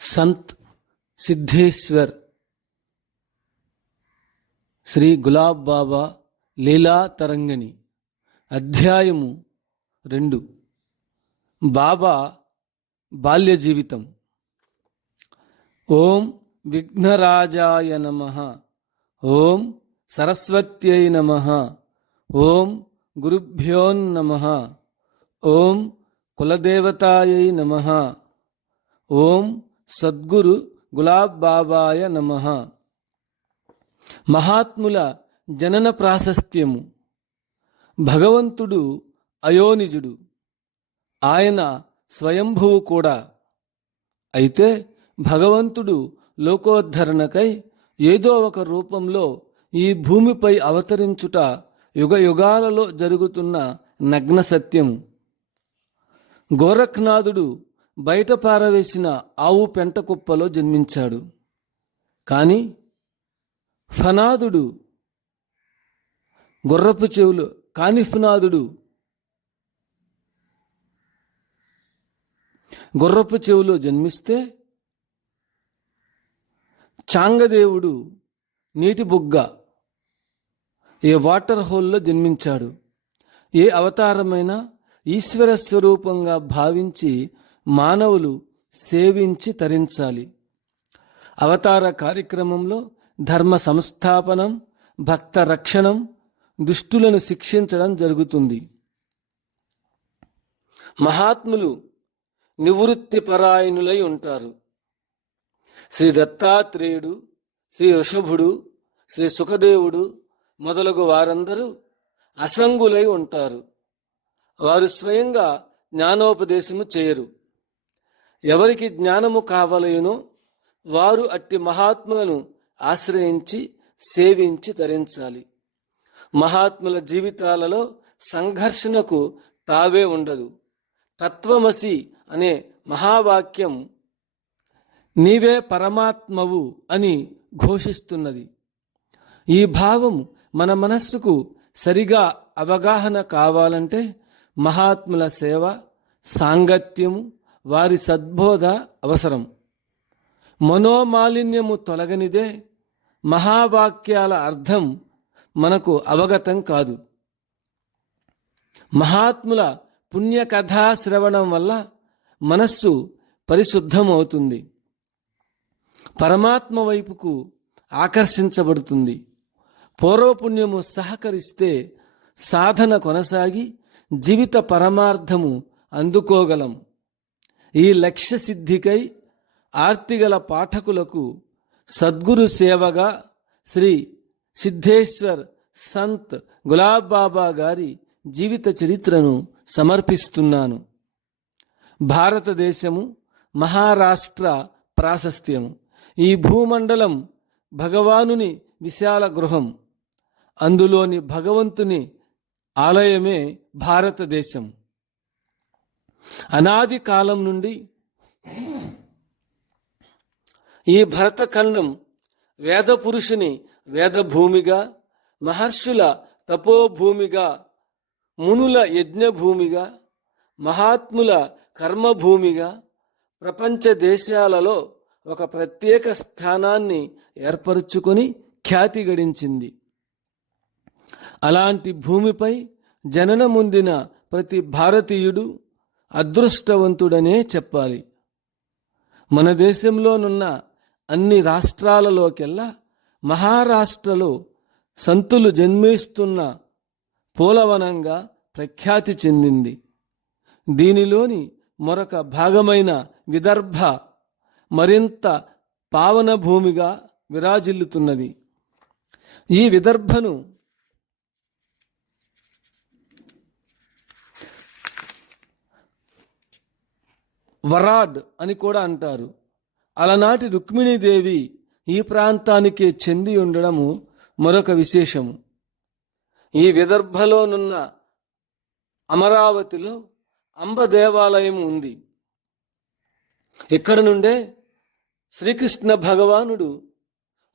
సంత్ సిద్ధేశ్వర్ శ్రీ గులాబ్ బాబా లీలా తరంగిణి. అధ్యాయము 2. బాబా బాల్య జీవితం. ఓం విఘ్నరాజాయ నమః. ఓం సరస్వత్యై నమః. ఓం గురుభ్యోన్నమః. ఓం కులదేవతాయై నమః. ఓం సద్గురు గులాబ్ బాబాయ నమః. మహాత్ముల జనన ప్రాశస్త్యము. భగవంతుడు అయోనిజుడు, ఆయన స్వయంభువు కూడా. అయితే భగవంతుడు లోకోద్ధరణకై ఏదో ఒక రూపంలో ఈ భూమిపై అవతరించుట యుగ యుగాలలో జరుగుతున్న నగ్న సత్యము. గోరఖ్నాథుడు బయట పారవేసిన ఆవు పెంట కుప్పలో జన్మించాడు. కానీ ఫనాదుడు గుర్రపు చెవులు కానిఫ్నాథుడు గుర్రపు చెవులో జన్మిస్తే, చాంగదేవుడు నీటి బుగ్గ ఏ వాటర్ హోల్లో జన్మించాడు. ఏ అవతారమైనా ఈశ్వర స్వరూపంగా భావించి మానవులు సేవించి తరించాలి. అవతార కార్యక్రమంలో ధర్మ సంస్థాపనం, భక్త రక్షణం, దుష్టులను శిక్షించడం జరుగుతుంది. మహాత్ములు నివృత్తి పరాయణులై ఉంటారు. శ్రీ దత్తాత్రేయుడు, శ్రీ ఋషభుడు, శ్రీ సుఖదేవుడు మొదలగు వారందరూ అసంగులై ఉంటారు. వారు స్వయంగా జ్ఞానోపదేశము చేయరు. ఎవరికి జ్ఞానము కావలయునో వారు అట్టి మహాత్ములను ఆశ్రయించి సేవించి తరించాలి. మహాత్ముల జీవితాలలో సంఘర్షణకు తావే ఉండదు. తత్వమసి అనే మహావాక్యం నీవే పరమాత్మవు అని ఘోషిస్తున్నది. ఈ భావం మన మనస్సుకు సరిగా అవగాహన కావాలంటే మహాత్ముల సేవ, సాంగత్యము, వారి సద్బోధ అవసరం. మనోమాలిన్యము తొలగనిదే మహావాక్యాల అర్థం మనకు అవగతం కాదు. మహాత్ముల పుణ్యకథా శ్రవణం వల్ల మనస్సు పరిశుద్ధమవుతుంది, పరమాత్మ వైపుకు ఆకర్షించబడుతుంది. పూర్వపుణ్యము సహకరిస్తే సాధన కొనసాగి జీవిత పరమార్థము అందుకోగలం. ఈ లక్ష్య సిద్ధికై ఆర్తిగల పాఠకులకు సద్గురు సేవగా శ్రీ సిద్ధేశ్వర్ సంత్ గులాబ్ బాబా గారి జీవిత చరిత్రను సమర్పిస్తున్నాను. భారతదేశము, మహారాష్ట్ర ప్రాశస్త్యము. ఈ భూమండలం భగవానుని విశాల గృహం. అందులోని భగవంతుని ఆలయమే భారతదేశం. అనాది కాలం నుండి ఈ భరతఖండం వేద పురుషుని వేదభూమిగా, మహర్షుల తపోభూమిగా, మునుల యజ్ఞభూమిగా, మహాత్ముల కర్మభూమిగా ప్రపంచ దేశాలలో ఒక ప్రత్యేక స్థానాన్ని ఏర్పరచుకొని ఖ్యాతి గడించింది. అలాంటి భూమిపై జననముందిన ప్రతి భారతీయుడు అదృష్టవంతుడనే చెప్పాలి. మన దేశంలోనున్న అన్ని రాష్ట్రాలలోకెల్లా మహారాష్ట్రలో సంతులు జన్మిస్తున్న పూలవనంగా ప్రఖ్యాతి చెందింది. దీనిలోని మరొక భాగమైన విదర్భ మరింత పావన భూమిగా విరాజిల్లుతున్నది. ఈ విదర్భను వరాడ్ అని కూడా అంటారు. అలనాటి రుక్మిణీదేవి ఈ ప్రాంతానికే చెంది ఉండడము మరొక విశేషము. ఈ విదర్భలోనున్న అమరావతిలో అంబ దేవాలయం ఉంది. ఇక్కడ నుండే శ్రీకృష్ణ భగవానుడు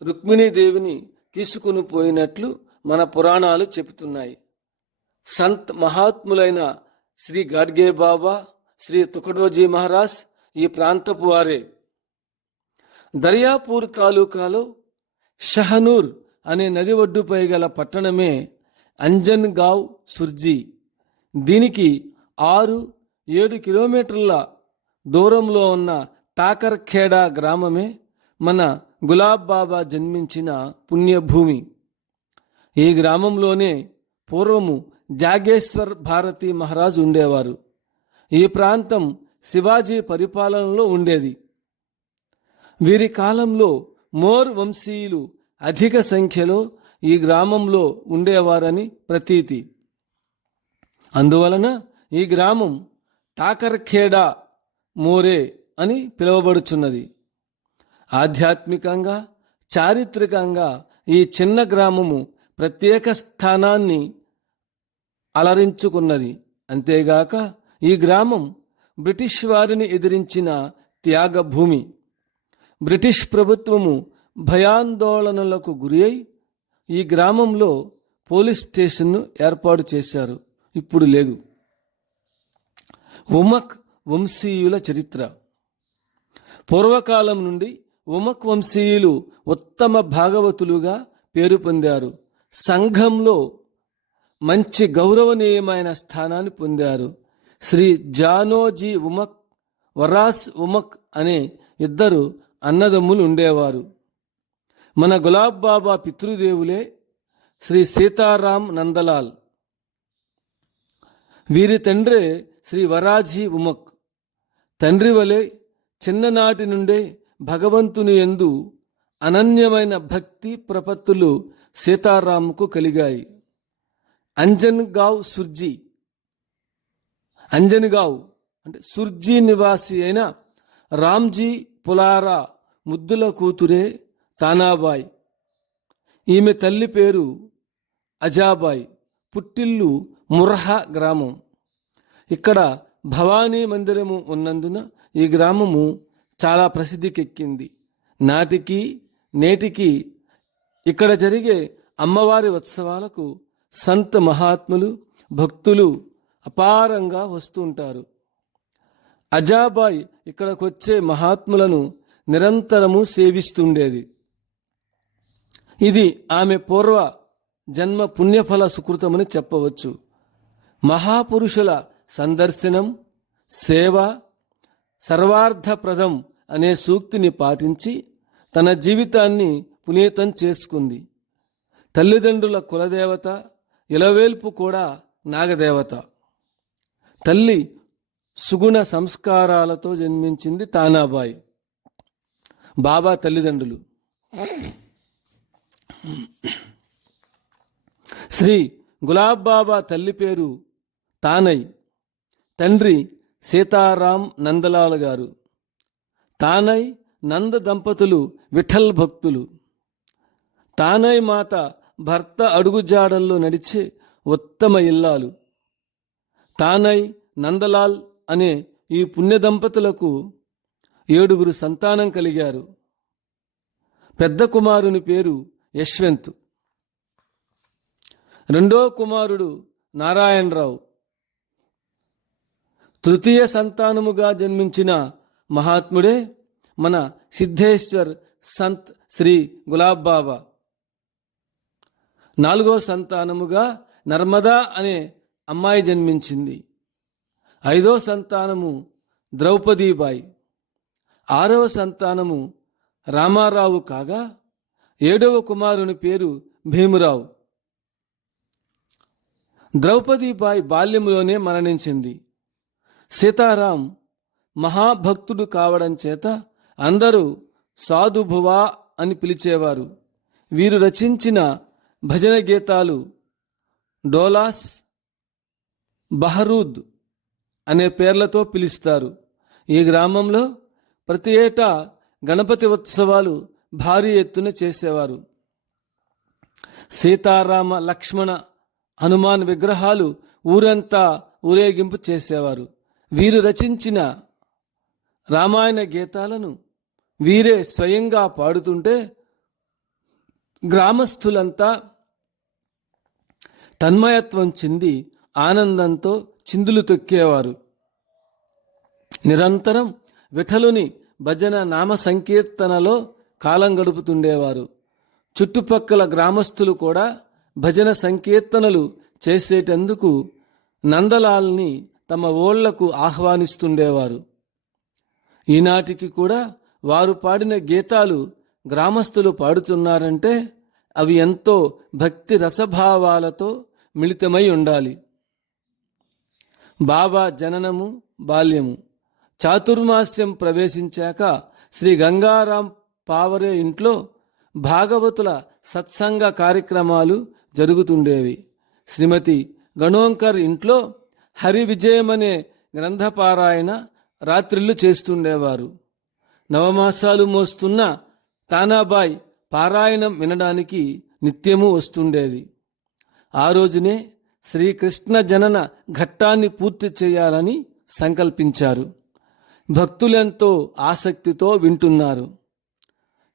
రుక్మిణీదేవిని తీసుకుని పోయినట్లు మన పురాణాలు చెబుతున్నాయి. సంత్ మహాత్ములైన శ్రీ గాడ్గే బాబా, శ్రీ తుకడోజీ మహారాజ్ ఈ ప్రాంతపు వారే. దర్యాపూర్ తాలూకాలో షహనూర్ అనే నది ఒడ్డుపై గల పట్టణమే అంజన్గావ్ సుర్జీ. దీనికి 6-7 కిలోమీటర్ల దూరంలో ఉన్న టాకర్ఖేడా గ్రామమే మన గులాబ్ బాబా జన్మించిన పుణ్యభూమి. ఈ గ్రామంలోనే పూర్వము జాగేశ్వర్ భారతి మహారాజు ఉండేవారు. ఈ ప్రాంతం శివాజీ పరిపాలనలో ఉండేది. వీరి కాలంలో మోర్ వంశీయులు అధిక సంఖ్యలో ఈ గ్రామంలో ఉండేవారని ప్రతీతి. అందువలన ఈ గ్రామం టాకర్ఖేడా మోరే అని పిలువబడుచున్నది. ఆధ్యాత్మికంగా, చారిత్రకంగా ఈ చిన్న గ్రామము ప్రత్యేక స్థానాన్ని అలరించుకున్నది. అంతేగాక ఈ గ్రామం బ్రిటిష్ వారిని ఎదిరించిన త్యాగభూమి. బ్రిటిష్ ప్రభుత్వము భయాందోళనలకు గురి అయి ఈ గ్రామంలో పోలీస్ స్టేషన్ను ఏర్పాటు చేశారు. ఇప్పుడు లేదు. ఉమక్ వంశీయుల చరిత్ర. పూర్వకాలం నుండి ఉమక్ వంశీయులు ఉత్తమ భాగవతులుగా పేరు పొందారు. సంఘంలో మంచి గౌరవనీయమైన స్థానాన్ని పొందారు. శ్రీ జానోజీ ఉమక్, వరాస్ ఉమక్ అనే 2 అన్నదమ్ములు ఉండేవారు. మన గులాబ్ బాబా పితృదేవులే శ్రీ సీతారాం నందలాల్. వీరి తండ్రే శ్రీ వరాజీ ఉమక్. తండ్రి వలె చిన్ననాటి నుండే భగవంతుని యందు అనన్యమైన భక్తి ప్రపత్తులు సీతారాంకు కలిగాయి. అంజన్గావ్ అంటే సుర్జీ నివాసి అయిన రామ్జీ పులారా ముద్దుల కూతురే తానాబాయ్. ఈమె తల్లి పేరు అజాబాయ్. పుట్టిల్లు ముర్హా గ్రామం. ఇక్కడ భవానీ మందిరము ఉన్నందున ఈ గ్రామము చాలా ప్రసిద్ధికెక్కింది. నాటికి నేటికి ఇక్కడ జరిగే అమ్మవారి ఉత్సవాలకు సంత్ మహాత్ములు, భక్తులు అపారంగా వస్తుంటారు. అజాబాయ్ ఇక్కడకొచ్చే మహాత్ములను నిరంతరము సేవిస్తుండేది. ఇది ఆమె పూర్వ జన్మ పుణ్యఫల సుకృతమని చెప్పవచ్చు. మహాపురుషుల సందర్శనం, సేవ సర్వార్థప్రదం అనే సూక్తిని పాటించి తన జీవితాన్ని పునీతం చేసుకుంది. తల్లిదండ్రుల కులదేవత ఇలవేల్పు కూడా నాగదేవత. తల్లి సుగుణ సంస్కారాలతో జన్మించింది తానాబాయి. బాబా తల్లిదండ్రులు శ్రీ గులాబ్ బాబా తల్లి పేరు తానై, తండ్రి సీతారాం నందలాల్ గారు. తానై నంద దంపతులు విఠల్ భక్తులు. తానై మాత భర్త అడుగుజాడల్లో నడిచే ఉత్తమ ఇల్లాలు. తానై నందలాల్ అనే ఈ పుణ్య దంపతులకు 7 సంతానం కలిగారు. పెద్ద కుమారుని పేరు యశ్వంత్. రెండో కుమారుడు నారాయణరావు. తృతీయ సంతానముగా జన్మించిన మహాత్ముడే మన సిద్ధేశ్వర్ సంత్ శ్రీ గులాబ్ బాబా. 4వ సంతానముగా నర్మదా అనే అమ్మాయి జన్మించింది. 5వ సంతానము ద్రౌపదీబాయి. 6వ సంతానము రామారావు కాగా 7వ కుమారుని పేరు భీమురావు. ద్రౌపదీబాయి బాల్యంలోనే మరణించింది. సీతారాం మహాభక్తుడు కావడం చేత అందరూ సాధుభువా అని పిలిచేవారు. వీరు రచించిన భజన గీతాలు డోలాస్, బహరూద్ అనే పేర్లతో పిలుస్తారు. ఈ గ్రామంలో ప్రతి ఏటా గణపతి ఉత్సవాలు భారీ ఎత్తున చేసేవారు. సీతారామ, లక్ష్మణ, హనుమాన్ విగ్రహాలు ఊరంతా ఊరేగింపు చేసేవారు. వీరు రచించిన రామాయణ గీతాలను వీరే స్వయంగా పాడుతుంటే గ్రామస్తులంతా తన్మయత్వం చెంది ఆనందంతో చిందులు తొక్కేవారు. నిరంతరం విఠలుని భజన నామ సంకీర్తనలో కాలం గడుపుతుండేవారు. చుట్టుపక్కల గ్రామస్తులు కూడా భజన సంకీర్తనలు చేసేటందుకు నందలాల్ని తమ ఊళ్లకు ఆహ్వానిస్తుండేవారు. ఈనాటికి కూడా వారు పాడిన గీతాలు గ్రామస్తులు పాడుతున్నారంటే అవి ఎంతో భక్తి రసభావాలతో మిళితమై ఉండాలి. బాబా జననము, బాల్యము. చాతుర్మాస్యం ప్రవేశించాక శ్రీ గంగారాం పావరే ఇంట్లో భాగవతుల సత్సంగ కార్యక్రమాలు జరుగుతుండేవి. శ్రీమతి గణోంకర్ ఇంట్లో హరి విజయమనే గ్రంథపారాయణ రాత్రిళ్ళు చేస్తుండేవారు. నవమాసాలు మోస్తున్న తానాబాయ్ పారాయణం వినడానికి నిత్యము వస్తుండేది. ఆ రోజునే శ్రీకృష్ణ జనన ఘట్టాన్ని పూర్తి చేయాలని సంకల్పించారు. భక్తులెంతో ఆసక్తితో వింటున్నారు.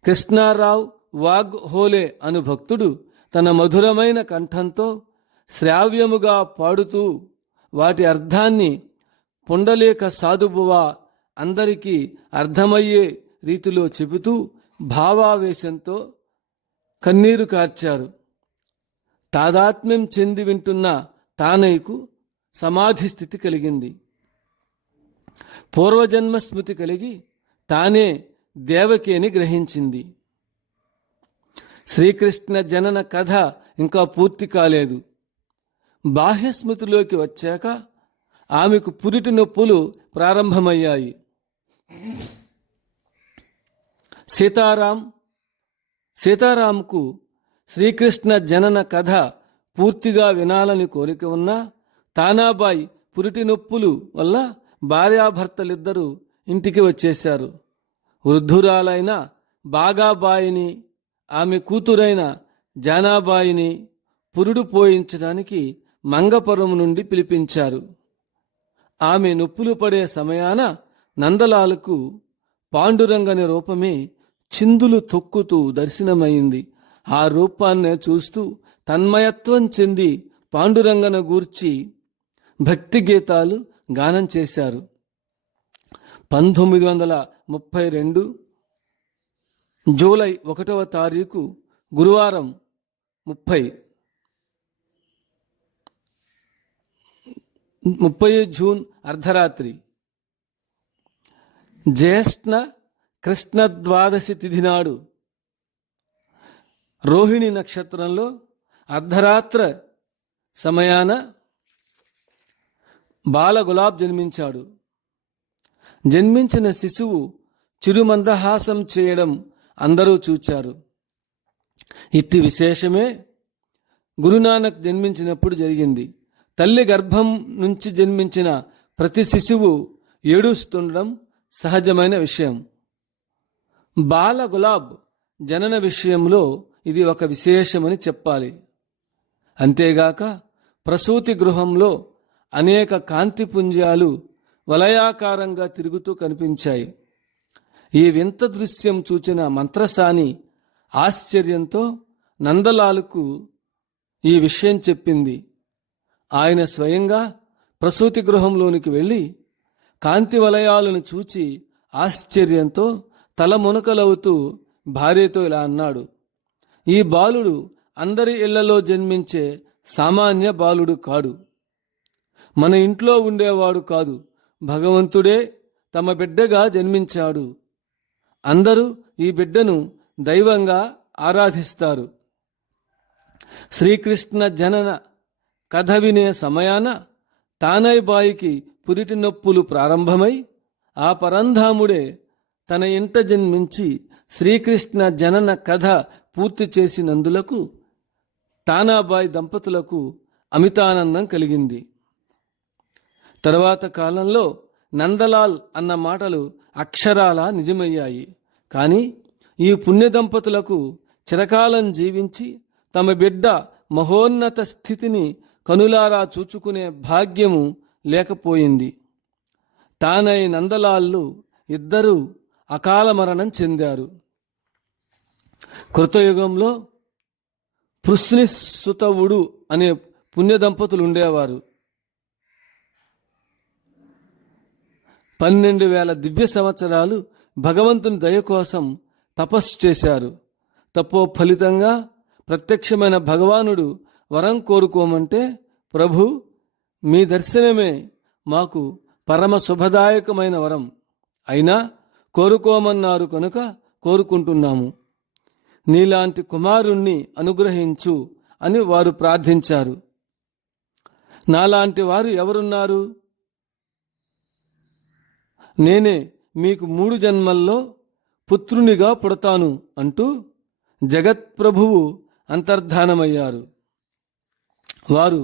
కృష్ణారావు వాగ్ హోలే అను భక్తుడు తన మధురమైన కంఠంతో శ్రావ్యముగా పాడుతూ వాటి అర్థాన్ని పుండలేక సాధుబువా అందరికీ అర్థమయ్యే రీతిలో చెబుతూ భావావేశంతో కన్నీరు కార్చారు. తాదాత్మ్యం చెంది వింటున్న తానయ్యకు సమాధి స్థితి కలిగింది. పూర్వజన్మ స్మృతి కలిగి తానే దేవకి అని గ్రహించింది. శ్రీకృష్ణ జనన కథ ఇంకా పూర్తి కాలేదు. బాహ్యస్మృతిలోకి వచ్చాక ఆమెకు పురిటి నొప్పులు ప్రారంభమయ్యాయి. సీతారాంకు శ్రీకృష్ణ జనన కథ పూర్తిగా వినాలని కోరిక ఉన్నా తానాబాయి పురిటి నొప్పులు వల్ల భార్యాభర్తలిద్దరూ ఇంటికి వచ్చేశారు. వృద్ధురాలైన బాగాబాయిని, ఆమె కూతురైన జానాబాయిని పురుడు పోయించడానికి మంగపురం నుండి పిలిపించారు. ఆమె నొప్పులు పడే సమయాన నందలాలకు పాండురంగని రూపమే చిందులు తొక్కుతూ దర్శనమైంది. ఆ రూపాన్నే చూస్తూ తన్మయత్వం చెంది పాండురంగన గూర్చి భక్తి గీతాలు గానం చేశారు. 1932 జూలై 1వ తారీఖు గురువారం 30 జూన్ అర్ధరాత్రి జ్యేష్ఠ కృష్ణ ద్వాదశి తిథి నాడు రోహిణి నక్షత్రంలో అర్ధరాత్ర సమయాన బాల గులాబ్ జన్మించాడు. జన్మించిన శిశువు చిరుమందహాసం చేయడం అందరూ చూచారు. ఇట్టి విశేషమే గురునానక్ జన్మించినప్పుడు జరిగింది. తల్లి గర్భం నుంచి జన్మించిన ప్రతి శిశువు ఏడుస్తుండడం సహజమైన విషయం. బాల గులాబ్ జనన విషయంలో ఇది ఒక విశేషమని చెప్పాలి. అంతేగాక ప్రసూతి గృహంలో అనేక కాంతిపుంజాలు వలయాకారంగా తిరుగుతూ కనిపించాయి. ఈ వింత దృశ్యం చూచిన మంత్రసాని ఆశ్చర్యంతో నందలాలకు ఈ విషయం చెప్పింది. ఆయన స్వయంగా ప్రసూతి గృహంలోనికి వెళ్ళి కాంతి వలయాలను చూచి ఆశ్చర్యంతో తల మునకలవుతూ భార్యతో ఇలా అన్నాడు: ఈ బాలుడు అందరి ఇళ్లలో జన్మించే సామాన్య బాలుడు కాడు, మన ఇంట్లో ఉండేవాడు కాదు, భగవంతుడే తమ బిడ్డగా జన్మించాడు. అందరూ ఈ బిడ్డను దైవంగా ఆరాధిస్తారు. శ్రీకృష్ణ జనన కథ వినే సమయాన తానైబాయికి పురిటి నొప్పులు ప్రారంభమై ఆ పరంధాముడే తన ఇంట జన్మించి శ్రీకృష్ణ జనన కథ పూర్తి చేసినందులకు తానాబాయి దంపతులకు అమితానందం కలిగింది. తరువాత కాలంలో నందలాల్ అన్న మాటలు అక్షరాలా నిజమయ్యాయి. కానీ ఈ పుణ్య దంపతులకు చిరకాలం జీవించి తమ బిడ్డ మహోన్నత స్థితిని కనులారా చూచుకునే భాగ్యము లేకపోయింది. తానై నందలాళ్ళు ఇద్దరూ అకాల మరణం చెందారు. కృతయుగంలో పృశ్నిసుతవుడు అనే పుణ్య దంపతులు ఉండేవారు. 12,000 దివ్య సంవత్సరాలు భగవంతుని దయ కోసం తపస్సు చేశారు. తపో ఫలితంగా ప్రత్యక్షమైన భగవానుడు వరం కోరుకోమంటే, ప్రభు మీ దర్శనమే మాకు పరమ శుభదాయకమైన వరం, అయినా కోరుకోమన్నారు కనుక కోరుకుంటున్నాము, నీలాంటి కుమారుణ్ణి అనుగ్రహించు అని వారు ప్రార్థించారు. నాలాంటి వారు ఎవరున్నారు? నేనే మీకు 3 జన్మల్లో పుత్రునిగా పుడతాను అంటూ జగత్ప్రభువు అంతర్ధానమయ్యారు. వారు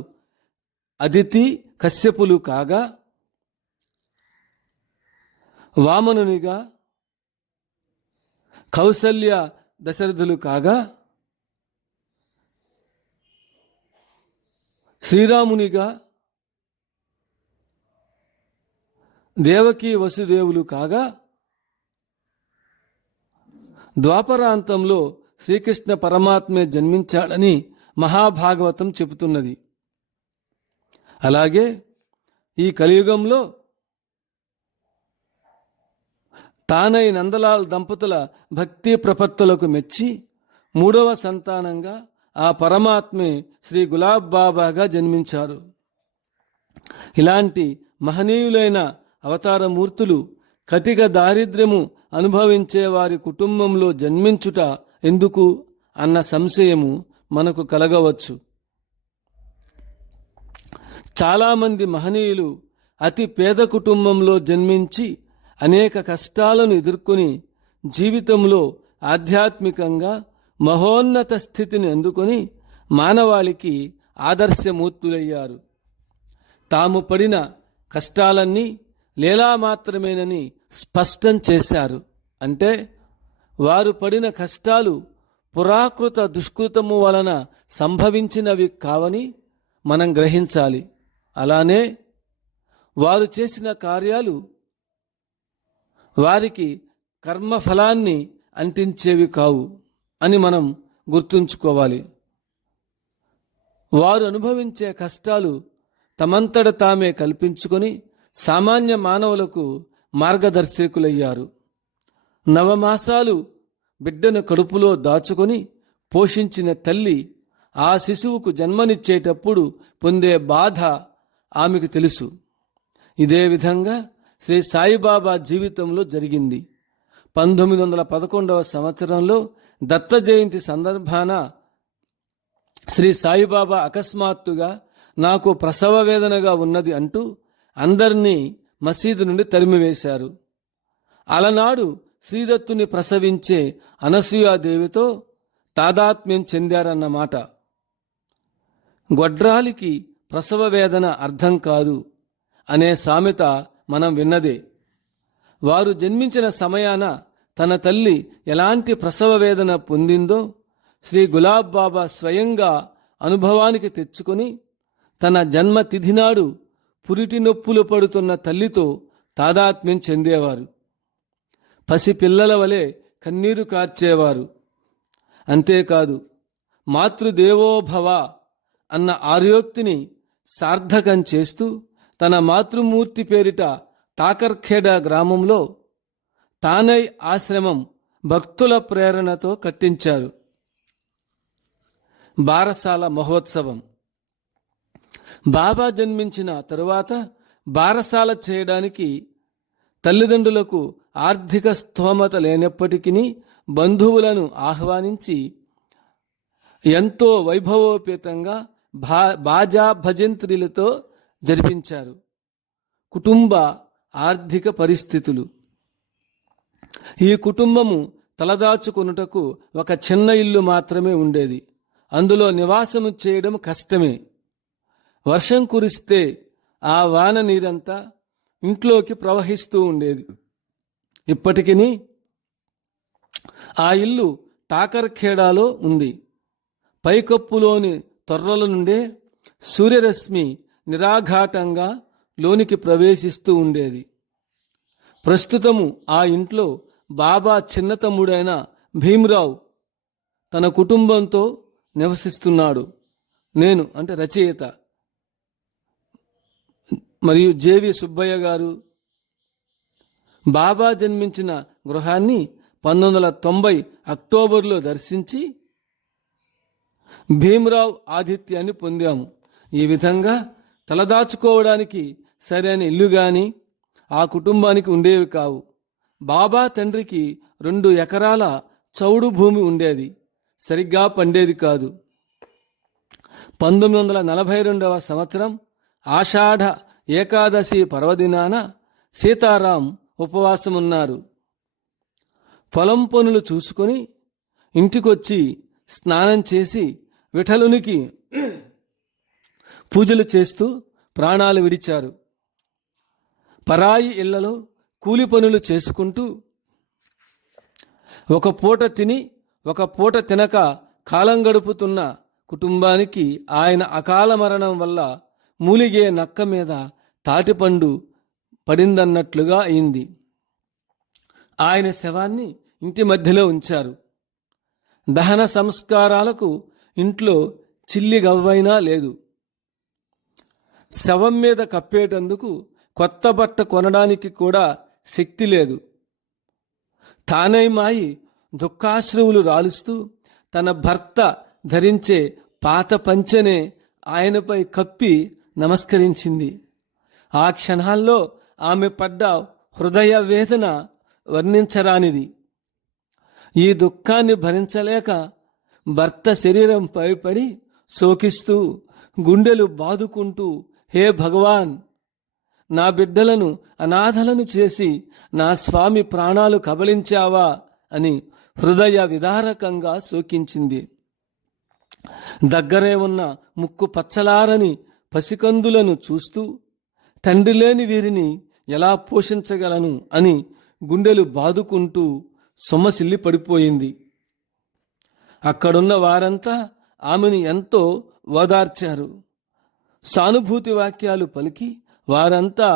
అదితి కశ్యపులు కాగా, వామనునిగా, కౌసల్య దశరథులు కాగా, శ్రీరామునిగా, దేవకీ వసుదేవులు కాగా, ద్వాపరాంతంలో శ్రీకృష్ణ పరమాత్మే జన్మించాడని మహాభాగవతం చెబుతున్నది. అలాగే ఈ కలియుగంలో తానై నందలాల్ దంపతుల భక్తి ప్రపత్తులకు మెచ్చి 3వ సంతానంగా ఆ పరమాత్మే శ్రీ గులాబ్ బాబాగా జన్మించారు. ఇలాంటి మహనీయులైన అవతారమూర్తులు కటిక దారిద్ర్యము అనుభవించే వారి కుటుంబంలో జన్మించుట ఎందుకు అన్న సంశయము మనకు కలగవచ్చు. చాలామంది మహనీయులు అతి పేద కుటుంబంలో జన్మించి అనేక కష్టాలను ఎదుర్కొని జీవితంలో ఆధ్యాత్మికంగా మహోన్నత స్థితిని అందుకొని మానవాళికి ఆదర్శమూర్తులయ్యారు. తాము పడిన కష్టాలన్నీ లీలా మాత్రమేనని స్పష్టం చేశారు. అంటే వారు పడిన కష్టాలు పురాకృత దుష్కృతము వలన సంభవించినవి కావని మనం గ్రహించాలి. అలానే వారు చేసిన కార్యాలు వారికి కర్మఫలాన్ని అంటించేవి కావు అని మనం గుర్తుంచుకోవాలి. వారు అనుభవించే కష్టాలు తమంతట తామే కల్పించుకొని సామాన్య మానవులకు మార్గదర్శకులయ్యారు. 9 మాసాలు బిడ్డను కడుపులో దాచుకొని పోషించిన తల్లి ఆ శిశువుకు జన్మనిచ్చేటప్పుడు పొందే బాధ ఆమెకు తెలుసు. ఇదే విధంగా శ్రీ సాయిబాబా జీవితంలో జరిగింది. 1911వ సంవత్సరంలో దత్త జయంతి సందర్భాన శ్రీ సాయిబాబా అకస్మాత్తుగా నాకు ప్రసవ వేదనగా ఉన్నది అంటూ అందరినీ మసీదు నుండి తరిమివేశారు. అలనాడు శ్రీదత్తుని ప్రసవించే అనసూయాదేవితో తాదాత్మ్యం చెందారన్నమాట. గొడ్రాలికి ప్రసవ వేదన అర్థం కాదు అనే సామెత మనం విన్నదే. వారు జన్మించిన సమయాన తన తల్లి ఎలాంటి ప్రసవ వేదన పొందిందో శ్రీ గులాబ్ బాబా స్వయంగా అనుభవానికి తెచ్చుకొని తన జన్మతిథి నాడు పురిటి నొప్పులు పడుతున్న తల్లితో తాదాత్మ్యం చెందేవారు. పసిపిల్లల వలె కన్నీరు కార్చేవారు. అంతేకాదు, మాతృదేవోభవ అన్న ఆర్యోక్తిని సార్థకం చేస్తూ తన మాతృమూర్తి పేరిట టాకర్ఖేడా గ్రామంలో తానై ఆశ్రమం భక్తుల ప్రేరణతో కట్టించారు. బారసాల మహోత్సవం. బాబా జన్మించిన తరువాత బారసాల చేయడానికి తల్లిదండ్రులకు ఆర్థిక స్థోమత లేనప్పటికీ బంధువులను ఆహ్వానించి ఎంతో వైభవోపేతంగా బాజా భజంత్రిలతో జరిపించారు. కుటుంబ ఆర్థిక పరిస్థితులు. ఈ కుటుంబము తలదాచుకొనుటకు ఒక చిన్న ఇల్లు మాత్రమే ఉండేది. అందులో నివాసము చేయడం కష్టమే. వర్షం కురిస్తే ఆ వాన నీరంతా ఇంట్లోకి ప్రవహిస్తూ ఉండేది. ఇప్పటికీ ఆ ఇల్లు టాకర్ఖేడాలో ఉంది. పైకప్పులోని తొర్రల నుండే సూర్యరశ్మి నిరాఘాటంగా లోనికి ప్రవేశిస్తూ ఉండేది. ప్రస్తుతము ఆ ఇంట్లో బాబా చిన్నతమ్ముడైన భీమరావు తన కుటుంబంతో నివసిస్తున్నాడు. నేను అంటే రచయిత మరియు జేవి సుబ్బయ్య గారు, బాబా జన్మించిన గృహాన్ని 1990 అక్టోబర్లో దర్శించి భీమరావు ఆతిథ్యాన్ని పొందాము. ఈ విధంగా తలదాచుకోవడానికి సరైన ఇల్లు గాని ఆ కుటుంబానికి ఉండేవి కావు. బాబా తండ్రికి 2 ఎకరాల చౌడు భూమి ఉండేది, సరిగ్గా పండేది కాదు. 1942వ సంవత్సరం ఆషాఢ ఏకాదశి పర్వదినాన సీతారాం ఉపవాసమున్నారు. పొలం పనులు చూసుకొని ఇంటికొచ్చి స్నానం చేసి విఠలునికి పూజలు చేస్తూ ప్రాణాలు విడిచారు. పరాయి ఇళ్లలో కూలి పనులు చేసుకుంటూ ఒక పూట తిని ఒక పూట తినక కాలం గడుపుతున్న కుటుంబానికి ఆయన అకాల మరణం వల్ల మూలిగే నక్క మీద తాటిపండు పడిందన్నట్లుగా అయింది. ఆయన శవాన్ని ఇంటి మధ్యలో ఉంచారు. దహన సంస్కారాలకు ఇంట్లో చిల్లి గవ్వైనా లేదు. శవం మీద కప్పేటందుకు కొత్త బట్ట కొనడానికి కూడా శక్తి లేదు. తానైమాయి దుఃఖాశ్రువులు రాలుస్తూ తన భర్త ధరించే పాత పంచెనే ఆయనపై కప్పి నమస్కరించింది. ఆ క్షణాల్లో ఆమె పడ్డ హృదయ వేదన వర్ణించరానిది. ఈ దుఃఖాన్ని భరించలేక భర్త శరీరంపై పడి శోకిస్తూ గుండెలు బాదుకుంటూ, హే భగవాన్, నా బిడ్డలను అనాథలను చేసి నా స్వామి ప్రాణాలు కబళించావా అని హృదయ విదారకంగా శోకించింది. దగ్గరే ఉన్న ముక్కు పచ్చలారని పసికందులను చూస్తూ తండ్రి లేని వీరిని ఎలా పోషించగలను అని గుండెలు బాదుకుంటూ సొమ్మసిల్లి పడిపోయింది. అక్కడున్న వారంతా ఆమెను ఎంతో ఓదార్చారు. సానుభూతి వాక్యాలు పలికి వారంతా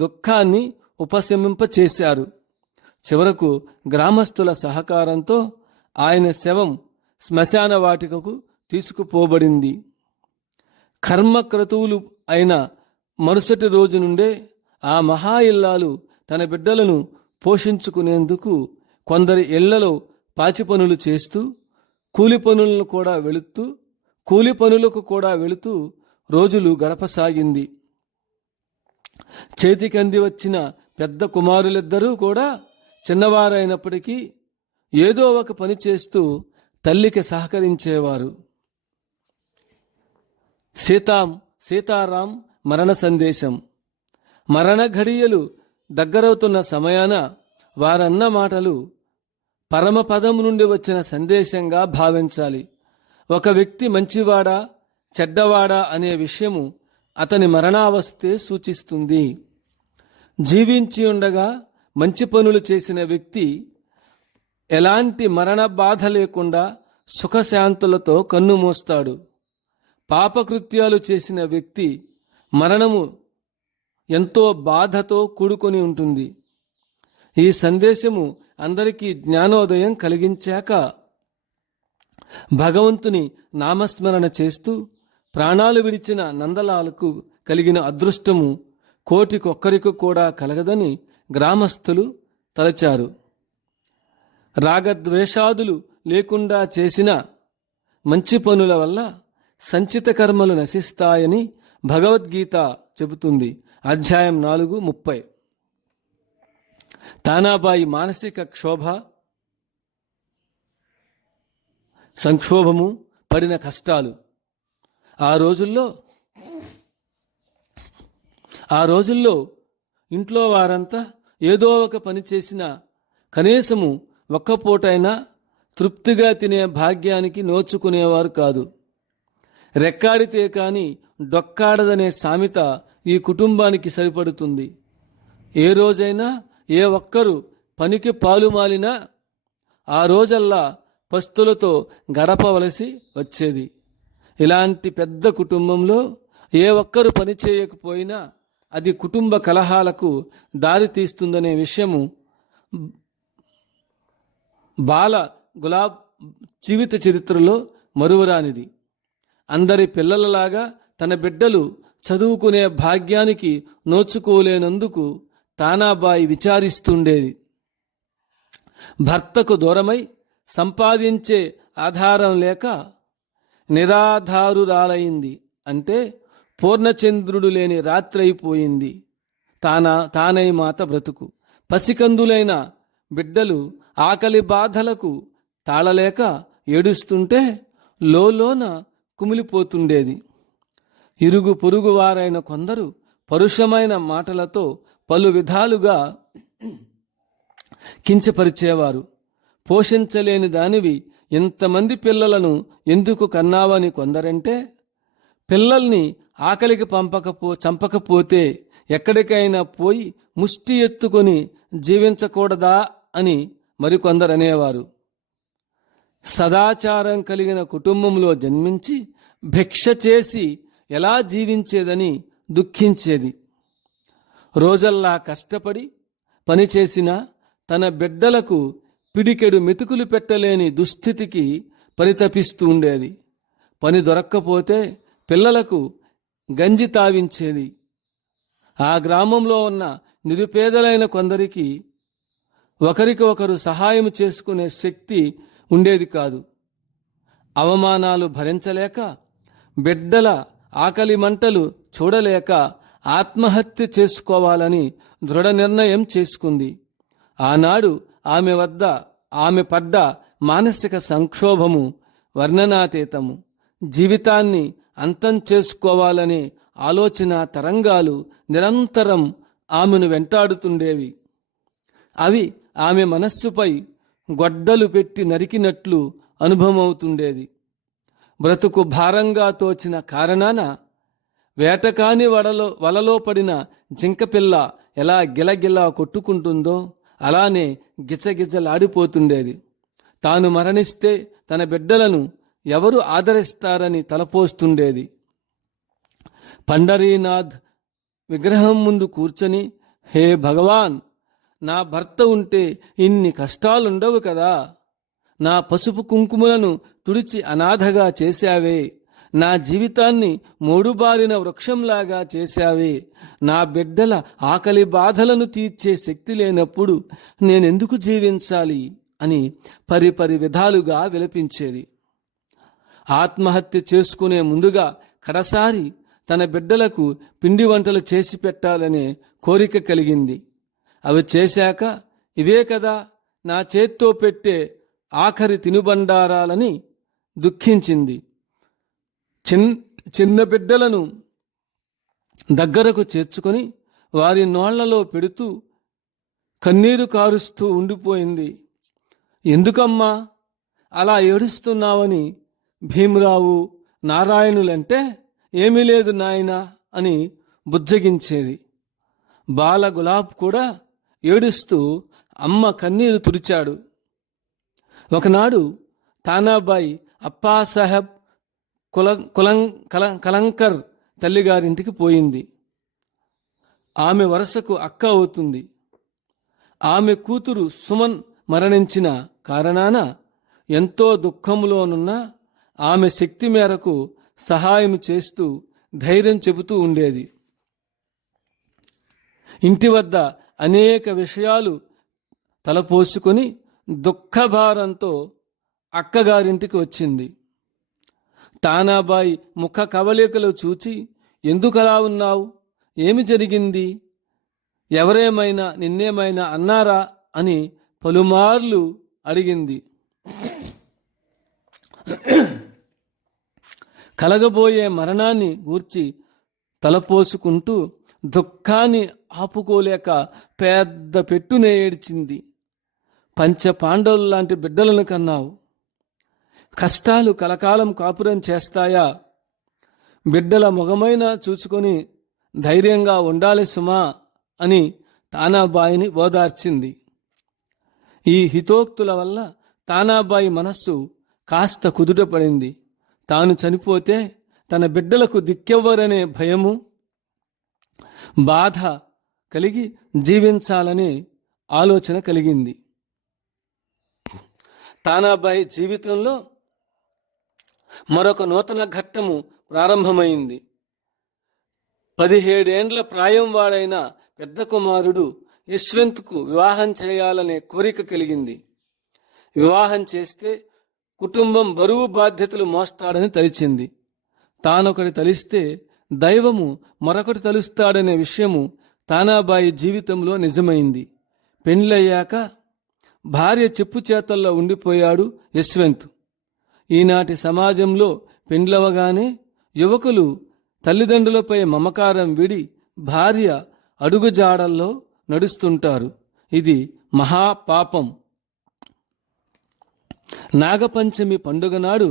దుఃఖాన్ని ఉపశమింపచేశారు. చివరకు గ్రామస్తుల సహకారంతో ఆయన శవం శ్మశాన వాటికకు తీసుకుపోబడింది. కర్మక్రతువులు అయిన మరుసటి రోజు నుండే ఆ మహా ఇల్లాలు తన బిడ్డలను పోషించుకునేందుకు కొందరి ఇళ్లలో పాచి పనులు చేస్తూ కూలి పనులకు కూడా వెళుతూ రోజులు గడపసాగింది. చేతికంది వచ్చిన పెద్ద కుమారులిద్దరూ కూడా చిన్నవారైనప్పటికీ ఏదో ఒక పని చేస్తూ తల్లికి సహకరించేవారు. సీతారాం మరణ సందేశం. మరణ ఘడియలు దగ్గరవుతున్న సమయాన వారన్న మాటలు పరమపదం నుండి వచ్చిన సందేశంగా భావించాలి. ఒక వ్యక్తి మంచివాడా చెడ్డవాడా అనే విషయము అతని మరణావస్థే సూచిస్తుంది. జీవించి ఉండగా మంచి పనులు చేసిన వ్యక్తి ఎలాంటి మరణ బాధ లేకుండా సుఖశాంతులతో కన్నుమూస్తాడు. పాపకృత్యాలు చేసిన వ్యక్తి మరణము ఎంతో బాధతో కూడుకొని ఉంటుంది. ఈ సందేశము అందరికీ జ్ఞానోదయం కలిగించాక భగవంతుని నామస్మరణ చేస్తూ ప్రాణాలు విడిచిన నందలాలకు కలిగిన అదృష్టము కోటికొక్కరికి కూడా కలగదని గ్రామస్తులు తలచారు. రాగద్వేషాదులు లేకుండా చేసిన మంచి పనుల వల్ల సంచిత కర్మలు నశిస్తాయని భగవద్గీత చెబుతుంది. అధ్యాయం 4:30. తానాబాయి మానసిక సంక్షోభము పడిన కష్టాలు. ఆ రోజుల్లో ఇంట్లో వారంతా ఏదో ఒక పని చేసినా కనీసము ఒక్క పూటైనా తృప్తిగా తినే భాగ్యానికి నోచుకునేవారు కాదు. రెక్కాడితే కాని డొక్కాడదనే సామెత ఈ కుటుంబానికి సరిపడుతుంది. ఏ రోజైనా ఏ ఒక్కరు పనికి పాలుమాలినా ఆ రోజల్లా పస్తులతో గడపవలసి వచ్చేది. ఇలాంటి పెద్ద కుటుంబంలో ఏ ఒక్కరు పని చేయకపోయినా అది కుటుంబ కలహాలకు దారి తీస్తుందనే విషయము బాల గులాబ్ జీవిత చరిత్రలో మరువరానిది. అందరి పిల్లలలాగా తన బిడ్డలు చదువుకునే భాగ్యానికి నోచుకోలేనందుకు తానాబాయి విచారిస్తుండేది. భర్తకు దూరమై సంపాదించే ఆధారం లేక నిరాధారురాలైంది. అంటే పూర్ణచంద్రుడు లేని రాత్రి అయిపోయింది తానై మాత బ్రతుకు. పసికందులైన బిడ్డలు ఆకలి బాధలకు తాళలేక ఏడుస్తుంటే లోలోన కుమిలిపోతుండేది. ఇరుగు పొరుగు వారైన కొందరు పరుషమైన మాటలతో పలు విధాలుగా కించపరిచేవారు. పోషించలేని దానివి ఇంతమంది పిల్లలను ఎందుకు కన్నావని కొందరంటే, పిల్లల్ని ఆకలికి చంపకపోతే ఎక్కడికైనా పోయి ముష్టి ఎత్తుకొని జీవించకూడదా అని మరికొందరనేవారు. సదాచారం కలిగిన కుటుంబంలో జన్మించి భిక్ష చేసి ఎలా జీవించేదని దుఃఖించేది. రోజల్లా కష్టపడి పనిచేసినా తన బిడ్డలకు పిడికెడు మెతుకులు పెట్టలేని దుస్థితికి పరితపిస్తూ ఉండేది. పని దొరక్కపోతే పిల్లలకు గంజి తావించేది. ఆ గ్రామంలో ఉన్న నిరుపేదలైన కొందరికి ఒకరికి ఒకరు సహాయం చేసుకునే శక్తి ఉండేది కాదు. అవమానాలు భరించలేక, బిడ్డల ఆకలి మంటలు చూడలేక ఆత్మహత్య చేసుకోవాలని దృఢ నిర్ణయం చేసుకుంది. ఆనాడు ఆమె పడ్డ మానసిక సంక్షోభము వర్ణనాతీతము. జీవితాన్ని అంతం చేసుకోవాలనే ఆలోచన తరంగాలు నిరంతరం ఆమెను వెంటాడుతుండేవి. అవి ఆమె మనస్సుపై గొడ్డలు పెట్టి నరికినట్లు అనుభవమవుతుండేది. బ్రతుకు భారంగా తోచిన కారణాన వేటకాని వలలో పడిన జింకపిల్ల ఎలా గిలగిలా కొట్టుకుంటుందో అలానే గిజగిజలాడిపోతుండేది. తాను మరణిస్తే తన బిడ్డలను ఎవరు ఆదరిస్తారని తలపోస్తుండేది. పండరీనాథ్ విగ్రహం ముందు కూర్చొని, హే భగవాన్, నా భర్త ఉంటే ఇన్ని కష్టాలుండవు కదా. నా పసుపు కుంకుమలను తుడిచి అనాథగా చేశావే. నా జీవితాన్ని మూడుబారిన వృక్షంలాగా చేశావే. నా బిడ్డల ఆకలి బాధలను తీర్చే శక్తి లేనప్పుడు నేనెందుకు జీవించాలి అని పరిపరి విధాలుగా విలపించేది. ఆత్మహత్య చేసుకునే ముందుగా కడసారి తన బిడ్డలకు పిండి వంటలు చేసి పెట్టాలనే కోరిక కలిగింది. అవి చేశాక ఇవే కదా నా చేత్తో పెట్టే ఆఖరి తినుబండారాలని దుఃఖించింది. చిన్న బిడ్డలను దగ్గరకు చేర్చుకొని వారి నోళ్లలో పెడుతూ కన్నీరు కారుస్తూ ఉండిపోయింది. ఎందుకమ్మా అలా ఏడుస్తున్నావని భీమరావు, నారాయణులంటే, ఏమీ లేదు నాయనా అని బుజ్జగించేది. బాల గులాబ్ కూడా ఏడుస్తూ అమ్మ కన్నీరు తుడిచాడు. ఒకనాడు తానాబాయి అప్పాసాహెబ్ కలంకర్ తల్లిగారింటికి పోయింది. ఆమె వరుసకు అక్క అవుతుంది. ఆమె కూతురు సుమన్ మరణించిన కారణాన ఎంతో దుఃఖంలోనున్న ఆమె శక్తి మేరకు సహాయం చేస్తూ ధైర్యం చెబుతూ ఉండేది. ఇంటి వద్ద అనేక విషయాలు తలపోసుకొని దుఃఖభారంతో అక్కగారింటికి వచ్చింది. తానాబాయి ముఖ కవళికలు చూచి, ఎందుకలా ఉన్నావు, ఏమి జరిగింది, ఎవరేమైనా నిన్నేమైనా అన్నారా అని పలుమార్లు అడిగింది. కలగబోయే మరణాన్ని గూర్చి తలపోసుకుంటూ దుఃఖాన్ని ఆపుకోలేక పెద్ద పెట్టునే ఏడ్చింది. పంచ పాండవులు లాంటి బిడ్డలను కన్నావు. కష్టాలు కలకాలం కాపురం చేస్తాయా? బిడ్డల మొగమైనా చూసుకొని ధైర్యంగా ఉండాలి సుమా అని తానాబాయిని ఓదార్చింది. ఈ హితోక్తుల వల్ల తానాబాయి మనస్సు కాస్త కుదుటపడింది. తాను చనిపోతే తన బిడ్డలకు దిక్కెవ్వరనే భయము, బాధ కలిగి జీవించాలనే ఆలోచన కలిగింది. తానాబాయి జీవితంలో మరొక నూతన ఘట్టము ప్రారంభమైంది. 17 ఏండ్ల ప్రాయం వాడైన పెద్ద కుమారుడు యశ్వంత్కు వివాహం చేయాలనే కోరిక కలిగింది. వివాహం చేస్తే కుటుంబం బరువు బాధ్యతలు మోస్తాడని తలిచింది. తానొకటి తలిస్తే దైవము మరొకటి తలుస్తాడనే విషయము తానాబాయి జీవితంలో నిజమైంది. పెండ్లయ్యాక భార్య చెప్పు చేతల్లో ఉండిపోయాడు యశ్వంత్. ఈనాటి సమాజంలో పెండ్లవగానే యువకులు తల్లిదండ్రులపై మమకారం విడి భార్య అడుగుజాడల్లో నడుస్తుంటారు. ఇది మహాపాపం. నాగపంచమి పండుగ నాడు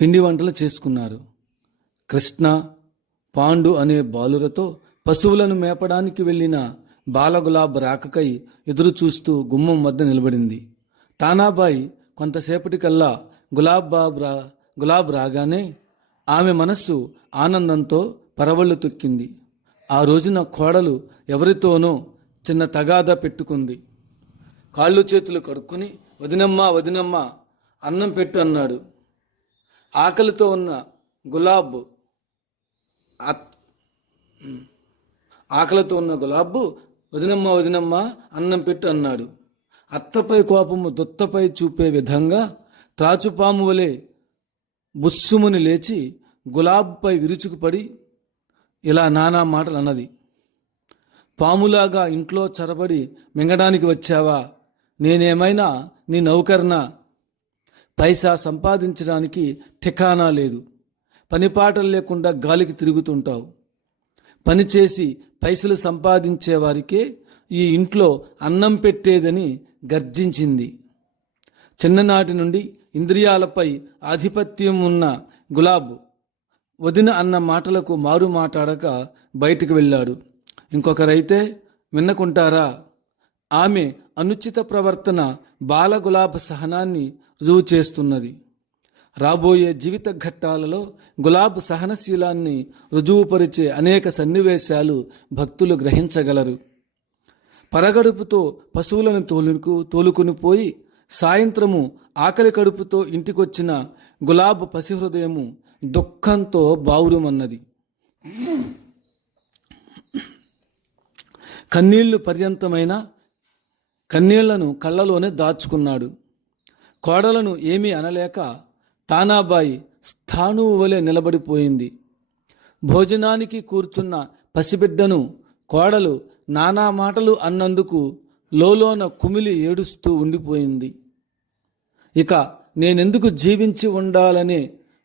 పిండి వంటలు చేసుకున్నారు. కృష్ణ, పాండు అనే బాలురతో పశువులను మేపడానికి వెళ్ళిన బాలగులాబ్ రాకకై ఎదురు చూస్తూ గుమ్మం వద్ద నిలబడింది. తానాబాయి కొంతసేపటికల్లా గులాబ్ రాగానే ఆమె మనస్సు ఆనందంతో పరవళ్లు తొక్కింది. ఆ రోజున కోడలు ఎవరితోనో చిన్న తగాదా పెట్టుకుంది. కాళ్ళు చేతులు కడుక్కొని వదినమ్మా వదినమ్మా అన్నం పెట్టు అన్నాడు. ఆకలితో ఉన్న గులాబ్ వదినమ్మా వదినమ్మా అన్నం పెట్టు అన్నాడు. అత్తపై కోపము దొత్తపై చూపే విధంగా త్రాచుపాము వలె బుస్సుముని లేచి గులాబ్పై విరుచుకుపడి ఇలా నానా మాటలు అన్నది. పాములాగా ఇంట్లో చొరబడి మింగడానికి వచ్చావా? నేనేమైనా నీ నౌకర్నా? పైసా సంపాదించడానికి ఠికానా లేదు. పనిపాటలు లేకుండా గాలికి తిరుగుతుంటావు. పనిచేసి పైసలు సంపాదించేవారికే ఈ ఇంట్లో అన్నం పెట్టేదని గర్జించింది. చిన్ననాటి నుండి ఇంద్రియాలపై ఆధిపత్యం ఉన్న గులాబ్ వదిన అన్న మాటలకు మారు మాట్లాడక బయటికి వెళ్ళాడు. ఇంకొకరైతే విన్నకుంటారా? ఆమె అనుచిత ప్రవర్తన బాలగులాబ్ సహనాన్ని రుజువు చేస్తున్నది. రాబోయే జీవిత ఘట్టాలలో గులాబ్ సహనశీలాన్ని రుజువుపరిచే అనేక సన్నివేశాలు భక్తులు గ్రహించగలరు. పరగడుపుతో పశువులను తోలుకుని పోయి సాయంత్రము ఆకలి కడుపుతో ఇంటికొచ్చిన గులాబ్ పసిహృదయము దుఃఖంతో బావురుమన్నది. కన్నీళ్లు పర్యంతమైన కన్నీళ్లను కళ్ళలోనే దాచుకున్నాడు. కోడలను ఏమీ అనలేక తానాబాయి స్థాణువు వలె నిలబడిపోయింది. భోజనానికి కూర్చున్న పసిబిడ్డను కోడలు నానా మాటలు అన్నందుకు లోలోన కుమిలి ఏడుస్తూ ఉండిపోయింది. ఇక నేనెందుకు జీవించి ఉండాలనే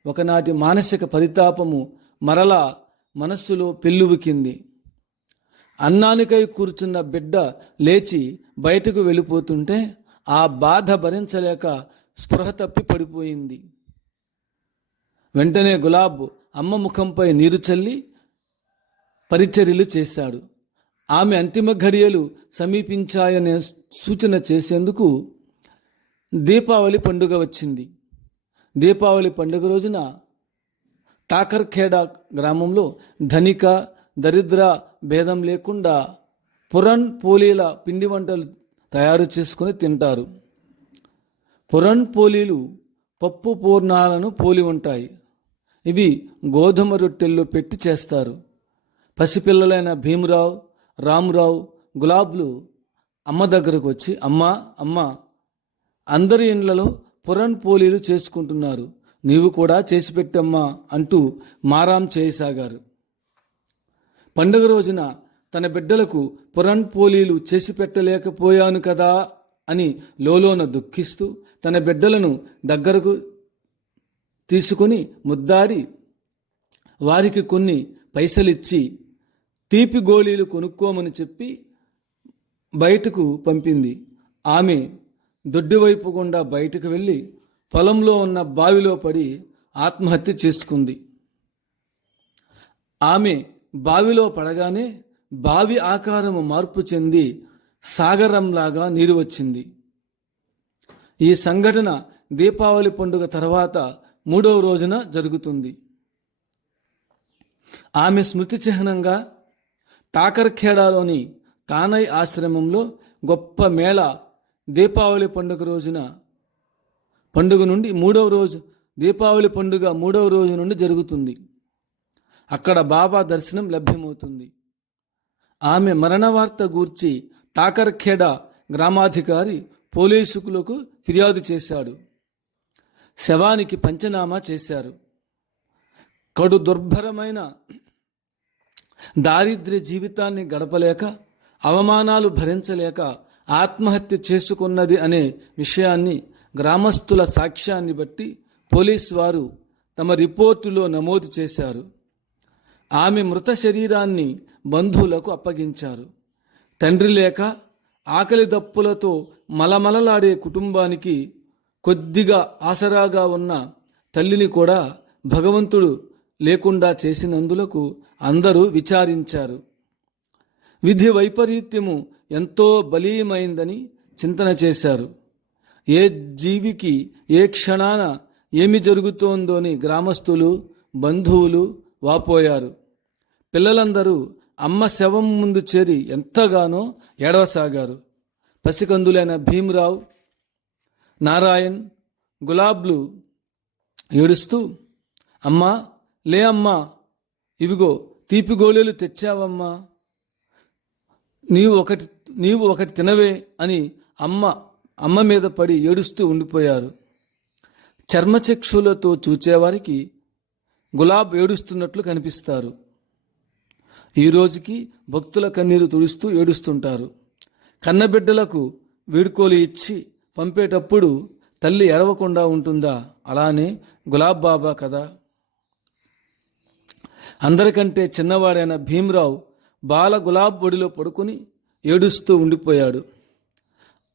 ఒకనాటి మానసిక పరితాపము మరలా మనస్సులో పెళ్ళువికింది. అన్నానికై కూర్చున్న బిడ్డ లేచి బయటకు వెళ్ళిపోతుంటే ఆ బాధ భరించలేక స్పృహ తప్పి పడిపోయింది. వెంటనే గులాబ్ అమ్మ ముఖంపై నీరు చల్లి పరిచర్యలు చేశాడు. ఆమె అంతిమ ఘడియలు సమీపించాయనే సూచన చేసేందుకు దీపావళి పండుగ వచ్చింది. దీపావళి పండుగ రోజున టాకర్ఖేడా గ్రామంలో ధనిక దరిద్ర భేదం లేకుండా పురణ్ పోలీల పిండి వంటలు తయారు చేసుకుని తింటారు. పురణ్ పోలీలు పప్పు పూర్ణాలను పోలి ఉంటాయి. ఇవి గోధుమ రొట్టెల్లో పెట్టి చేస్తారు. పసిపిల్లలైన భీమరావు, రామురావు, గులాబ్లు అమ్మ దగ్గరకు వచ్చి అమ్మ అందరి ఇండ్లలో పురణ్ పోలీలు చేసుకుంటున్నారు, నీవు కూడా చేసి పెట్టమ్మా అంటూ మారాం చేయసాగారు. పండుగ రోజున తన బిడ్డలకు పురణ్ పోలీలు చేసి పెట్టలేకపోయాను కదా అని లోలోన దుఃఖిస్తూ తన బిడ్డలను దగ్గరకు తీసుకొని ముద్దాడి వారికి కొన్ని పైసలిచ్చి తీపి గోళీలు కొనుక్కోమని చెప్పి బయటకు పంపింది. ఆమె దొడ్డివైపు గుండా బయటకు వెళ్ళి పొలంలో ఉన్న బావిలో పడి ఆత్మహత్య చేసుకుంది. ఆమె బావిలో పడగానే బావి ఆకారము మార్పు చెంది సాగరంలాగా నీరు వచ్చింది. ఈ సంఘటన దీపావళి పండుగ తర్వాత 3వ రోజున జరుగుతుంది. ఆమె స్మృతి చిహ్నంగా టాకర్ఖేడాలోని తానై ఆశ్రమంలో గొప్ప మేళ దీపావళి పండుగ నుండి 3వ రోజు దీపావళి పండుగ 3వ రోజు నుండి జరుగుతుంది. అక్కడ బాబా దర్శనం లభ్యమవుతుంది. ఆమె మరణ వార్త గూర్చి టాకర్ఖేడా గ్రామాధికారి పోలీసులకు ఫిర్యాదు చేశాడు. శవానికి పంచనామా చేశారు. కడు దుర్భరమైన దారిద్ర్య జీవితాన్ని గడపలేక, అవమానాలు భరించలేక ఆత్మహత్య చేసుకున్నది అనే విషయాన్ని గ్రామస్తుల సాక్ష్యాన్ని బట్టి పోలీసు వారు తమ రిపోర్టులో నమోదు చేశారు. ఆమె మృత శరీరాన్ని బంధువులకు అప్పగించారు. తండ్రి లేక ఆకలి దప్పులతో మలమలలాడే కుటుంబానికి కొద్దిగా ఆసరాగా ఉన్న తల్లిని కూడా భగవంతుడు లేకుండా చేసినందులకు అందరూ విచారించారు. విధి వైపరీత్యము ఎంతో బలీయమైందని చింతన చేశారు. ఏ జీవికి ఏ క్షణాన ఏమి జరుగుతోందోని గ్రామస్తులు, బంధువులు వాపోయారు. పిల్లలందరూ అమ్మ శవం ముందు చేరి ఎంతగానో ఏడవసాగారు. పసికందులైన భీమరావు, నారాయణ్, గులాబ్లు ఏడుస్తూ, అమ్మా లే అమ్మా, ఇవిగో తీపి గోళీలు తెచ్చావమ్మా, నీవు ఒకటి తినవే అని అమ్మ మీద పడి ఏడుస్తూ ఉండిపోయారు. చర్మచక్షులతో చూచేవారికి గులాబ్ ఏడుస్తున్నట్లు కనిపిస్తారు. ఈ రోజుకి భక్తుల కన్నీరు తుడుస్తూ ఏడుస్తుంటారు. కన్నబిడ్డలకు వీడ్కోలు ఇచ్చి పంపేటప్పుడు తల్లి ఏడవకుండా ఉంటుందా? అలానే గులాబ్ బాబా కదా. అందరికంటే చిన్నవాడైన భీమరావు బాల గులాబ్ ఒడిలో పడుకుని ఏడుస్తూ ఉండిపోయాడు.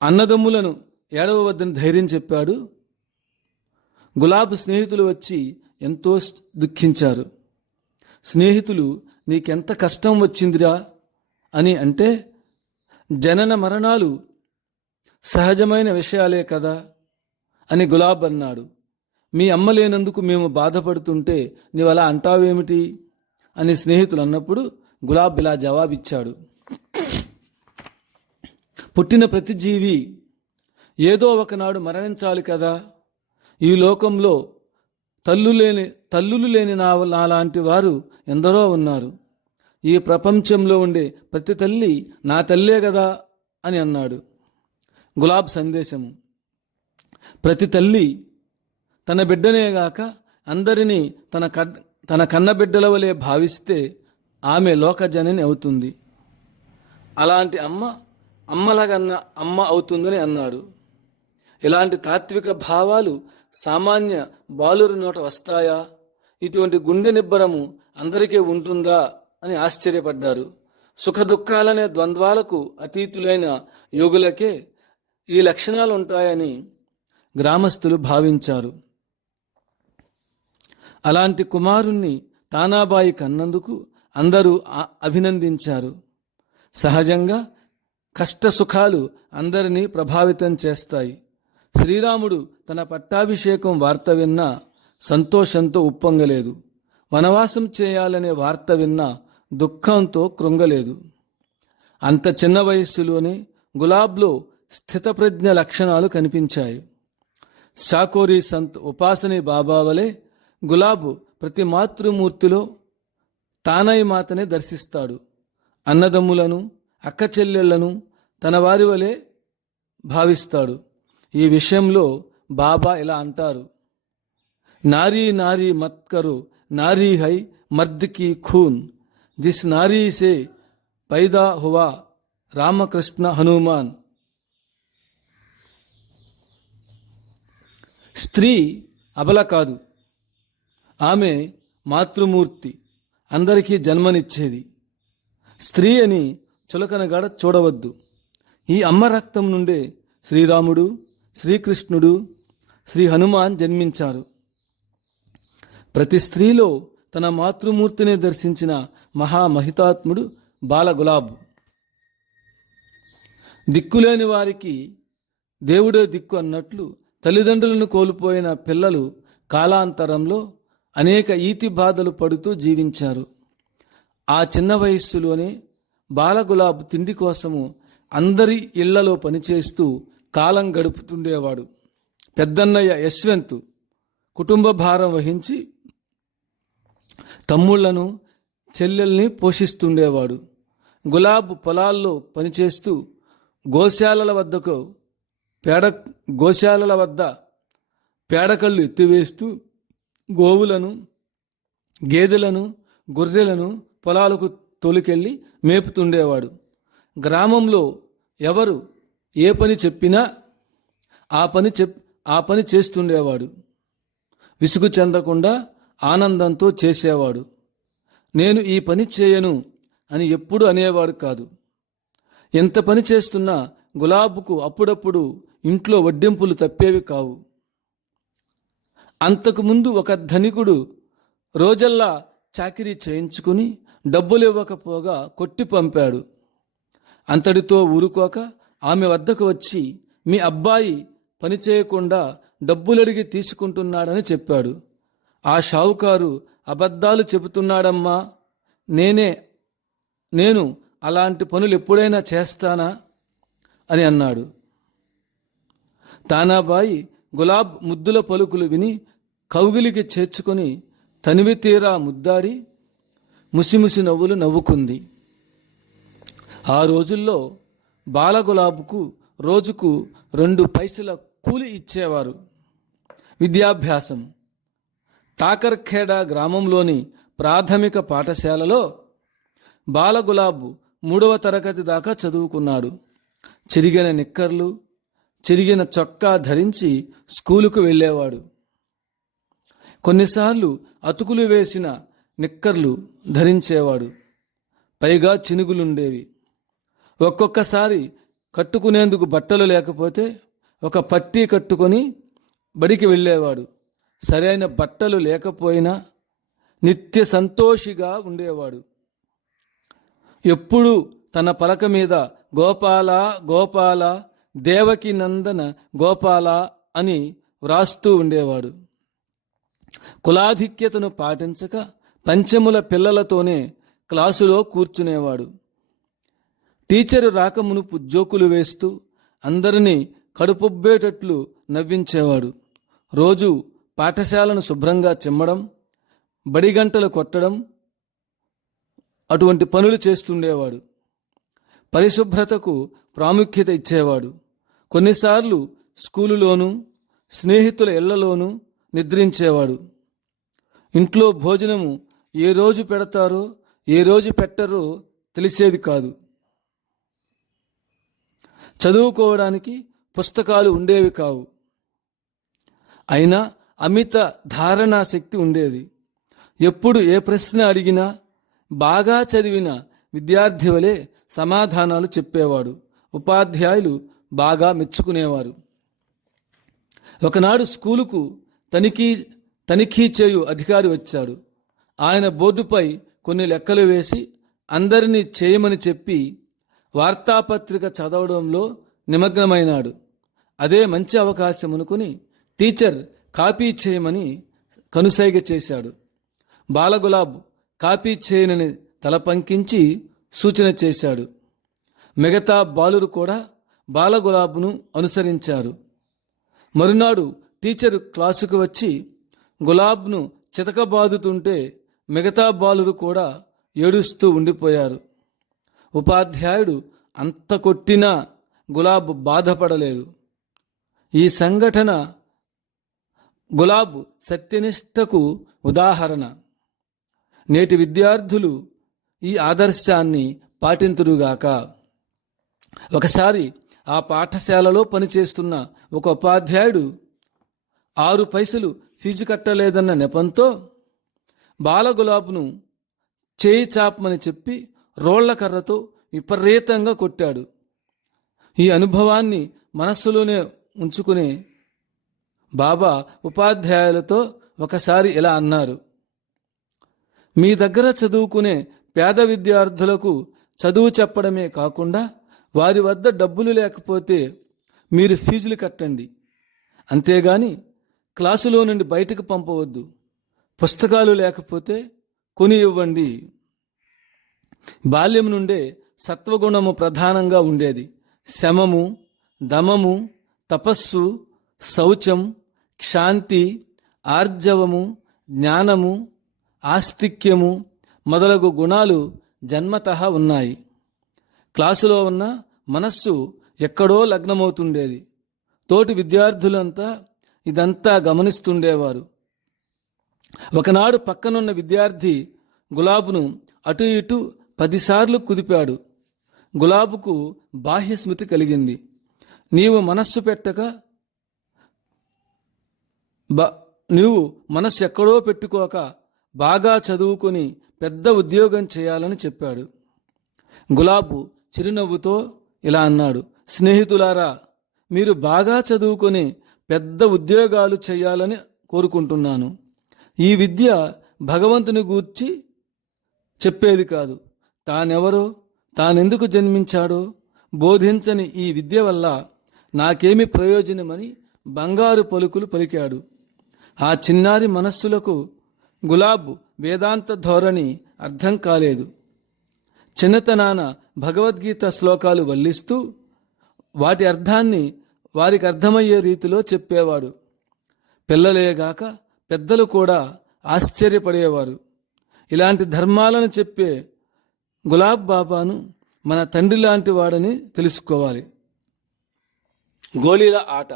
అన్నదమ్ములను ఏడవవద్దని ధైర్యం చెప్పాడు. గులాబ్ స్నేహితులు వచ్చి ఎంతో దుఃఖించారు. స్నేహితులు, నీకెంత కష్టం వచ్చిందిరా అని అంటే, జనన మరణాలు సహజమైన విషయాలే కదా అని గులాబ్ అన్నాడు. మీ అమ్మ లేనందుకు మేము బాధపడుతుంటే నీవలా అంటావేమిటి అని స్నేహితులు అన్నప్పుడు గులాబ్ ఇలా జవాబిచ్చాడు. పుట్టిన ప్రతి జీవి ఏదో ఒకనాడు మరణించాలి కదా. ఈ లోకంలో తల్లులు లేని నాలాంటి వారు ఎందరో ఉన్నారు. ఈ ప్రపంచంలో ఉండే ప్రతి తల్లి నా తల్లే కదా అని అన్నాడు. గులాబ్ సందేశము: ప్రతి తల్లి తన బిడ్డనేగాక అందరినీ తన కన్నబిడ్డల వలె భావిస్తే ఆమె లోకజనని అవుతుంది. అలాంటి అమ్మలగన్న అమ్మ అవుతుందని అన్నాడు. ఇలాంటి తాత్విక భావాలు సామాన్య బాలురి నోట వస్తాయా? ఇటువంటి గుండె నిబ్బరము అందరికీ ఉంటుందా అని ఆశ్చర్యపడ్డారు. సుఖ దుఃఖాలనే ద్వంద్వాలకు అతీతులైన యోగులకే ఈ లక్షణాలు ఉంటాయని గ్రామస్తులు భావించారు. అలాంటి కుమారుణ్ణి తానాబాయి కన్నందుకు అందరూ అభినందించారు. సహజంగా కష్ట సుఖాలు అందరినీ ప్రభావితం చేస్తాయి. శ్రీరాముడు తన పట్టాభిషేకం వార్త విన్నా సంతోషంతో ఉప్పొంగలేదు. వనవాసం చేయాలనే వార్త విన్నా దుఃఖంతో కృంగలేదు. అంత చిన్న వయస్సులోనే గులాబ్లో స్థితప్రజ్ఞ లక్షణాలు కనిపించాయి. సాకోరీ సంత్ ఉపాసనీ బాబా వలె గులాబ్ ప్రతి మాతృమూర్తిలో తానై మాతనే దర్శిస్తాడు. అన్నదమ్ములను, అక్క చెల్లెళ్లను తన వారి వలె భావిస్తాడు. ఈ విషయంలో బాబా ఇలా అంటారు: నారీ నారీ మత్ కరో, నారీ హై మర్ద్ కీ ఖూన్, జిస్ నారీ సే పైదా హువా రామకృష్ణ హనుమాన్. స్త్రీ అబల కాదు, ఆమె మాతృమూర్తి, అందరికీ జన్మనిచ్చేది. స్త్రీ అని చులకనగాడ చూడవద్దు. ఈ అమ్మ రక్తం నుండే శ్రీరాముడు, శ్రీకృష్ణుడు, శ్రీ హనుమాన్ జన్మించారు. ప్రతి స్త్రీలో తన మాతృమూర్తిని దర్శించిన మహామహితాత్ముడు బాల గులాబ్. దిక్కులేని వారికి దేవుడే దిక్కు అన్నట్లు తల్లిదండ్రులను కోల్పోయిన పిల్లలు కాలాంతరంలో అనేక ఈతి బాధలు పడుతూ జీవించారు. ఆ చిన్న వయస్సులోనే బాలగులాబ్ తిండి కోసము అందరి ఇళ్లలో పనిచేస్తూ కాలం గడుపుతుండేవాడు. పెద్దన్నయ్య యశ్వంత్ కుటుంబ భారం వహించి తమ్ముళ్లను, చెల్లెల్ని పోషిస్తుండేవాడు. గులాబ్ పొలాల్లో పనిచేస్తూ గోశాలల వద్ద పేడకళ్ళు ఎత్తివేస్తూ గోవులను, గేదెలను, గొర్రెలను పొలాలకు తోలుకెళ్ళి మేపుతుండేవాడు. గ్రామంలో ఎవరు ఏ పని చెప్పినా ఆ పని చేస్తుండేవాడు. విసుగు చెందకుండా ఆనందంతో చేసేవాడు. నేను ఈ పని చేయను అని ఎప్పుడు అనేవాడు కాదు. ఎంత పని చేస్తున్నా గులాబుకు అప్పుడప్పుడు ఇంట్లో వడ్డింపులు తప్పేవి కావు. అంతకుముందు ఒక ధనికుడు రోజల్లా చాకిరీ చేయించుకుని డబ్బులు ఇవ్వకపోగా కొట్టి పంపాడు. అంతటితో ఊరుకోక ఆమె వద్దకు వచ్చి, మీ అబ్బాయి పని చేయకుండా డబ్బులడిగి తీసుకుంటున్నాడని చెప్పాడు. ఆ షావుకారు, అబద్ధాలు చెబుతున్నాడమ్మా, నేను అలాంటి పనులు ఎప్పుడైనా చేస్తానా అని అన్నాడు. తానాబాయి గులాబ్ ముద్దుల పలుకులు విని కౌగిలికి చేర్చుకొని తనివి తీరా ముద్దాడి ముసిముసి నవ్వులు నవ్వుకుంది. ఆ రోజుల్లో బాలగులాబుకు రోజుకు 2 పైసల కూలి ఇచ్చేవారు. విద్యాభ్యాసం. తాకర్ఖేడా గ్రామంలోని ప్రాథమిక పాఠశాలలో బాలగులాబు 3వ తరగతి దాకా చదువుకున్నాడు. చిరిగిన నిక్కర్లు, చిరిగిన చొక్కా ధరించి స్కూలుకు వెళ్ళేవాడు. కొన్నిసార్లు అతుకులు వేసిన నిక్కర్లు ధరించేవాడు. పైగా చినుగులుండేవి. ఒక్కొక్కసారి కట్టుకునేందుకు బట్టలు లేకపోతే ఒక పట్టీ కట్టుకొని బడికి వెళ్ళేవాడు. సరైన బట్టలు లేకపోయినా నిత్య సంతోషిగా ఉండేవాడు. ఎప్పుడూ తన పలక మీద గోపాల గోపాల, దేవకి నందన గోపాల అని వ్రాస్తూ ఉండేవాడు. కులాధిక్యతను పాటించక పంచముల పిల్లలతోనే క్లాసులో కూర్చునేవాడు. టీచరు రాకమునుపు జోకులు వేస్తూ అందరినీ కడుపుబ్బేటట్లు నవ్వించేవాడు. రోజు పాఠశాలను శుభ్రంగా చిమ్మడం, బడిగంటలు కొట్టడం, అటువంటి పనులు చేస్తుండేవాడు. పరిశుభ్రతకు ప్రాముఖ్యత ఇచ్చేవాడు. కొన్నిసార్లు స్కూలులోనూ స్నేహితుల ఇళ్లలోనూ నిద్రించేవాడు. ఇంట్లో భోజనము ఏ రోజు పెడతారో ఏ రోజు పెట్టరో తెలిసేది కాదు. చదువుకోవడానికి పుస్తకాలు ఉండేవి కావు. అయినా అమిత ధారణా శక్తి ఉండేది. ఎప్పుడు ఏ ప్రశ్న అడిగినా బాగా చదివిన విద్యార్థి వలె సమాధానాలు చెప్పేవాడు. ఉపాధ్యాయులు బాగా మెచ్చుకునేవారు. ఒకనాడు స్కూలుకు తనిఖీ చేయు అధికారి వచ్చాడు. ఆయన బోర్డుపై కొన్ని లెక్కలు వేసి అందరినీ చేయమని చెప్పి వార్తాపత్రిక చదవడంలో నిమగ్నమైనాడు. అదే మంచి అవకాశం అనుకుని టీచర్ కాపీ చేయమని కనుసైగ చేశాడు. బాలగులాబ్ కాపీ చేయనని తల పంకించి సూచన చేశాడు. మిగతా బాలురు కూడా బాలగులాబ్ను అనుసరించారు. మరునాడు టీచరు క్లాసుకు వచ్చి గులాబ్ను చితకబాదుతుంటే మిగతా బాలురు కూడా ఏడుస్తూ ఉండిపోయారు. ఉపాధ్యాయుడు అంత కొట్టినా గులాబ్ బాధపడలేదు. ఈ సంఘటన గులాబ్ సత్యనిష్టకు ఉదాహరణ. నేటి విద్యార్థులు ఈ ఆదర్శాన్ని పాటింతురుగాక. ఒకసారి ఆ పాఠశాలలో పనిచేస్తున్న ఒక ఉపాధ్యాయుడు 6 పైసలు ఫీజు కట్టలేదన్న నెపంతో బాలగులాబ్ను చేయి చాపమని చెప్పి రోళ్ల కర్రతో విపరీతంగా కొట్టాడు. ఈ అనుభవాన్ని మనస్సులోనే ఉంచుకునే బాబా ఉపాధ్యాయులతో ఒకసారి ఇలా అన్నారు: మీ దగ్గర చదువుకునే పేద విద్యార్థులకు చదువు చెప్పడమే కాకుండా వారి వద్ద డబ్బులు లేకపోతే మీరు ఫీజులు కట్టండి. అంతేగాని క్లాసులో నుండి బయటకు పంపవద్దు. పుస్తకాలు లేకపోతే కొని ఇవ్వండి. బాల్యం నుండే సత్వగుణము ప్రధానంగా ఉండేది. శమము, దమము, తపస్సు, శౌచం, క్షాంతి, ఆర్జవము, జ్ఞానము, ఆస్తిక్యము, మొదలగు గుణాలు జన్మతః ఉన్నాయి. క్లాసులో ఉన్న మనస్సు ఎక్కడో లగ్నమవుతుండేది. తోటి విద్యార్థులంతా ఇదంతా గమనిస్తుండేవారు. ఒకనాడు పక్కనున్న విద్యార్థి గులాబును అటు ఇటు 10 సార్లు కుదిపాడు. గులాబుకు బాహ్య స్మృతి కలిగింది. నీవు మనస్సు ఎక్కడో పెట్టుకోక బాగా చదువుకొని పెద్ద ఉద్యోగం చేయాలని చెప్పాడు. గులాబు చిరునవ్వుతో ఇలా అన్నాడు, స్నేహితులారా, మీరు బాగా చదువుకొని పెద్ద ఉద్యోగాలు చేయాలని కోరుకుంటున్నాను. ఈ విద్య భగవంతుని గూర్చి చెప్పేది కాదు. తానెవరో, తానెందుకు జన్మించాడో బోధించని ఈ విద్య వల్ల నాకేమి ప్రయోజనమని బంగారు పలుకులు పలికాడు. ఆ చిన్నారి మనస్సులకు గులాబ్ వేదాంత ధోరణి అర్థం కాలేదు. చిన్నతనాన భగవద్గీత శ్లోకాలు వల్లిస్తూ వాటి అర్థాన్ని వారికి అర్థమయ్యే రీతిలో చెప్పేవాడు. పిల్లలేగాక పెద్దలు కూడా ఆశ్చర్యపడేవారు. ఇలాంటి ధర్మాలను చెప్పే గులాబ్ బాబాను మన తండ్రి లాంటి వాడని తెలుసుకోవాలి. గోళీల ఆట.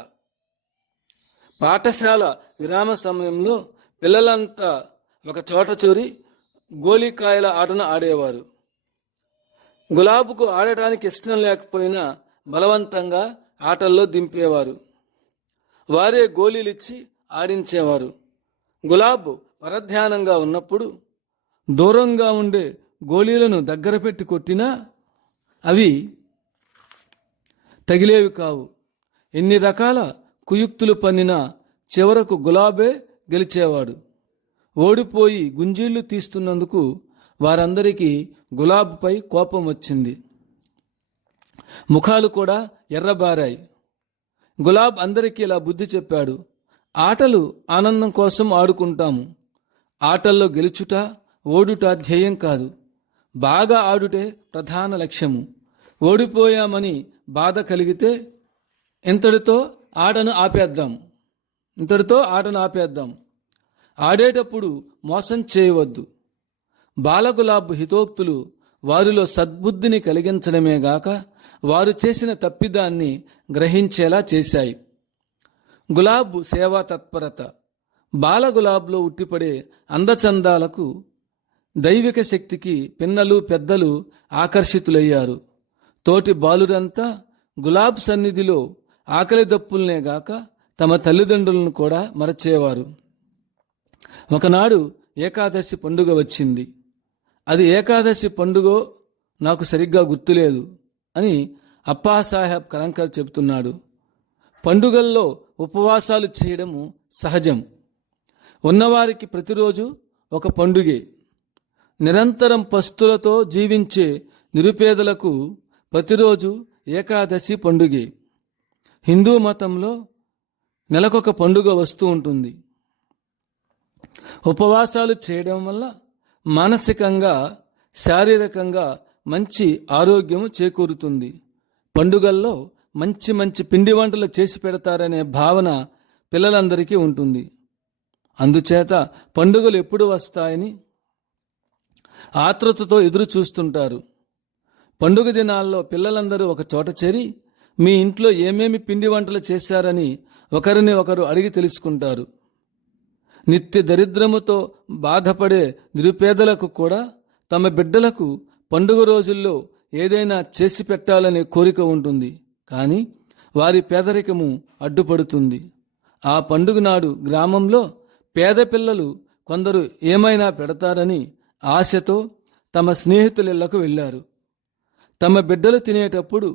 పాఠశాల విరామ సమయంలో పిల్లలంతా ఒక చోట చేరి గోళీకాయల ఆటను ఆడేవారు. గులాబుకు ఆడటానికి ఇష్టం లేకపోయినా బలవంతంగా ఆటల్లో దింపేవారు. వారే గోళీలిచ్చి ఆడించేవారు. గులాబ్ పరధ్యానంగా ఉన్నప్పుడు దూరంగా ఉండే గోళీలను దగ్గర పెట్టి కొట్టినా అవి తగిలేవి కావు. ఎన్ని రకాల కుయుక్తులు పన్నినా చివరకు గులాబే గెలిచేవాడు. ఓడిపోయి గుంజీళ్లు తీస్తున్నందుకు వారందరికీ గులాబ్పై కోపం వచ్చింది. ముఖాలు కూడా ఎర్రబారాయి. గులాబ్ అందరికీ ఇలా బుద్ధి చెప్పాడు, ఆటలు ఆనందం కోసం ఆడుకుంటాము. ఆటల్లో గెలుచుట ఓడుట ధ్యేయం కాదు, బాగా ఆడుటే ప్రధాన లక్ష్యము. ఓడిపోయామని బాధ కలిగితే ఇంతటితో ఆటను ఆపేద్దాం. ఆడేటప్పుడు మోసం చేయవద్దు. బాలగులాబ్ హితోక్తులు వారిలో సద్బుద్ధిని కలిగించడమే గాక వారు చేసిన తప్పిదాన్ని గ్రహించేలా చేశాయి. గులాబ్ సేవా తత్పరత. బాలగులాబ్లో ఉట్టిపడే అందచందాలకు, దైవిక శక్తికి పిన్నలు పెద్దలు ఆకర్షితులయ్యారు. తోటి బాలురంతా గులాబ్ సన్నిధిలో ఆకలి దప్పుల్నే గాక తమ తల్లిదండ్రులను కూడా మరచేవారు. ఒకనాడు ఏకాదశి పండుగ వచ్చింది. అది ఏకాదశి పండుగో నాకు సరిగ్గా గుర్తులేదు అని అప్పాసాహెబ్ కలంకర్ చెబుతున్నాడు. పండుగల్లో ఉపవాసాలు చేయడము సహజం. ఉన్నవారికి ప్రతిరోజు ఒక పండుగే. నిరంతరం పస్తులతో జీవించే నిరుపేదలకు ప్రతిరోజు ఏకాదశి పండుగే. హిందూ మతంలో నెలకొక పండుగ వస్తూ ఉంటుంది. ఉపవాసాలు చేయడం వల్ల మానసికంగా, శారీరకంగా మంచి ఆరోగ్యము చేకూరుతుంది. పండుగల్లో మంచి మంచి పిండి వంటలు చేసి పెడతారనే భావన పిల్లలందరికీ ఉంటుంది. అందుచేత పండుగలు ఎప్పుడు వస్తాయని ఆతృతతో ఎదురు చూస్తుంటారు. పండుగ దినాల్లో పిల్లలందరూ ఒక చోట చేరి మీ ఇంట్లో ఏమేమి పిండి వంటలు చేశారని ఒకరిని ఒకరు అడిగి తెలుసుకుంటారు. నిత్య దరిద్రముతో బాధపడే నిరుపేదలకు కూడా తమ బిడ్డలకు పండుగ రోజుల్లో ఏదైనా చేసి పెట్టాలనే కోరిక ఉంటుంది. కానీ వారి పేదరికము అడ్డుపడుతుంది. ఆ పండుగ నాడు గ్రామంలో పేద పిల్లలు కొందరు ఏమైనా పెడతారని ఆశతో తమ స్నేహితులిళ్లకు వెళ్ళారు. తమ బిడ్డలు తినేటప్పుడు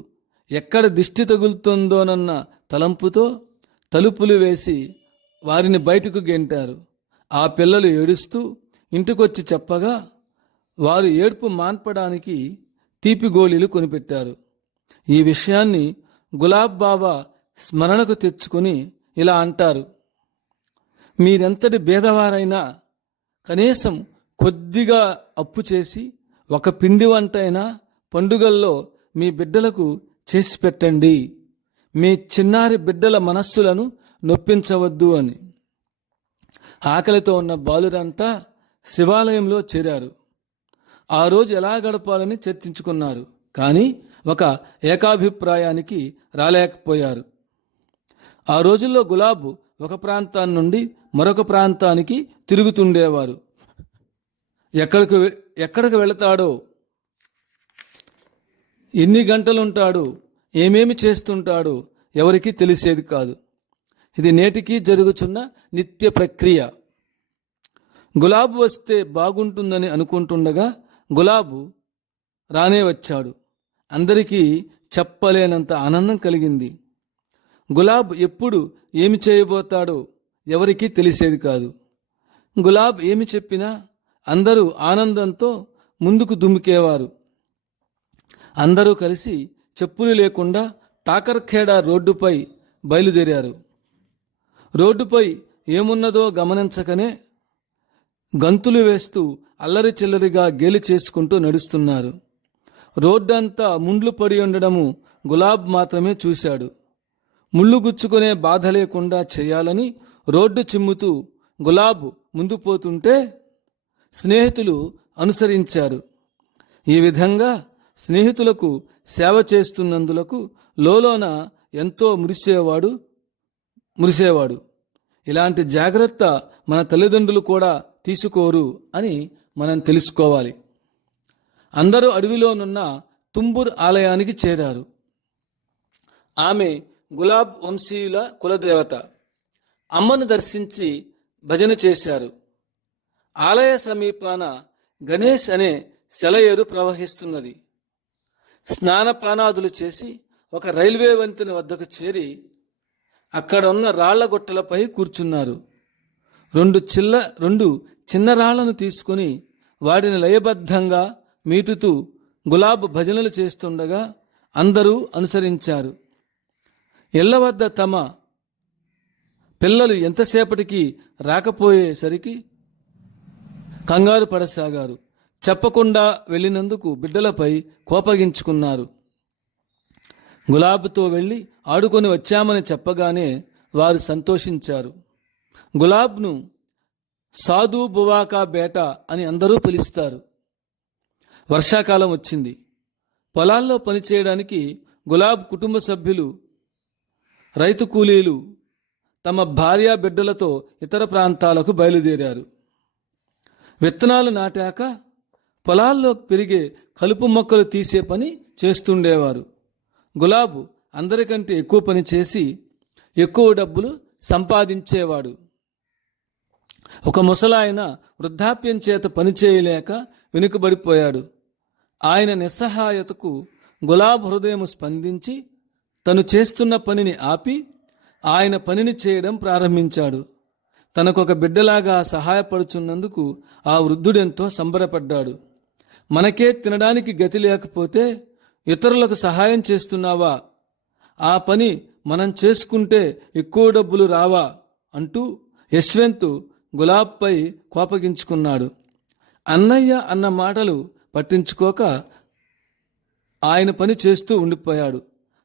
ఎక్కడ దిష్టి తగులుతుందోనన్న తలంపుతో తలుపులు వేసి వారిని బయటకు గెంటారు. ఆ పిల్లలు ఏడుస్తూ ఇంటికొచ్చి చెప్పగా వారు ఏడ్పు మాన్పడానికి తీపి గోళీలు కొనిపెట్టారు. ఈ విషయాన్ని గులాబ్ బాబా స్మరణకు తెచ్చుకుని ఇలా అంటారు, మీరెంతటి భేదవారైనా కనీసం కొద్దిగా అప్పు చేసి ఒక పిండి వంటైనా పండుగల్లో మీ బిడ్డలకు చేసి పెట్టండి. మీ చిన్నారి బిడ్డల మనస్సులను నొప్పించవద్దు అని. ఆకలితో ఉన్న బాలురంతా శివాలయంలో చేరారు. ఆ రోజు ఎలా గడపాలని చర్చించుకున్నారు. కానీ ఒక ఏకాభిప్రాయానికి రాలేకపోయారు. ఆ రోజుల్లో గులాబ్ ఒక ప్రాంతాన్ని నుండి మరొక ప్రాంతానికి తిరుగుతుండేవారు. ఎక్కడికి వెళతాడో, ఎన్ని గంటలుంటాడో, ఏమేమి చేస్తుంటాడో ఎవరికీ తెలిసేది కాదు. ఇది నేటికీ జరుగుతున్న నిత్య ప్రక్రియ. గులాబ్ వస్తే బాగుంటుందని అనుకుంటుండగా గులాబ్ రానే వచ్చాడు. అందరికీ చెప్పలేనంత ఆనందం కలిగింది. గులాబ్ ఎప్పుడు ఏమి చేయబోతాడో ఎవరికీ తెలిసేది కాదు. గులాబ్ ఏమి చెప్పినా అందరూ ఆనందంతో ముందుకు దుమికేవారు. అందరూ కలిసి చెప్పులు లేకుండా టాకర్ఖేడా రోడ్డుపై బయలుదేరారు. రోడ్డుపై ఏమున్నదో గమనించకనే గంతులు వేస్తూ అల్లరి చిల్లరిగా గేలి చేసుకుంటూ నడుస్తున్నారు. రోడ్డంతా ముండ్లు పడి ఉండడము గులాబ్ మాత్రమే చూశాడు. ముళ్ళు గుచ్చుకునే బాధ లేకుండా చేయాలని రోడ్డు చిమ్ముతూ గులాబ్ ముందు పోతుంటే స్నేహితులు అనుసరించారు. ఈ విధంగా స్నేహితులకు సేవ చేస్తున్నందులకు లోలోన ఎంతో మురిసేవాడు. ఇలాంటి జాగ్రత్త మన తల్లిదండ్రులు కూడా తీసుకోరు అని మనం తెలుసుకోవాలి. అందరూ అడవిలోనున్న తుంబుర్ ఆలయానికి చేరారు. ఆమె గులాబ్ వంశీయుల కులదేవత. అమ్మను దర్శించి భజన చేశారు. ఆలయ సమీపాన గణేష్ అనే సెలయేరు ప్రవహిస్తున్నది. స్నానపానాదులు చేసి ఒక రైల్వే వంతెన వద్దకు చేరి అక్కడ ఉన్న రాళ్లగొట్టలపై కూర్చున్నారు. రెండు చిన్న రాళ్లను తీసుకుని వాటిని లయబద్ధంగా మీటుతూ గులాబ్ భజనలు చేస్తుండగా అందరూ అనుసరించారు. ఇళ్ల వద్ద తమ పిల్లలు ఎంతసేపటికి రాకపోయేసరికి కంగారు పడసాగారు. చెప్పకుండా వెళ్ళినందుకు బిడ్డలపై కోపగించుకున్నారు. గులాబ్తో వెళ్ళి ఆడుకొని వచ్చామని చెప్పగానే వారు సంతోషించారు. గులాబ్ను సాధు బువాకా బేట అని అందరూ పిలుస్తారు. వర్షాకాలం వచ్చింది. పొలాల్లో పనిచేయడానికి గులాబ్ కుటుంబ సభ్యులు, రైతు కూలీలు తమ భార్య బిడ్డలతో ఇతర ప్రాంతాలకు బయలుదేరారు. విత్తనాలు నాటాక పొలాల్లో పెరిగే కలుపు మొక్కలు తీసే పని చేస్తుండేవారు. గులాబ్ అందరికంటే ఎక్కువ పని చేసి ఎక్కువ డబ్బులు సంపాదించేవాడు. ఒక ముసలాయన వృద్ధాప్యం చేత పనిచేయలేక వెనుకబడిపోయాడు. ఆయన నిస్సహాయతకు గులాబ్ హృదయం స్పందించి తను చేస్తున్న పనిని ఆపి ఆయన పనిని చేయడం ప్రారంభించాడు. తనకొక బిడ్డలాగా సహాయపడుచున్నందుకు ఆ వృద్ధుడెంతో సంబరపడ్డాడు. మనకే తినడానికి గతి లేకపోతే ఇతరులకు సహాయం చేస్తున్నావా? ఆ పని మనం చేసుకుంటే ఎక్కువ డబ్బులు రావా అంటూ యశ్వంత్ గులాబ్పై కోపగించుకున్నాడు. అన్నయ్య అన్న మాటలు పట్టించుకోక ఆయన పని చేస్తూ ఉండిపోయాడు.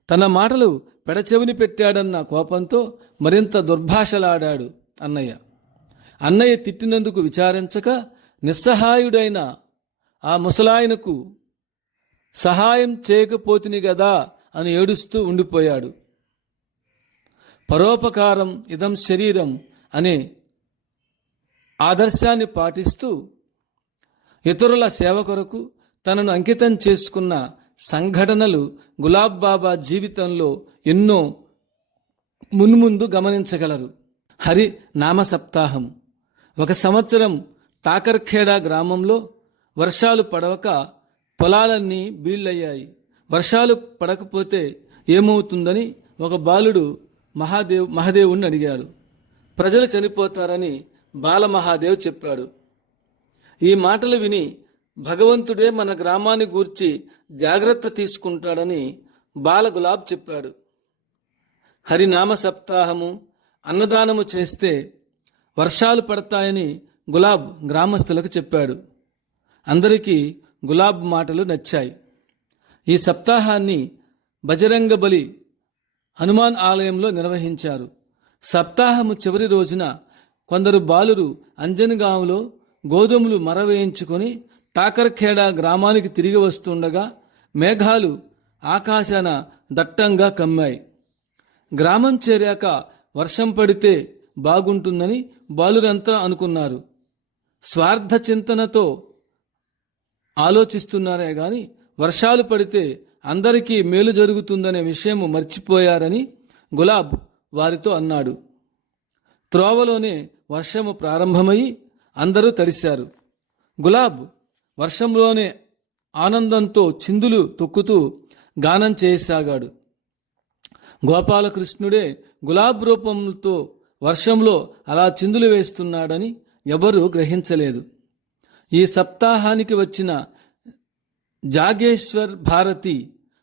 తన మాటలు పెడచెవిని పెట్టాడన్న కోపంతో మరింత దుర్భాషలాడాడు అన్నయ్య తిట్టినందుకు విచారించక నిస్సహాయుడైన ఆ ముసలాయనకు సహాయం చేయకపోతిని గదా అని ఏడుస్తూ ఉండిపోయాడు. పరోపకారం ఇదం శరీరం అనే ఆదర్శాన్ని పాటిస్తూ ఇతరుల సేవ కొరకు తనను అంకితం చేసుకున్న సంఘటనలు గులాబ్ బాబా జీవితంలో ఎన్నో మున్ముందు గమనించగలరు. హరి నామ సప్తాహం. ఒక సంవత్సరం టాకర్ఖేడా గ్రామంలో వర్షాలు పడవక పొలాలన్నీ బీళ్ళయ్యాయి. వర్షాలు పడకపోతే ఏమవుతుందని ఒక బాలుడు మహాదేవుణ్ణి అడిగాడు. ప్రజలు చనిపోతారని బాలమహాదేవ్ చెప్పాడు. ఈ మాటలు విని భగవంతుడే మన గ్రామాన్ని గూర్చి జాగ్రత్త తీసుకుంటాడని బాల గులాబ్ చెప్పాడు. హరినామ సప్తాహము, అన్నదానము చేస్తే వర్షాలు పడతాయని గులాబ్ గ్రామస్తులకు చెప్పాడు. అందరికీ గులాబ్ మాటలు నచ్చాయి. ఈ సప్తాహాన్ని బజరంగ బలి హనుమాన్ ఆలయంలో నిర్వహించారు. సప్తాహము చివరి రోజున కొందరు బాలురు అంజన్గాంలో గోధుమలు మరవేయించుకొని టాకర్ఖేడా గ్రామానికి తిరిగి వస్తుండగా మేఘాలు ఆకాశాన దట్టంగా కమ్మాయి. గ్రామం చేరాక వర్షం పడితే బాగుంటుందని బాలురంతా అనుకున్నారు. స్వార్థ చింతనతో ఆలోచిస్తున్నారే గాని వర్షాలు పడితే అందరికీ మేలు జరుగుతుందనే విషయం మర్చిపోయారని గులాబ్ వారితో అన్నాడు. త్రోవలోనే వర్షము ప్రారంభమై అందరూ తడిశారు. గులాబ్ వర్షంలోనే ఆనందంతో చిందులు తొక్కుతూ గానం చేయసాగాడు. గోపాలకృష్ణుడే గులాబ్ రూపంతో వర్షంలో అలా చిందులు వేస్తున్నాడని ఎవరూ గ్రహించలేదు. ఈ సప్తాహానికి వచ్చిన జాగేశ్వర్ భారతి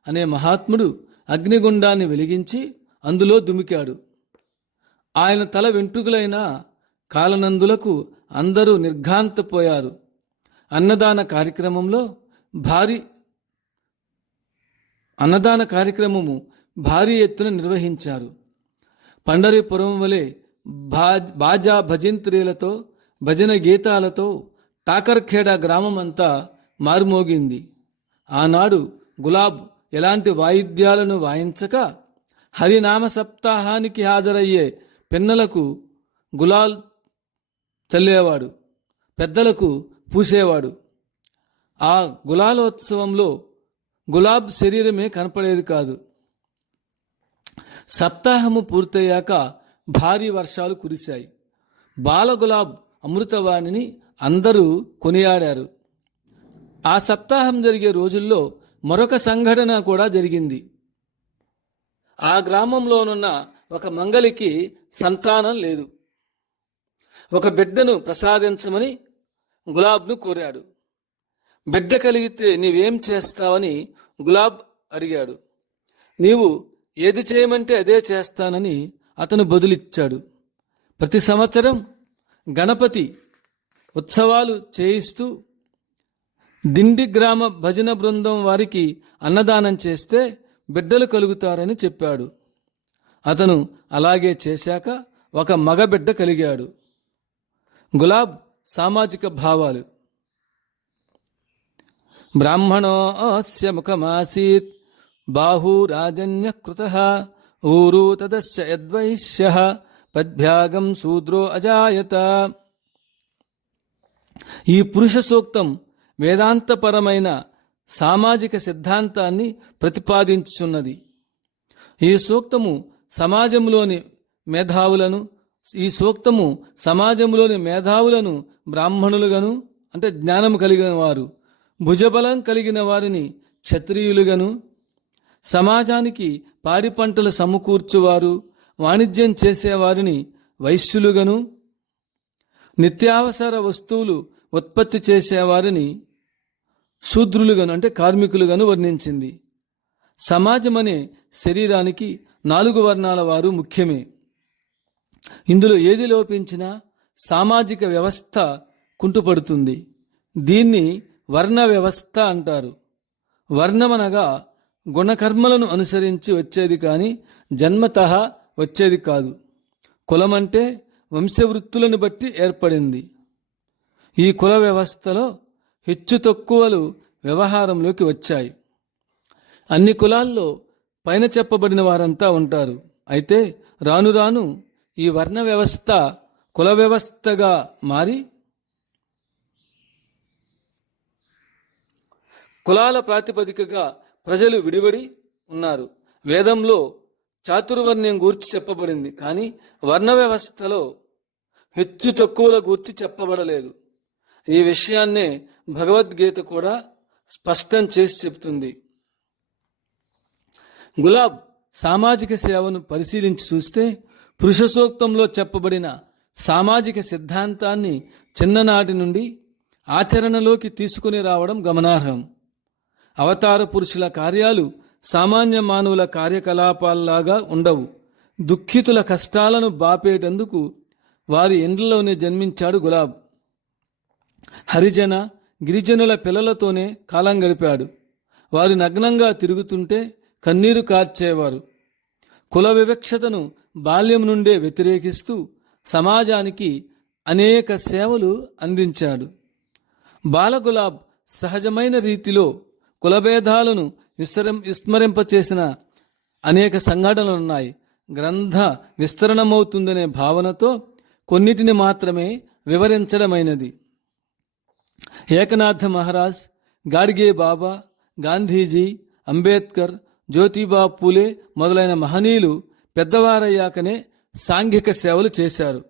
అనే మహాత్ముడు అగ్నిగుండాన్ని వెలిగించి అందులో దుమికాడు. ఆయన తల వెంట్రుకలైన కాలనందులకు అందరూ నిర్ఘాంతపోయారు. అన్నదాన కార్యక్రమము భారీ ఎత్తున నిర్వహించారు. పండరీపురం వలె బాజా భజంత్రీలతో భజన గీతాలతో టాకర్ఖేడా గ్రామం అంతా మారుమోగింది. ఆనాడు గులాబ్ ఎలాంటి వాయిద్యాలను వాయించక హరినామ సప్తాహానికి హాజరయ్యే పిన్నలకు గులాల్ చల్లేవాడు, పెద్దలకు పూసేవాడు. ఆ గులాలోత్సవంలో గులాబ్ శరీరమే కనపడేది కాదు. సప్తాహము పూర్తయ్యాక భారీ వర్షాలు కురిశాయి. బాలగులాబ్ అమృతవాణిని అందరూ కొనియాడారు. ఆ సప్తాహం జరిగే రోజుల్లో మరొక సంఘటన కూడా జరిగింది. ఆ గ్రామంలోనున్న ఒక మంగలికి సంతానం లేదు. ఒక బిడ్డను ప్రసాదించమని గులాబ్ను కోరాడు. బిడ్డ కలిగితే నీవేం చేస్తావని గులాబ్ అడిగాడు. నీవు ఏది చేయమంటే అదే చేస్తానని అతను బదులిచ్చాడు. ప్రతి సంవత్సరం గణపతి ఉత్సవాలు చేయిస్తూ దిండి గ్రామ భజన బృందం వారికి అన్నదానం చేస్తే బిడ్డలు కలుగుతారని చెప్పాడు. అతను అలాగే చేశాక ఒక మగబిడ్డ కలిగాడు. గులాబ్ సామాజిక భావాలు. బ్రాహ్మణోస్య ముఖమాసీత్ బాహురాజన్య కృతః ఊరు తదస్య యద్వైశ్యః పద్భ్యాగం శూద్రో అజాయత. ఈ పురుష సూక్తం వేదాంతపరమైన సామాజిక సిద్ధాంతాన్ని ప్రతిపాదించుచున్నది. ఈ సూక్తము సమాజంలోని మేధావులను బ్రాహ్మణులుగాను అంటే జ్ఞానము కలిగిన వారు, భుజబలం కలిగిన వారిని క్షత్రియులుగాను, సమాజానికి పాడి పంటలు సమకూర్చువారు వాణిజ్యం చేసేవారిని వైశ్యులుగాను, నిత్యావసర వస్తువులు ఉత్పత్తి చేసేవారిని శూద్రులుగాను అంటే కార్మికులుగాను వర్ణించింది. సమాజమనే శరీరానికి 4 వర్ణాల వారు ముఖ్యమే. ఇందులో ఏది లోపించినా సామాజిక వ్యవస్థ కుంటుపడుతుంది. దీన్ని వర్ణ వ్యవస్థ అంటారు. వర్ణమనగా గుణకర్మలను అనుసరించి వచ్చేది కానీ జన్మతః వచ్చేది కాదు. కులమంటే వంశవృత్తులను బట్టి ఏర్పడింది. ఈ కుల వ్యవస్థలో హెచ్చు తక్కువలు వ్యవహారంలోకి వచ్చాయి. అన్ని కులాల్లో పైన చెప్పబడిన వారంతా ఉంటారు. అయితే రాను రాను ఈ వర్ణ వ్యవస్థ కుల వ్యవస్థగా మారి కులాల ప్రాతిపదికగా ప్రజలు విడివడి ఉన్నారు. వేదంలో చాతుర్వర్ణ్యం గూర్చి చెప్పబడింది, కానీ వర్ణ వ్యవస్థలో హెచ్చు తక్కువల గూర్చి చెప్పబడలేదు. ఈ విషయాన్నే భగవద్గీత కూడా స్పష్టం చేసి చెబుతుంది. గులాబ్ సామాజిక సేవను పరిశీలించి చూస్తే పురుష సూక్తంలో చెప్పబడిన సామాజిక సిద్ధాంతాన్ని చిన్ననాటి నుండి ఆచరణలోకి తీసుకుని రావడం గమనార్హం. అవతార పురుషుల కార్యాలు సామాన్య మానవుల కార్యకలాపాల్లాగా ఉండవు. దుఃఖితుల కష్టాలను బాపేటందుకు వారి ఇండ్లలోనే జన్మించాడు గులాబ్. హరిజన గిరిజనుల పిల్లలతోనే కాలం గడిపాడు. వారు నగ్నంగా తిరుగుతుంటే కన్నీరు కార్చేవారు. కుల వివక్షతను బాల్యం నుండే వ్యతిరేకిస్తూ సమాజానికి అనేక సేవలు అందించాడు. బాలగులాబ్ సహజమైన రీతిలో కులభేదాలను విస్మరింపచేసిన అనేక సంఘటనలున్నాయి. గ్రంథ విస్తరణమవుతుందనే భావనతో కొన్నిటిని మాత్రమే వివరించడమైనది. ఏకనాథ మహారాజ్, గాడ్గే బాబా, గాంధీజీ, అంబేద్కర్, జ్యోతిబా పూలే మొదలైన మహనీయులు పెద్దవారయ్యాకనే సాంఘిక సేవలు చేశారు.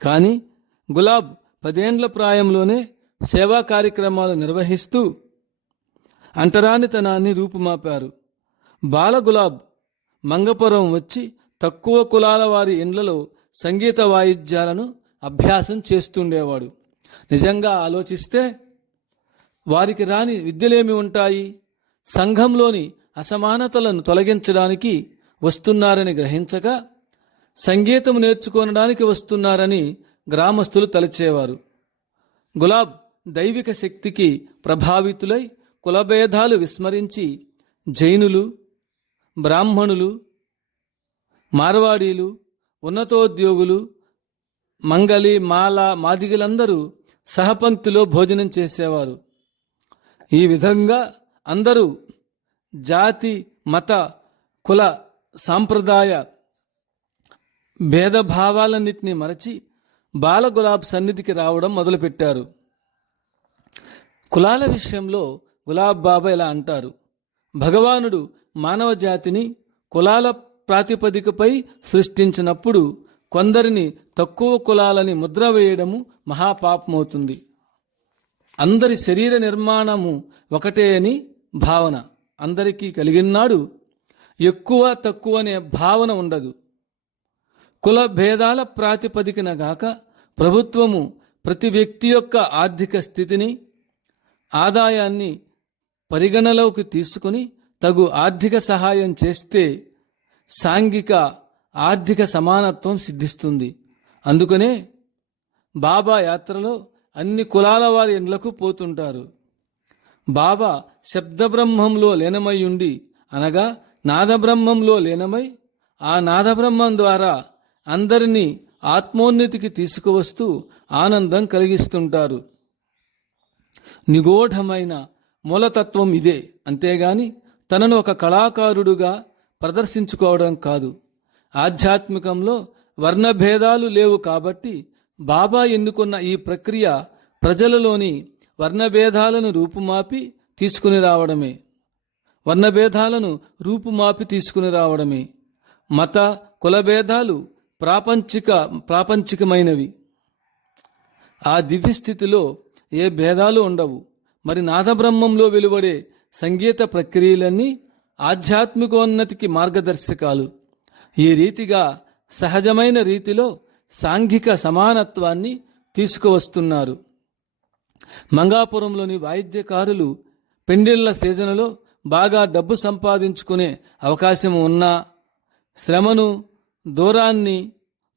కానీ గులాబ్ 10 ఏండ్ల ప్రాయంలోనే సేవా కార్యక్రమాలు నిర్వహిస్తూ అంటరానితనాన్ని రూపుమాపారు. బాల గులాబ్ మంగపురం వచ్చి తక్కువ కులాల వారి ఇండ్లలో సంగీత వాయిద్యాలను అభ్యాసం చేస్తుండేవాడు. నిజంగా ఆలోచిస్తే వారికి రాని విద్యలేమి ఉంటాయి? సంఘంలోని అసమానతలను తొలగించడానికి వస్తున్నారని గ్రహించగా సంగీతం నేర్చుకోవడానికి వస్తున్నారని గ్రామస్తులు తలచేవారు. గులాబ్ దైవిక శక్తికి ప్రభావితులై కులభేదాలు విస్మరించి జైనులు, బ్రాహ్మణులు, మార్వాడీలు, ఉన్నతోద్యోగులు, మంగలి, మాల, మాదిగలందరూ సహపంక్తిలో భోజనం చేసేవారు. ఈ విధంగా అందరూ జాతి, మత, కుల, సాంప్రదాయ భేదభావాలన్నింటినీ మరచి బాల గులాబ్ సన్నిధికి రావడం మొదలుపెట్టారు. కులాల విషయంలో గులాబ్ బాబా ఇలా అంటారు: భగవానుడు మానవ జాతిని కులాల ప్రాతిపదికపై సృష్టించినప్పుడు కొందరిని తక్కువ కులాలని ముద్ర వేయడము మహాపాపమవుతుంది. అందరి శరీర నిర్మాణము ఒకటే అని భావన అందరికీ కలిగినాడు ఎక్కువ తక్కువ అనే భావన ఉండదు. కుల భేదాల ప్రాతిపదికన గాక ప్రభుత్వము ప్రతి వ్యక్తి యొక్క ఆర్థిక స్థితిని, ఆదాయాన్ని పరిగణలోకి తీసుకుని తగు ఆర్థిక సహాయం చేస్తే సాంఘిక ఆర్థిక సమానత్వం సిద్ధిస్తుంది. అందుకనే బాబా యాత్రలో అన్ని కులాల వారి ఇండ్లకు పోతుంటారు. బాబా శబ్దబ్రహ్మంలో లీనమై ఉండి, అనగా నాదబ్రహ్మంలో లీనమై ఆ నాదబ్రహ్మం ద్వారా అందరినీ ఆత్మోన్నతికి తీసుకువస్తూ ఆనందం కలిగిస్తుంటారు. నిగూఢమైన మూలతత్వం ఇదే. అంతేగాని తనను ఒక కళాకారుడుగా ప్రదర్శించుకోవడం కాదు. ఆధ్యాత్మికంలో వర్ణభేదాలు లేవు కాబట్టి బాబా ఎన్నుకున్న ఈ ప్రక్రియ ప్రజలలోని వర్ణభేదాలను రూపుమాపి తీసుకుని రావడమే. మత కులభేదాలు ప్రాపంచికమైనవి. ఆ దివ్యస్థితిలో ఏ భేదాలు ఉండవు. మరి నాదబ్రహ్మంలో వెలువడే సంగీత ప్రక్రియలన్నీ ఆధ్యాత్మికోన్నతికి మార్గదర్శకాలు. ఈ రీతిగా సహజమైన రీతిలో సాంఘిక సమానత్వాన్ని తీసుకువస్తున్నారు. మంగాపురంలోని వాయిద్యకారులు పెండిళ్ల సీజన్లో బాగా డబ్బు సంపాదించుకునే అవకాశం ఉన్నా శ్రమను, దూరాన్ని,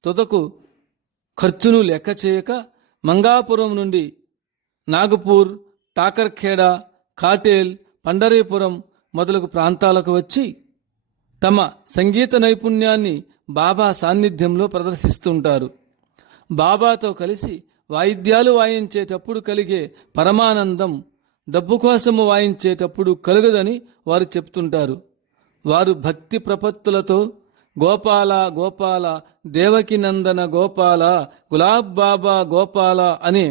తుదకు ఖర్చును లెక్క చేయక మంగాపురం నుండి నాగపూర్, టాకర్ఖేడా, కాటేల్, పండరీపురం మొదలగు ప్రాంతాలకు వచ్చి తమ సంగీత నైపుణ్యాన్ని బాబా సాన్నిధ్యంలో ప్రదర్శిస్తుంటారు. బాబాతో కలిసి వాయిద్యాలు వాయించేటప్పుడు కలిగే పరమానందం డబ్బు కోసము వాయించేటప్పుడు కలుగదని వారు చెప్తుంటారు. వారు భక్తి ప్రపత్తులతో గోపాల గోపాల, దేవకి నందన గోపాల, గులాబ్ బాబా గోపాల అనే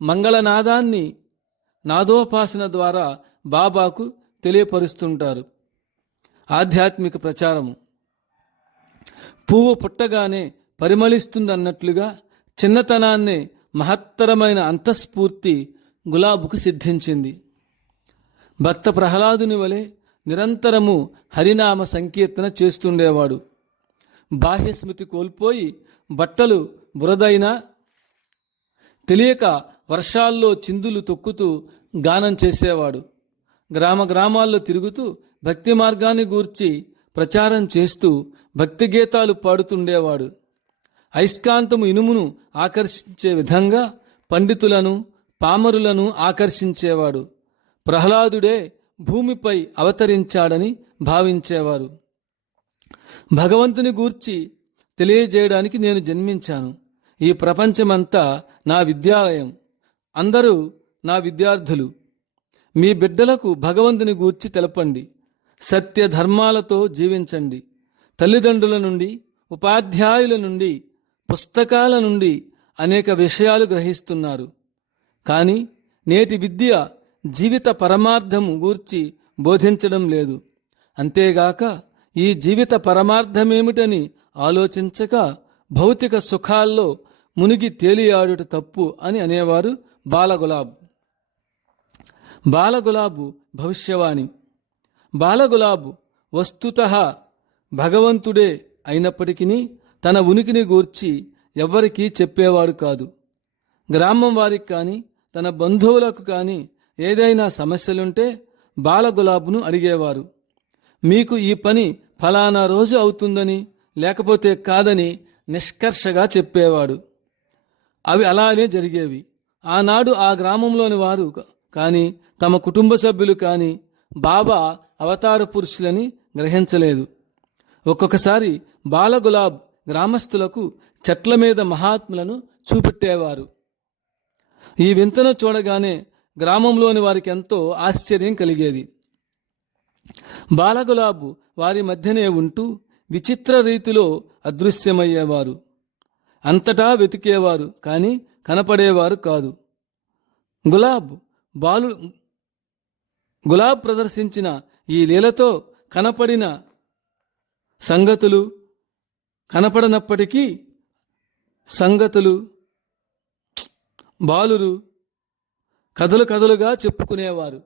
మంగళనాదాన్ని నాదోపాసన ద్వారా బాబాకు తెలియపరుస్తుంటారు. ఆధ్యాత్మిక ప్రచారము పువ్వు పుట్టగానే పరిమళిస్తుందన్నట్లుగా చిన్నతనాన్నే మహత్తరమైన అంతఃస్ఫూర్తి గులాబుకు సిద్ధించింది. భక్త ప్రహ్లాదుని వలె నిరంతరము హరినామ సంకీర్తన చేస్తుండేవాడు. బాహ్యస్మృతి కోల్పోయి బట్టలు బురదైనా తెలియక వర్షాల్లో చిందులు తొక్కుతూ గానం చేసేవాడు. గ్రామాల్లో తిరుగుతూ భక్తి మార్గాన్ని గూర్చి ప్రచారం చేస్తూ భక్తి గీతాలు పాడుతుండేవాడు. అయస్కాంతము ఇనుమును ఆకర్షించే విధంగా పండితులను, పామరులను ఆకర్షించేవాడు. ప్రహ్లాదుడే భూమిపై అవతరించాడని భావించేవారు. భగవంతుని గూర్చి తెలియజేయడానికి నేను జన్మించాను. ఈ ప్రపంచమంతా నా విద్యాలయం, అందరూ నా విద్యార్థులు మీ బిడ్డలకు భగవంతుని గూర్చి తెలపండి. సత్య ధర్మాలతో జీవించండి. తల్లిదండ్రుల నుండి, ఉపాధ్యాయుల నుండి, పుస్తకాల నుండి అనేక విషయాలు గ్రహిస్తున్నారు. కానీ నేటి విద్య జీవిత పరమార్థము గూర్చి బోధించడం లేదు. అంతేగాక ఈ జీవిత పరమార్థమేమిటని ఆలోచించక భౌతిక సుఖాల్లో మునిగి తేలియాడుట తప్పు అని అనేవారు బాలగులాబ్. బాలగులాబు భవిష్యవాణి. బాలగులాబు వస్తుతః భగవంతుడే అయినప్పటికీ తన ఉనికిని గూర్చి ఎవ్వరికీ చెప్పేవాడు కాదు. గ్రామం వారికి కానీ తన బంధువులకు కానీ ఏదైనా సమస్యలుంటే బాలగులాబును అడిగేవారు. మీకు ఈ పని ఫలానా రోజు అవుతుందని లేకపోతే కాదని నిష్కర్షగా చెప్పేవాడు. అవి అలానే జరిగేవి. ఆనాడు ఆ గ్రామంలోని వారు కానీ తమ కుటుంబ సభ్యులు కానీ బాబా అవతార పురుషులని గ్రహించలేదు. ఒక్కొక్కసారి బాలగులాబ్ గ్రామస్తులకు చెట్ల మీద మహాత్ములను చూపెట్టేవారు. ఈ వింతను చూడగానే గ్రామంలోని వారికి ఎంతో ఆశ్చర్యం కలిగేది. బాలగులాబు వారి మధ్యనే ఉంటూ విచిత్ర రీతిలో అదృశ్యమయ్యేవారు. అంతటా వెతికేవారు కానీ కనపడేవారు కాదు. గులాబ్ ప్రదర్శించిన ఈ లీలతో కనపడిన సంగతులు కనపడనప్పటికీ బాలురు కథలు కథలుగా చెప్పుకునేవారు.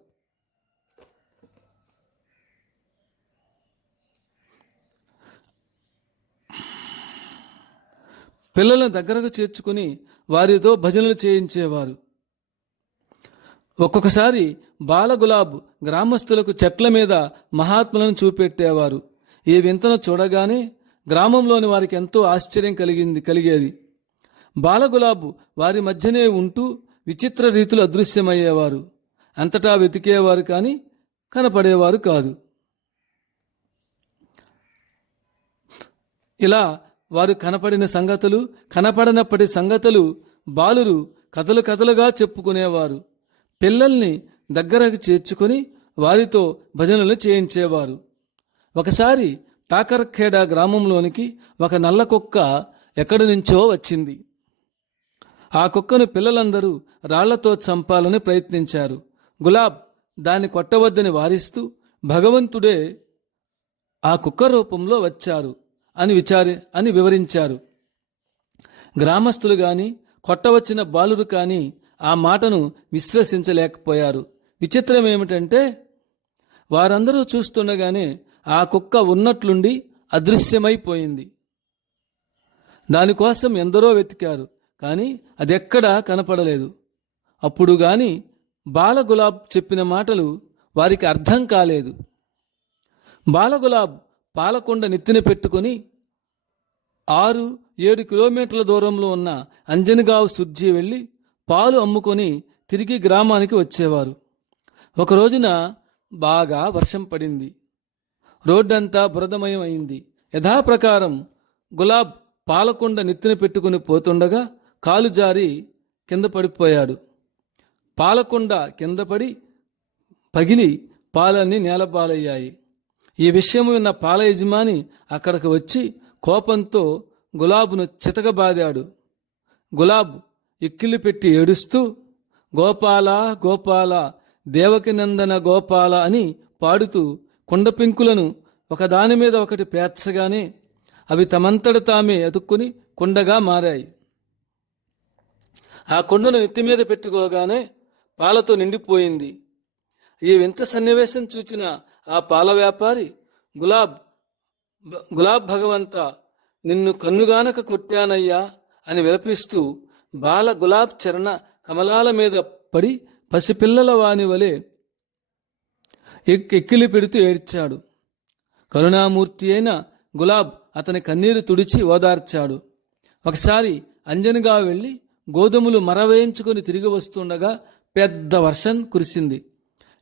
పిల్లలను దగ్గరకు చేర్చుకుని వారితో భజనలు చేయించేవారు. ఒక్కొక్కసారి బాలగులాబ్ గ్రామస్తులకు చెట్ల మీద మహాత్ములను చూపెట్టేవారు. ఈ వింతను చూడగానే గ్రామంలోని వారికి ఎంతో ఆశ్చర్యం కలిగేది. బాలగులాబ్ వారి మధ్యనే ఉంటూ విచిత్ర రీతులు అదృశ్యమయ్యేవారు. అంతటా వెతికేవారు కానీ కనపడేవారు కాదు. ఇలా వారు కనపడనప్పటి సంగతులు బాలురు కథలు కథలుగా చెప్పుకునేవారు. పిల్లల్ని దగ్గరకు చేర్చుకొని వారితో భజనలు చేయించేవారు. ఒకసారి టాకర్ఖేడా గ్రామంలోనికి ఒక నల్ల కుక్క ఎక్కడి నుంచో వచ్చింది. ఆ కుక్కను పిల్లలందరూ రాళ్లతో చంపాలని ప్రయత్నించారు. గులాబ్ దాన్ని కొట్టవద్దని వారిస్తూ భగవంతుడే ఆ కుక్క రూపంలో వచ్చారు అని వివరించారు. గ్రామస్తులు గాని కొట్టవచ్చిన బాలురు కానీ ఆ మాటను విశ్వసించలేకపోయారు. విచిత్రం ఏమిటంటే వారందరూ చూస్తుండగానే ఆ కుక్క ఉన్నట్లుండి అదృశ్యమైపోయింది. దానికోసం ఎందరో వెతికారు కానీ అదెక్కడా కనపడలేదు. అప్పుడు గాని బాలగులాబ్ చెప్పిన మాటలు వారికి అర్థం కాలేదు. బాలగులాబ్ పాలకొండ నెత్తిన పెట్టుకుని 6-7 కిలోమీటర్ల దూరంలో ఉన్న అంజన్గావ్ సుర్జీ వెళ్ళి పాలు అమ్ముకొని తిరిగి గ్రామానికి వచ్చేవారు. ఒక రోజున బాగా వర్షం పడింది. రోడ్డంతా బురదమయం అయింది. యథాప్రకారం గులాబ్ పాలకొండ నెత్తిన పెట్టుకుని పోతుండగా కాలు జారి కింద పడిపోయాడు. పాలకొండ కింద పగిలి పాలన్నీ నేలపాలయ్యాయి. ఈ విషయం విన్న పాల యజమాని అక్కడికి వచ్చి కోపంతో గులాబును చితకబాదాడు. గులాబ్ ఎక్కిళ్ళు పెట్టి ఏడుస్తూ గోపాల గోపాల దేవకినందన గోపాల అని పాడుతూ కుండ పెంకులను ఒకదాని మీద ఒకటి పేర్చగానే అవి తమంతట తామే అతుక్కుని కుండగా మారాయి. ఆ కుండను నెత్తి మీద పెట్టుకోగానే పాలతో నిండిపోయింది. ఈ వింత సన్నివేశం చూచిన ఆ పాల వ్యాపారి గులాబ్ భగవంత నిన్ను కన్నుగానక కొట్టానయ్యా అని విలపిస్తూ గులాబ్ చరణ కమలాల మీద పడి పసిపిల్లల వాని వలె ఎక్కిలి పెడుతూ ఏడ్చాడు. కరుణామూర్తి అయిన గులాబ్ అతని కన్నీరు తుడిచి ఓదార్చాడు. ఒకసారి అంజన్గా వెళ్ళి గోధుమలు మరవేయించుకొని తిరిగి వస్తుండగా పెద్ద వర్షం కురిసింది.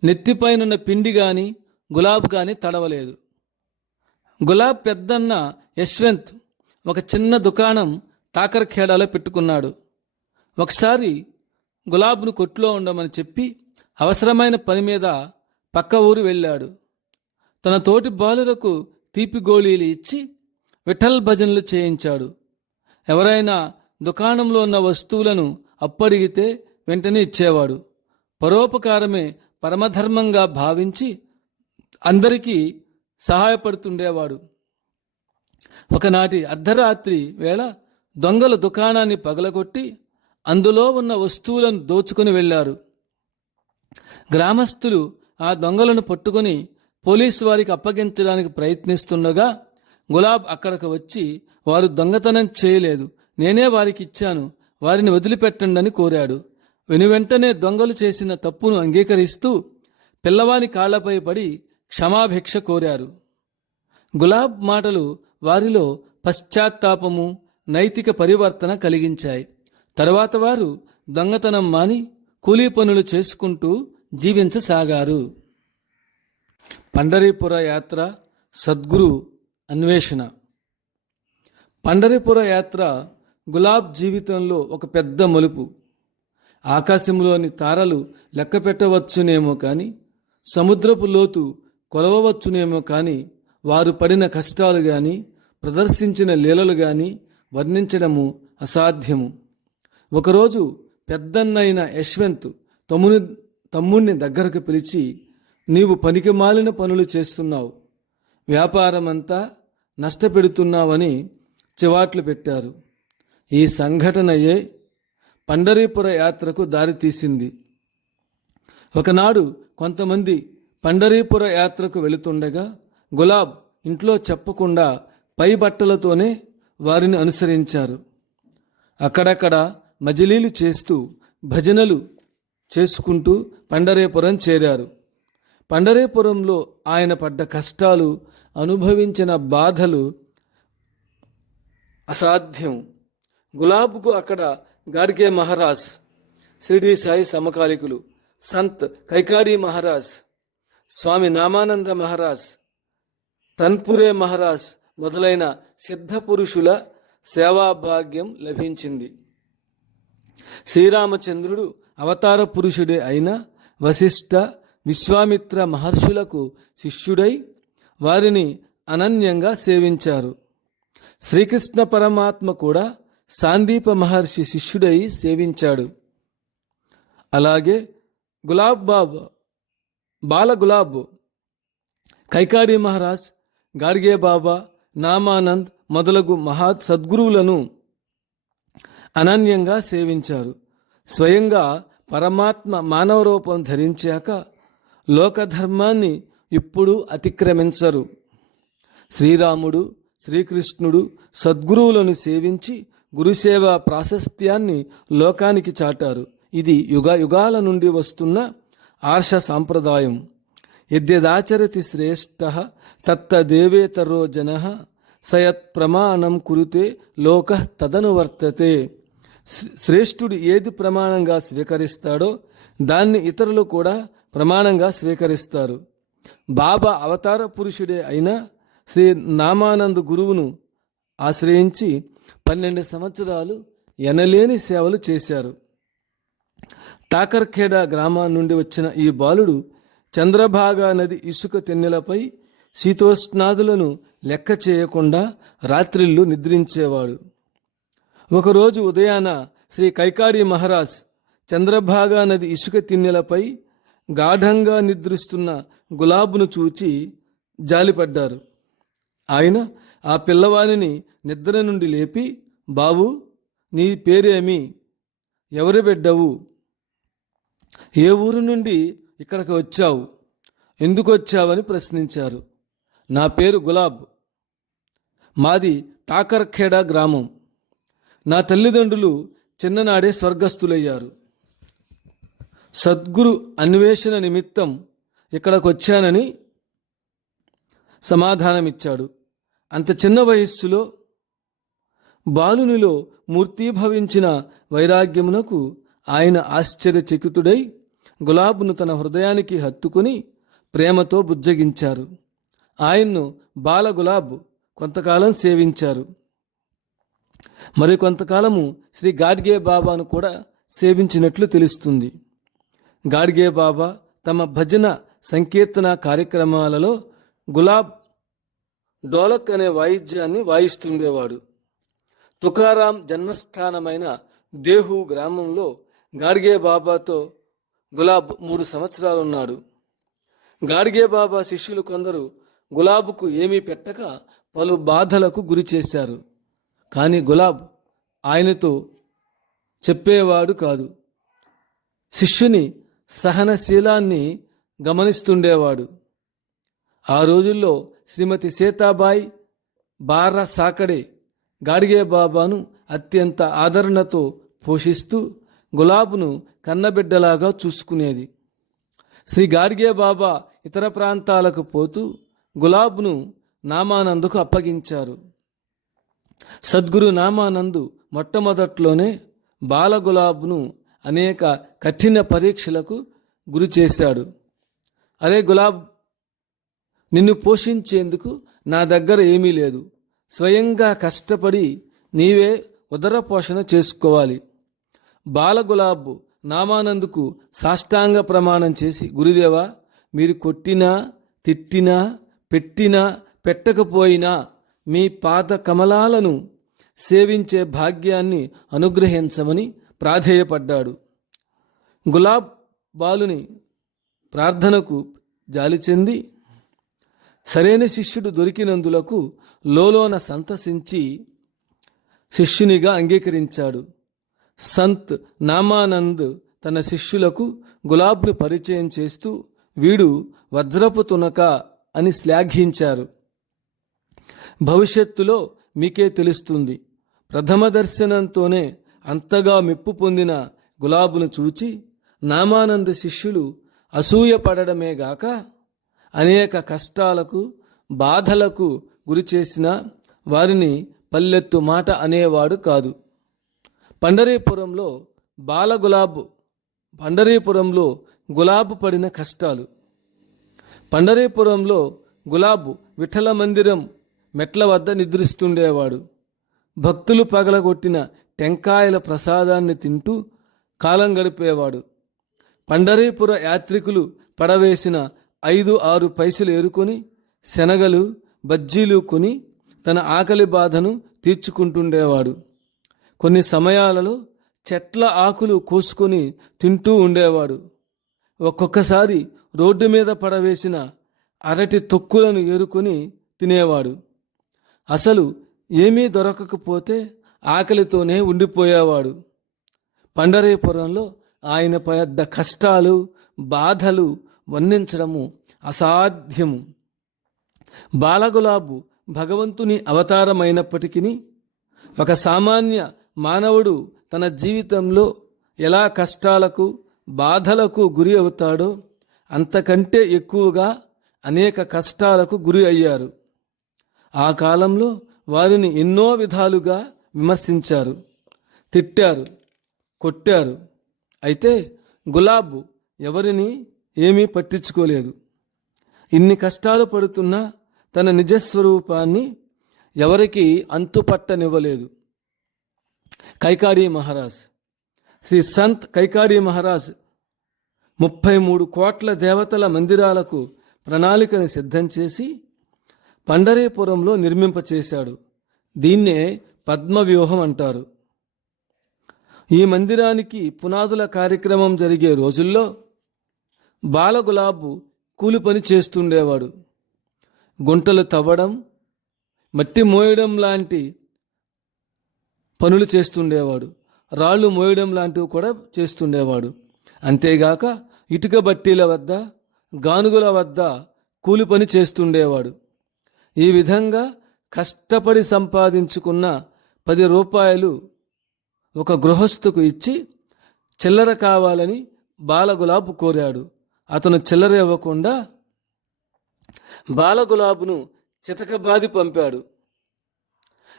నెత్తిపైనున్న పిండి గాని గులాబ్ గాని తడవలేదు. గులాబ్ పెద్దన్న యశ్వంత్ ఒక చిన్న దుకాణం టాకర్ఖేడాలో పెట్టుకున్నాడు. ఒకసారి గులాబ్ను కొట్లో ఉండమని చెప్పి అవసరమైన పని మీద పక్క ఊరు వెళ్ళాడు. తన తోటి బాలురకు తీపి గోళీలు ఇచ్చి విఠల్ భజనలు చేయించాడు. ఎవరైనా దుకాణంలో ఉన్న వస్తువులను అప్పడిగితే వెంటనే ఇచ్చేవాడు. పరోపకారమే పరమధర్మంగా భావించి అందరికీ సహాయపడుతుండేవాడు. ఒకనాటి అర్ధరాత్రి వేళ దొంగలు దుకాణాన్ని పగలగొట్టి అందులో ఉన్న వస్తువులను దోచుకుని వెళ్లారు. గ్రామస్తులు ఆ దొంగలను పట్టుకుని పోలీసు వారికి అప్పగించడానికి ప్రయత్నిస్తుండగా గులాబ్ అక్కడికి వచ్చి, వారు దొంగతనం చేయలేదు, నేనే వారికి ఇచ్చాను, వారిని వదిలిపెట్టండి అని కోరాడు. వెనువెంటనే దొంగలు చేసిన తప్పును అంగీకరిస్తూ పిల్లవాని కాళ్లపై పడి క్షమాభిక్ష కోరారు. గులాబ్ మాటలు వారిలో పశ్చాత్తాపము, నైతిక పరివర్తన కలిగించాయి. తరువాత వారు దొంగతనం మాని కూలీ పనులు చేసుకుంటూ జీవించసాగారు. పండరీపుర యాత్ర, సద్గురు అన్వేషణ. పండరీపుర యాత్ర గులాబ్ జీవితంలో ఒక పెద్ద మలుపు. ఆకాశంలోని తారలు లెక్క పెట్టవచ్చునేమో కానీ, సముద్రపు లోతు కొలవవచ్చునేమో కానీ, వారు పడిన కష్టాలు గాని, ప్రదర్శించిన లీలలు గాని వర్ణించడము అసాధ్యము. ఒకరోజు పెద్దన్నైన యశ్వంత్ తమ్ముణ్ణి దగ్గరకు పిలిచి, నీవు పనికి మాలిన పనులు చేస్తున్నావు, వ్యాపారమంతా నష్టపెడుతున్నావని చివాట్లు పెట్టారు. ఈ సంఘటనయే పండరీపుర యాత్రకు దారితీసింది. ఒకనాడు కొంతమంది పండరీపుర యాత్రకు వెళుతుండగా గులాబ్ ఇంట్లో చెప్పకుండా పై బట్టలతోనే వారిని అనుసరించారు. అక్కడక్కడ మజిలీలు చేస్తూ భజనలు చేసుకుంటూ పండరీపురం చేరారు. పండరీపురంలో ఆయన పడ్డ కష్టాలు, అనుభవించిన బాధలు అసాధ్యం. గులాబ్కు అక్కడ గార్గే మహారాజ్, షిరిడీ సాయి సమకాలికులు సంత్ కైకాడి మహారాజ్, స్వామి నామానంద మహారాజ్, తన్పురే మహారాజ్ మొదలైన సిద్ధ పురుషుల సేవాభాగ్యం లభించింది. శ్రీరామచంద్రుడు అవతార పురుషుడే అయిన వశిష్ఠ, విశ్వామిత్ర మహర్షులకు శిష్యుడై వారిని అనన్యంగా సేవించారు. శ్రీకృష్ణ పరమాత్మ కూడా సాందీప మహర్షి శిష్యుడై సేవించాడు. అలాగే బాల గులాబ్ కైకాడి మహారాజ్, గార్గే బాబా, నామానంద్ మొదలగు మహా సద్గురువులను అనన్యంగా సేవించారు. స్వయంగా పరమాత్మ మానవ రూపం ధరించాక లోకధర్మాన్ని ఇప్పుడు అతిక్రమించరు. శ్రీరాముడు, శ్రీకృష్ణుడు సద్గురువులను సేవించి గురుసేవ ప్రాశస్త్యాన్ని లోకానికి చాటారు. ఇది యుగ యుగాల నుండి వస్తున్న ఆర్ష సాంప్రదాయం. యద్యదాచరతి శ్రేష్ఠః తత్తదేవేతరో జనః సయత్ ప్రమాణం కురుతే లోకః తదనువర్తతే. శ్రేష్ఠుడు ఏది ప్రమాణంగా స్వీకరిస్తాడో దాన్ని ఇతరులు కూడా ప్రమాణంగా స్వీకరిస్తారు. బాబా అవతార పురుషుడే అయినా శ్రీ నామానంద్ గురువును ఆశ్రయించి 12 సంవత్సరాలు ఎనలేని సేవలు చేశారు. టాకర్ఖేడా గ్రామం నుండి వచ్చిన ఈ బాలుడు చంద్రభాగా నది ఇసుక తెన్నెలపై శీతోష్ణాదులను లెక్క చేయకుండా రాత్రిళ్ళు నిద్రించేవాడు. ఒకరోజు ఉదయాన శ్రీ కైకాడి మహారాజ్ చంద్రభాగా నది ఇసుక తిన్నెలపై గాఢంగా నిద్రిస్తున్న గులాబును చూచి జాలిపడ్డారు. ఆయన ఆ పిల్లవానిని నిద్ర నుండి లేపి, బాబు, నీ పేరేమి, ఎవరి బిడ్డవు, ఏ ఊరు నుండి ఇక్కడికి వచ్చావు, ఎందుకు వచ్చావని ప్రశ్నించారు. నా పేరు గులాబ్, మాది టాకర్ఖేడా గ్రామం, నా తల్లిదండ్రులు చిన్ననాడే స్వర్గస్థులయ్యారు. సద్గురు అన్వేషణ నిమిత్తం ఇక్కడికి వచ్చానని సమాధానమిచ్చాడు. అంత చిన్న వయస్సులో బాలునిలో మూర్తీభవించిన వైరాగ్యమునకు ఆయన ఆశ్చర్యచకితుడై గులాబును తన హృదయానికి హత్తుకుని ప్రేమతో బుజ్జగించారు. ఆయన్ను బాల గులాబ్ కొంతకాలం సేవించారు. మరి కొంతకాలము శ్రీ గాడ్గే బాబాను కూడా సేవించినట్లు తెలుస్తుంది. గాడ్గే బాబా తమ భజన సంకీర్తన కార్యక్రమాలలో గులాబ్ డోలక్ అనే వాయిద్యాన్ని వాయిస్తుండేవాడు. తుకారాం జన్మస్థానమైన దేహు గ్రామంలో గాడ్గే బాబాతో గులాబ్ 3 సంవత్సరాలున్నాడు. గాడ్గే బాబా శిష్యులు కొందరు గులాబుకు ఏమీ పెట్టక పలు బాధలకు గురి చేశారు. కానీ గులాబ్ ఆయనతో చెప్పేవాడు కాదు. శిష్యుని సహనశీలాన్ని గమనిస్తుండేవాడు. ఆ రోజుల్లో శ్రీమతి సీతాబాయి బారా సాకడే గాడ్గే బాబాను అత్యంత ఆదరణతో పోషిస్తూ గులాబును కన్నబిడ్డలాగా చూసుకునేది. శ్రీ గాడ్గే బాబా ఇతర ప్రాంతాలకు పోతూ గులాబ్ను నామానందుకు అప్పగించారు. సద్గురు నామానందు మొట్టమొదట్లోనే బాలగులాబ్ను అనేక కఠిన పరీక్షలకు గురి చేశాడు. అరే గులాబ్, నిన్ను పోషించేందుకు నా దగ్గర ఏమీ లేదు. స్వయంగా కష్టపడి నీవే ఉదర పోషణ చేసుకోవాలి. బాలగులాబ్ నామానందుకు సాష్టాంగ ప్రమాణం చేసి, గురుదేవా, మీరు కొట్టినా తిట్టినా పెట్టినా పెట్టకపోయినా మీ పాద కమలాలను సేవించే భాగ్యాన్ని అనుగ్రహించమని ప్రాధేయపడ్డాడు. గులాబ్ బాలుని ప్రార్థనకు జాలి చెంది సరైన శిష్యుడు దొరికినందులకు లోలోన సంతసించి శిష్యునిగా అంగీకరించాడు. సంత్ నామానంద్ తన శిష్యులకు గులాబ్ను పరిచయం చేస్తూ వీడు వజ్రపు తునక అని శ్లాఘించారు. భవిష్యత్తులో మీకే తెలుస్తుంది. ప్రథమ దర్శనంతోనే అంతగా మెప్పు పొందిన గులాబును చూచి నామానంద శిష్యులు అసూయపడమే గాక అనేక కష్టాలకు బాధలకు గురిచేసిన వారిని పల్లెత్తు మాట అనేవాడు కాదు. పండరీపురంలో గులాబు పడిన కష్టాలు. పండరీపురంలో గులాబు విఠల మందిరం మెట్ల వద్ద నిద్రిస్తుండేవాడు. భక్తులు పగలగొట్టిన టెంకాయల ప్రసాదాన్ని తింటూ కాలం గడిపేవాడు. పండరీపుర యాత్రికులు పడవేసిన 5-6 పైసలు ఏరుకొని శనగలు బజ్జీలు కొని తన ఆకలి బాధను తీర్చుకుంటుండేవాడు. కొన్ని సమయాలలో చెట్ల ఆకులు కోసుకొని తింటూ ఉండేవాడు. ఒక్కొక్కసారి రోడ్డు మీద పడవేసిన అరటి తొక్కులను ఏరుకొని తినేవాడు. అసలు ఏమీ దొరకకపోతే ఆకలితోనే ఉండిపోయేవాడు. పండరీపురంలో ఆయన పడ్డ కష్టాలు బాధలు వర్ణించడము అసాధ్యము. బాలగులాబు భగవంతుని అవతారమైనప్పటికీ ఒక సామాన్య మానవుడు తన జీవితంలో ఎలా కష్టాలకు బాధలకు గురి అవుతాడో అంతకంటే ఎక్కువగా అనేక కష్టాలకు గురి అయ్యారు. ఆ కాలంలో వారిని ఎన్నో విధాలుగా విమర్శించారు, తిట్టారు, కొట్టారు. అయితే గులాబ్ ఎవరిని ఏమీ పట్టించుకోలేదు. ఇన్ని కష్టాలు పడుతున్నా తన నిజస్వరూపాన్ని ఎవరికి అంతుపట్టనివ్వలేదు. కైకాడీ మహారాజ్, శ్రీ సంత్ కైకాడీ మహారాజ్ 33 కోట్ల దేవతల మందిరాలకు ప్రణాళికను సిద్ధం చేసి పండరీపురంలో నిర్మింపచేశాడు. దీన్నే పద్మవ్యూహం అంటారు. ఈ మందిరానికి పునాదుల కార్యక్రమం జరిగే రోజుల్లో బాలగులాబు కూలి పని చేస్తుండేవాడు. గుంటలు తవ్వడం, మట్టి మోయడం లాంటి పనులు చేస్తుండేవాడు. రాళ్ళు మోయడం లాంటివి కూడా చేస్తుండేవాడు. అంతేగాక ఇటుక బట్టీల వద్ద గానుగుల వద్ద కూలి పని చేస్తుండేవాడు. ఈ విధంగా కష్టపడి సంపాదించుకున్న 10 రూపాయలు ఒక గృహస్థుకు ఇచ్చి చిల్లర కావాలని బాలగులాబు కోరాడు. అతను చిల్లర ఇవ్వకుండా బాలగులాబును చితకబాది పంపాడు.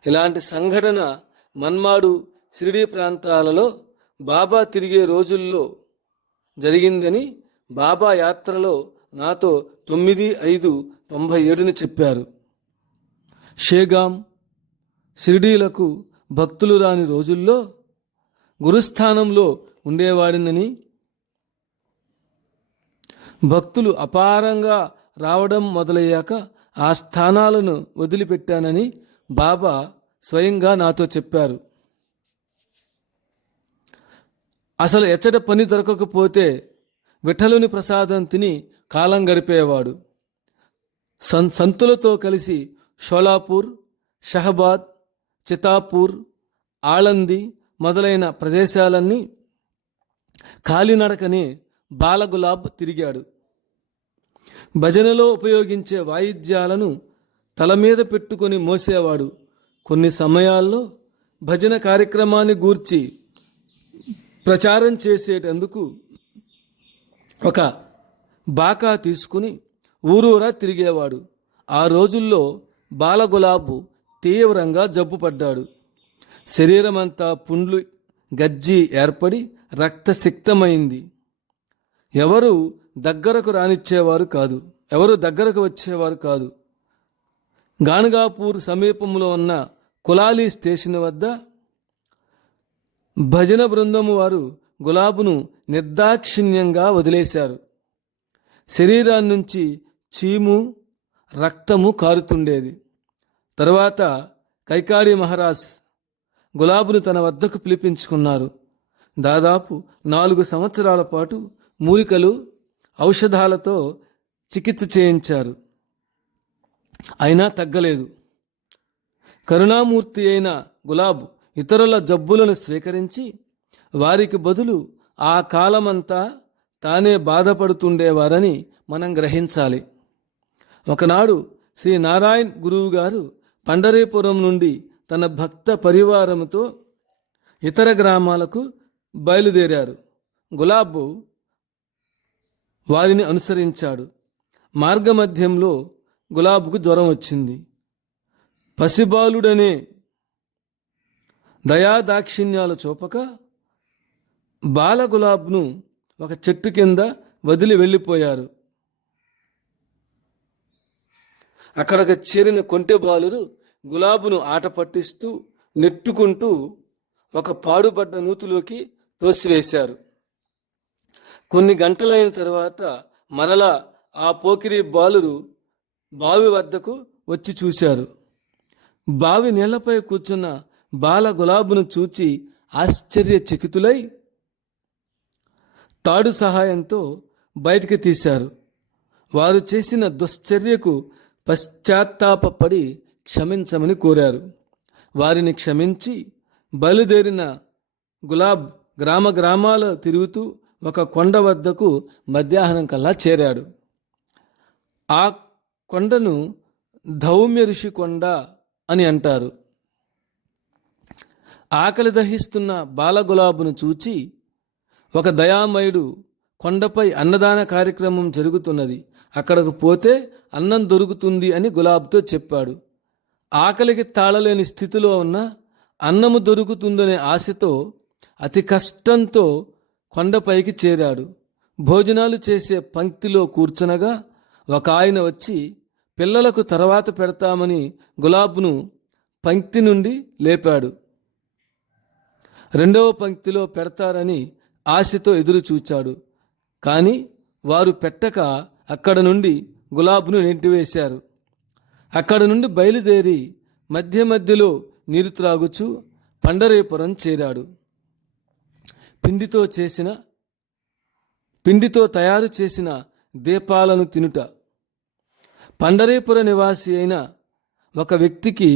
ఇలాంటి సంఘటన మన్మాడు షిరిడీ ప్రాంతాలలో బాబా తిరిగే రోజుల్లో జరిగిందని బాబా యాత్రలో నాతో 9/5/97 చెప్పారు. షేగాం షిరిడీలకు భక్తులు రాని రోజుల్లో గురుస్థానంలో ఉండేవాడినని భక్తులు అపారంగా రావడం మొదలయ్యాక ఆ స్థానాలను వదిలిపెట్టానని బాబా స్వయంగా నాతో చెప్పారు. అసలు ఎచ్చట పని దొరకకపోతే విఠలుని ప్రసాదం తిని కాలం గడిపేవాడు. సంతులతో కలిసి షోలాపూర్, షహబాద్, చితాపూర్, ఆళంది మొదలైన ప్రదేశాలన్నీ కాలినడకనే బాలగులాబ్ తిరిగాడు. భజనలో ఉపయోగించే వాయిద్యాలను తల మీద పెట్టుకొని మోసేవాడు. కొన్ని సమయాల్లో భజన కార్యక్రమాన్ని గూర్చి ప్రచారం చేసేటందుకు ఒక బాకా తీసుకుని ఊరూరా తిరిగేవాడు. ఆ రోజుల్లో బాలగులాబు తీవ్రంగా జబ్బుపడ్డాడు. శరీరమంతా పుండ్లు గజ్జి ఏర్పడి రక్తసిక్తమైంది. ఎవరు దగ్గరకు వచ్చేవారు కాదు. గాన్గాపూర్ సమీపంలో ఉన్న కులాలి స్టేషన్ వద్ద భజన బృందము వారు గులాబును నిర్దాక్షిణ్యంగా వదిలేశారు. శరీరాన్నించి చీము, రక్తము కారుతుండేది. తరువాత కైకాడి మహారాజ్ గులాబును తన వద్దకు పిలిపించుకున్నారు. దాదాపు 4 సంవత్సరాల పాటు మూలికలు, ఔషధాలతో చికిత్స చేయించారు. అయినా తగ్గలేదు. కరుణామూర్తి అయిన గులాబ్ ఇతరుల జబ్బులను స్వీకరించి వారికి బదులు ఆ కాలమంతా తానే బాధపడుతుండేవారని మనం గ్రహించాలి. ఒకనాడు శ్రీ నారాయణ్ గురువు గారు పండరీపురం నుండి తన భక్త పరివారముతో ఇతర గ్రామాలకు బయలుదేరారు. గులాబ్ వారిని అనుసరించాడు. మార్గమధ్యంలో గులాబ్కు జ్వరం వచ్చింది. పసిబాలుడనే దయాదాక్షిణ్యాలు చూపక బాలగులాబ్ను ఒక చెట్టు కింద వదిలి వెళ్ళిపోయారు. అక్కడికి చేరిన కొంటె బాలురు గులాబును ఆట పట్టిస్తూ నెట్టుకుంటూ ఒక పాడుపడ్డ నూతిలోకి తోసివేశారు. కొన్ని గంటలైన తర్వాత మరలా ఆ పోకిరి బాలురు బావి వద్దకు వచ్చి చూశారు. బావి నీళ్లపై కూర్చున్న బాల గులాబును చూచి ఆశ్చర్యచకితులై తాడు సహాయంతో బయటికి తీశారు. వారు చేసిన దుశ్చర్యకు పశ్చాత్తాపపడి క్షమించమని కోరారు. వారిని క్షమించి బయలుదేరిన గులాబ్ గ్రామాలు తిరుగుతూ ఒక కొండ వద్దకు మధ్యాహ్నం కల్లా చేరాడు. ఆ కొండను ధౌమ్య ఋషి కొండ అని అంటారు. ఆకలి దహిస్తున్న బాలగులాబును చూచి ఒక దయామయుడు కొండపై అన్నదాన కార్యక్రమం జరుగుతున్నది, అక్కడకు పోతే అన్నం దొరుకుతుంది అని గులాబ్తో చెప్పాడు. ఆకలికి తాళలేని స్థితిలో ఉన్న అన్నము దొరుకుతుందనే ఆశతో అతి కష్టంతో కొండపైకి చేరాడు. భోజనాలు చేసే పంక్తిలో కూర్చునగా ఒక ఆయన వచ్చి పిల్లలకు తర్వాత పెడతామని గులాబ్ను పంక్తి నుండి లేపాడు. 2వ పంక్తిలో పెడతారని ఆశతో ఎదురు చూచాడు. కానీ వారు పెట్టక అక్కడ నుండి గులాబ్ను నెట్టివేశారు. అక్కడ నుండి బయలుదేరి మధ్యలో నీరు త్రాగుచూ పండరీపురం చేరాడు. పిండితో తయారు చేసిన దీపాలను తినుట. పండరీపుర నివాసి అయిన ఒక వ్యక్తికి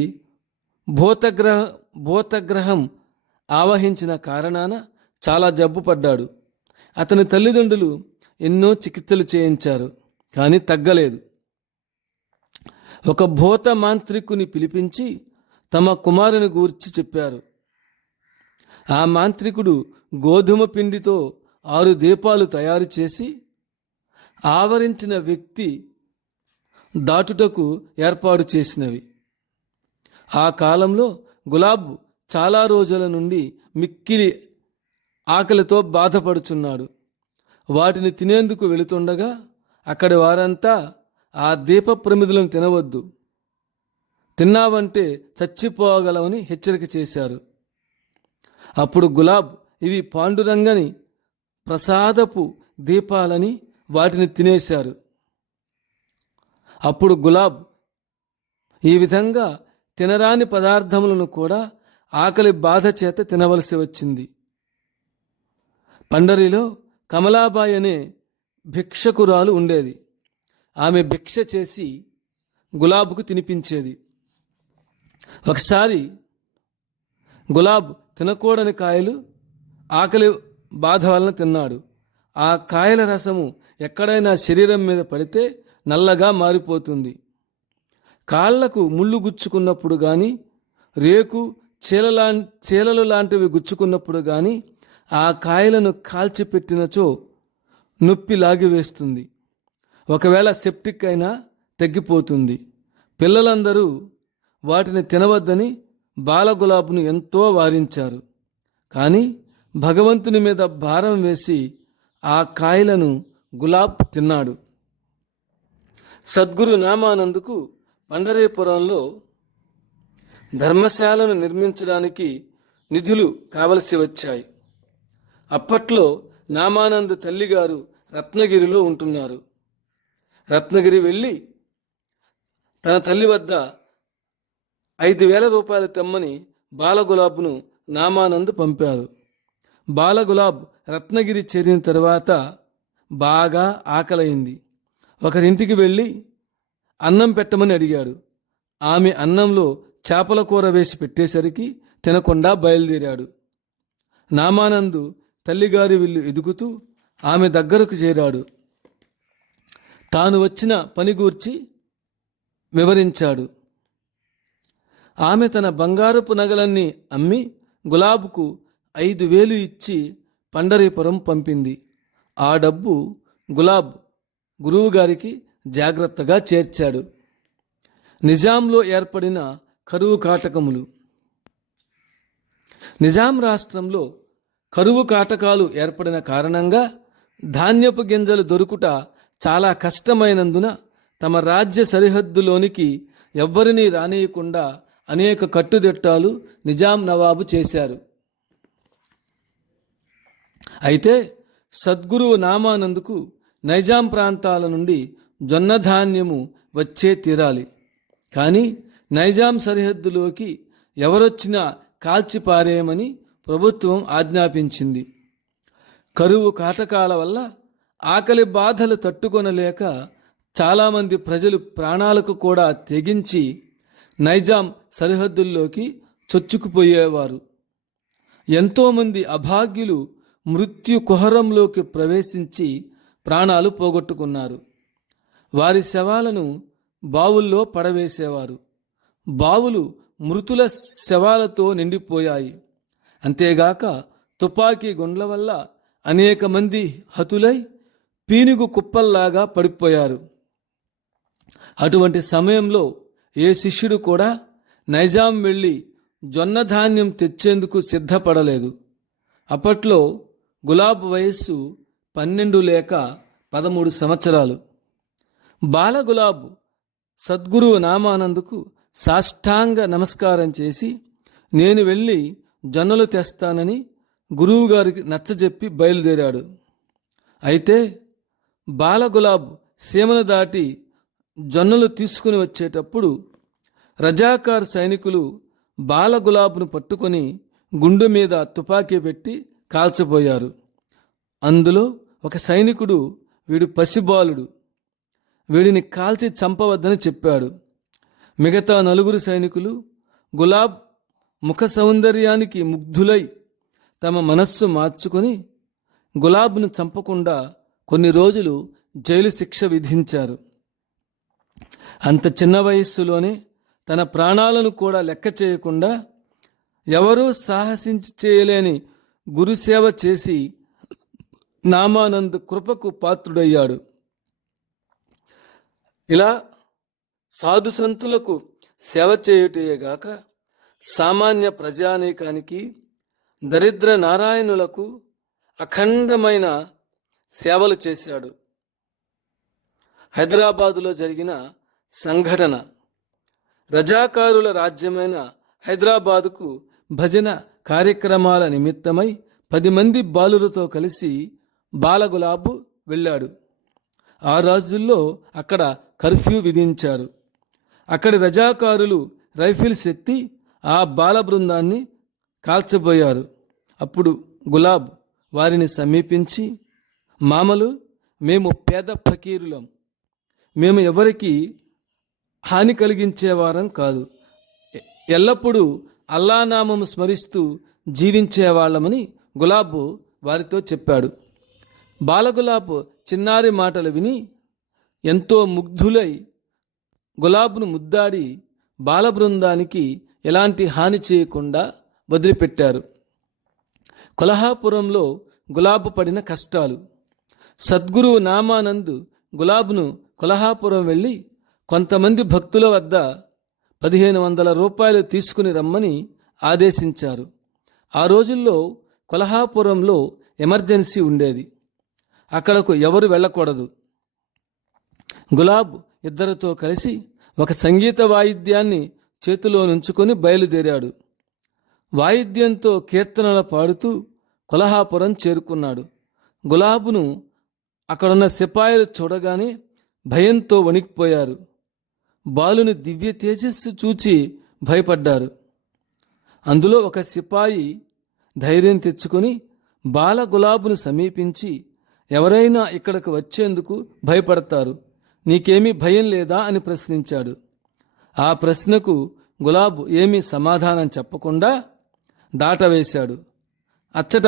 భూతగ్రహం ఆవహించిన కారణాన చాలా జబ్బు పడ్డాడు. అతని తల్లిదండ్రులు ఎన్నో చికిత్సలు చేయించారు, కానీ తగ్గలేదు. ఒక భూత మాంత్రికుని పిలిపించి తమ కుమారుని గూర్చి చెప్పారు. ఆ మాంత్రికుడు గోధుమ పిండితో 6 దీపాలు తయారు చేసి ఆవరించిన వ్యక్తి దాటుటకు ఏర్పాటు చేసినవి. ఆ కాలంలో గులాబ్ చాలా రోజుల నుండి మిక్కిలి ఆకలితో బాధపడుచున్నాడు. వాటిని తినేందుకు వెళుతుండగా అక్కడి వారంతా ఆ దీప ప్రమిదలను తినవద్దు, తిన్నావంటే చచ్చిపోగలవని హెచ్చరిక చేశారు. అప్పుడు గులాబ్ ఇవి పాండురంగని ప్రసాదపు దీపాలని వాటిని తినేశారు. అప్పుడు గులాబ్ ఈ విధంగా తినరాని పదార్థములను కూడా ఆకలి బాధ చేత తినవలసి వచ్చింది. పండరిలో కమలాబాయి అనే భిక్షకురాలు ఉండేది. ఆమె భిక్ష చేసి గులాబ్కు తినిపించేది. ఒకసారి గులాబ్ తినకూడని కాయలు ఆకలి బాధ వలన తిన్నాడు. ఆ కాయల రసము ఎక్కడైనా శరీరం మీద పడితే నల్లగా మారిపోతుంది. కాళ్లకు ముళ్ళు గుచ్చుకున్నప్పుడు కానీ, రేకు చీలలు లాంటివి గుచ్చుకున్నప్పుడు కానీ ఆ కాయలను కాల్చిపెట్టినచో నొప్పి లాగివేస్తుంది. ఒకవేళ సెప్టిక్ అయినా తగ్గిపోతుంది. పిల్లలందరూ వాటిని తినవద్దని బాలగులాబ్ను ఎంతో వారించారు. కానీ భగవంతుని మీద భారం వేసి ఆ కాయలను గులాబ్ తిన్నాడు. సద్గురు నామానందుకు పండరీపురంలో ధర్మశాలను నిర్మించడానికి నిధులు కావలసి వచ్చాయి. అప్పట్లో నామానంద్ తల్లిగారు రత్నగిరిలో ఉంటున్నారు. రత్నగిరి వెళ్ళి తన తల్లి వద్ద 5,000 రూపాయలు తెమ్మని బాలగులాబ్ను నామానంద్ పంపారు. బాలగులాబ్ రత్నగిరి చేరిన తర్వాత బాగా ఆకలైంది. ఒకరింటికి వెళ్ళి అన్నం పెట్టమని అడిగాడు. ఆమె అన్నంలో చేపల కూర వేసి పెట్టేసరికి తినకుండా బయలుదేరాడు. నామానందు తల్లిగారి విల్లు ఎదుగుతూ ఆమె దగ్గరకు చేరాడు. తాను వచ్చిన పని గూర్చి వివరించాడు. ఆమె తన బంగారపు నగలన్నీ అమ్మి గులాబ్కు 5,000 ఇచ్చి పండరీపురం పంపింది. ఆ డబ్బు గులాబ్ గురువుగారికి జాగ్రత్తగా చేర్చాడు. నిజాంలో ఏర్పడిన కరువు కాటకములు. నిజాం రాష్ట్రంలో కరువు కాటకాలు ఏర్పడిన కారణంగా ధాన్యపు గింజలు దొరుకుట చాలా కష్టమైనందున తమ రాజ్య సరిహద్దులోనికి ఎవ్వరినీ రానియకుండా అనేక కట్టుదిట్టాలు నిజాం నవాబు చేశారు. అయితే సద్గురువు నామానందుకు నైజాం ప్రాంతాల నుండి జొన్న ధాన్యము వచ్చే తీరాలి. కానీ నైజాం సరిహద్దులోకి ఎవరొచ్చినా కాల్చిపారేయమని ప్రభుత్వం ఆజ్ఞాపించింది. కరువు కాటకాల వల్ల ఆకలి బాధలు తట్టుకొనలేక చాలామంది ప్రజలు ప్రాణాలకు కూడా తెగించి నైజాం సరిహద్దుల్లోకి చొచ్చుకుపోయేవారు. ఎంతోమంది అభాగ్యులు మృత్యు కుహరంలోకి ప్రవేశించి ప్రాణాలు పోగొట్టుకున్నారు. వారి శవాలను బావుల్లో పడవేసేవారు. బావులు మృతుల శవాలతో నిండిపోయాయి. అంతేగాక తుపాకీ గుండ్ల వల్ల అనేక మంది హతులై పీనుగు కుప్పల్లాగా పడిపోయారు. అటువంటి సమయంలో ఏ శిష్యుడు కూడా నైజాం వెళ్ళి జొన్న ధాన్యం తెచ్చేందుకు సిద్ధపడలేదు. అప్పట్లో గులాబ్ వయస్సు 12 లేక 13 సంవత్సరాలు. బాలగులాబ్ సద్గురువు నామానందుకు సాష్టాంగ నమస్కారం చేసి నేను వెళ్ళి జొన్నలు తెస్తానని గురువుగారికి నచ్చజెప్పి బయలుదేరాడు. అయితే బాలగులాబ్ సీమను దాటి జొన్నలు తీసుకుని వచ్చేటప్పుడు రజాకార్ సైనికులు బాలగులాబ్ను పట్టుకొని గుండె మీద తుపాకీ పెట్టి కాల్చబోయారు. అందులో ఒక సైనికుడు వీడు పసిబాలుడు, వీడిని కాల్చి చంపవద్దని చెప్పాడు. మిగతా 4 సైనికులు గులాబ్ ముఖ సౌందర్యానికి ముగ్ధులై తమ మనస్సు మార్చుకొని గులాబ్ను చంపకుండా కొన్ని రోజులు జైలు శిక్ష విధించారు. అంత చిన్న వయస్సులోనే తన ప్రాణాలను కూడా లెక్క చేయకుండా ఎవరూ సాహసించి చేయలేని గురుసేవ చేసి నామానంద్ కృపకు పాత్రుడయ్యాడు. ఇలా సాధు సంతులకు సేవ చేయుటయేగాక సామాన్య ప్రజానీకానికి దరిద్ర నారాయణులకు అఖండమైన సేవలు చేశాడు. హైదరాబాదులో జరిగిన సంఘటన. రజాకారుల రాజ్యమైన హైదరాబాదుకు భజన కార్యక్రమాల నిమిత్తమై 10 మంది బాలులతో కలిసి బాలగులాబు వెళ్ళాడు. ఆ రోజుల్లో అక్కడ కర్ఫ్యూ విధించారు. అక్కడి రజాకారులు రైఫిల్స్ ఎత్తి ఆ బాల బృందాన్ని కాల్చబోయారు. అప్పుడు గులాబ్ వారిని సమీపించి, మామలు, మేము పేద ఫకీరులం, మేము ఎవరికి హాని కలిగించేవారం కాదు, ఎల్లప్పుడూ అల్లా నామము స్మరిస్తూ జీవించేవాళ్ళమని గులాబ్ వారితో చెప్పాడు. బాలగులాబ్ చిన్నారి మాటలు విని ఎంతో ముగ్ధులై గులాబ్ను ముద్దాడి బాలబృందానికి ఎలాంటి హాని చేయకుండా వదిలిపెట్టారు. కొల్హాపురంలో గులాబ్ పడిన కష్టాలు. సద్గురువు నామానంద్ గులాబ్ను కొల్హాపురం వెళ్ళి కొంతమంది భక్తుల వద్ద 1500 రూపాయలు తీసుకుని రమ్మని ఆదేశించారు. ఆ రోజుల్లో కొల్హాపురంలో ఎమర్జెన్సీ ఉండేది. అక్కడకు ఎవరు వెళ్ళకూడదు. గులాబ్ ఇద్దరితో కలిసి ఒక సంగీత వాయిద్యాన్ని చేతిలో నుంచుకొని బయలుదేరాడు. వాయిద్యంతో కీర్తనలు పాడుతూ కొల్హాపురం చేరుకున్నాడు. గులాబును అక్కడున్న సిపాయిలు చూడగానే భయంతో వణికిపోయారు. బాలుని దివ్య తేజస్సు చూచి భయపడ్డారు. అందులో ఒక సిపాయి ధైర్యం తెచ్చుకొని బాల గులాబును సమీపించి, ఎవరైనా ఇక్కడికి వచ్చేందుకు భయపడతారు, నీకేమీ భయం లేదా అని ప్రశ్నించాడు. ఆ ప్రశ్నకు గులాబ్ ఏమీ సమాధానం చెప్పకుండా దాటవేశాడు. అచ్చట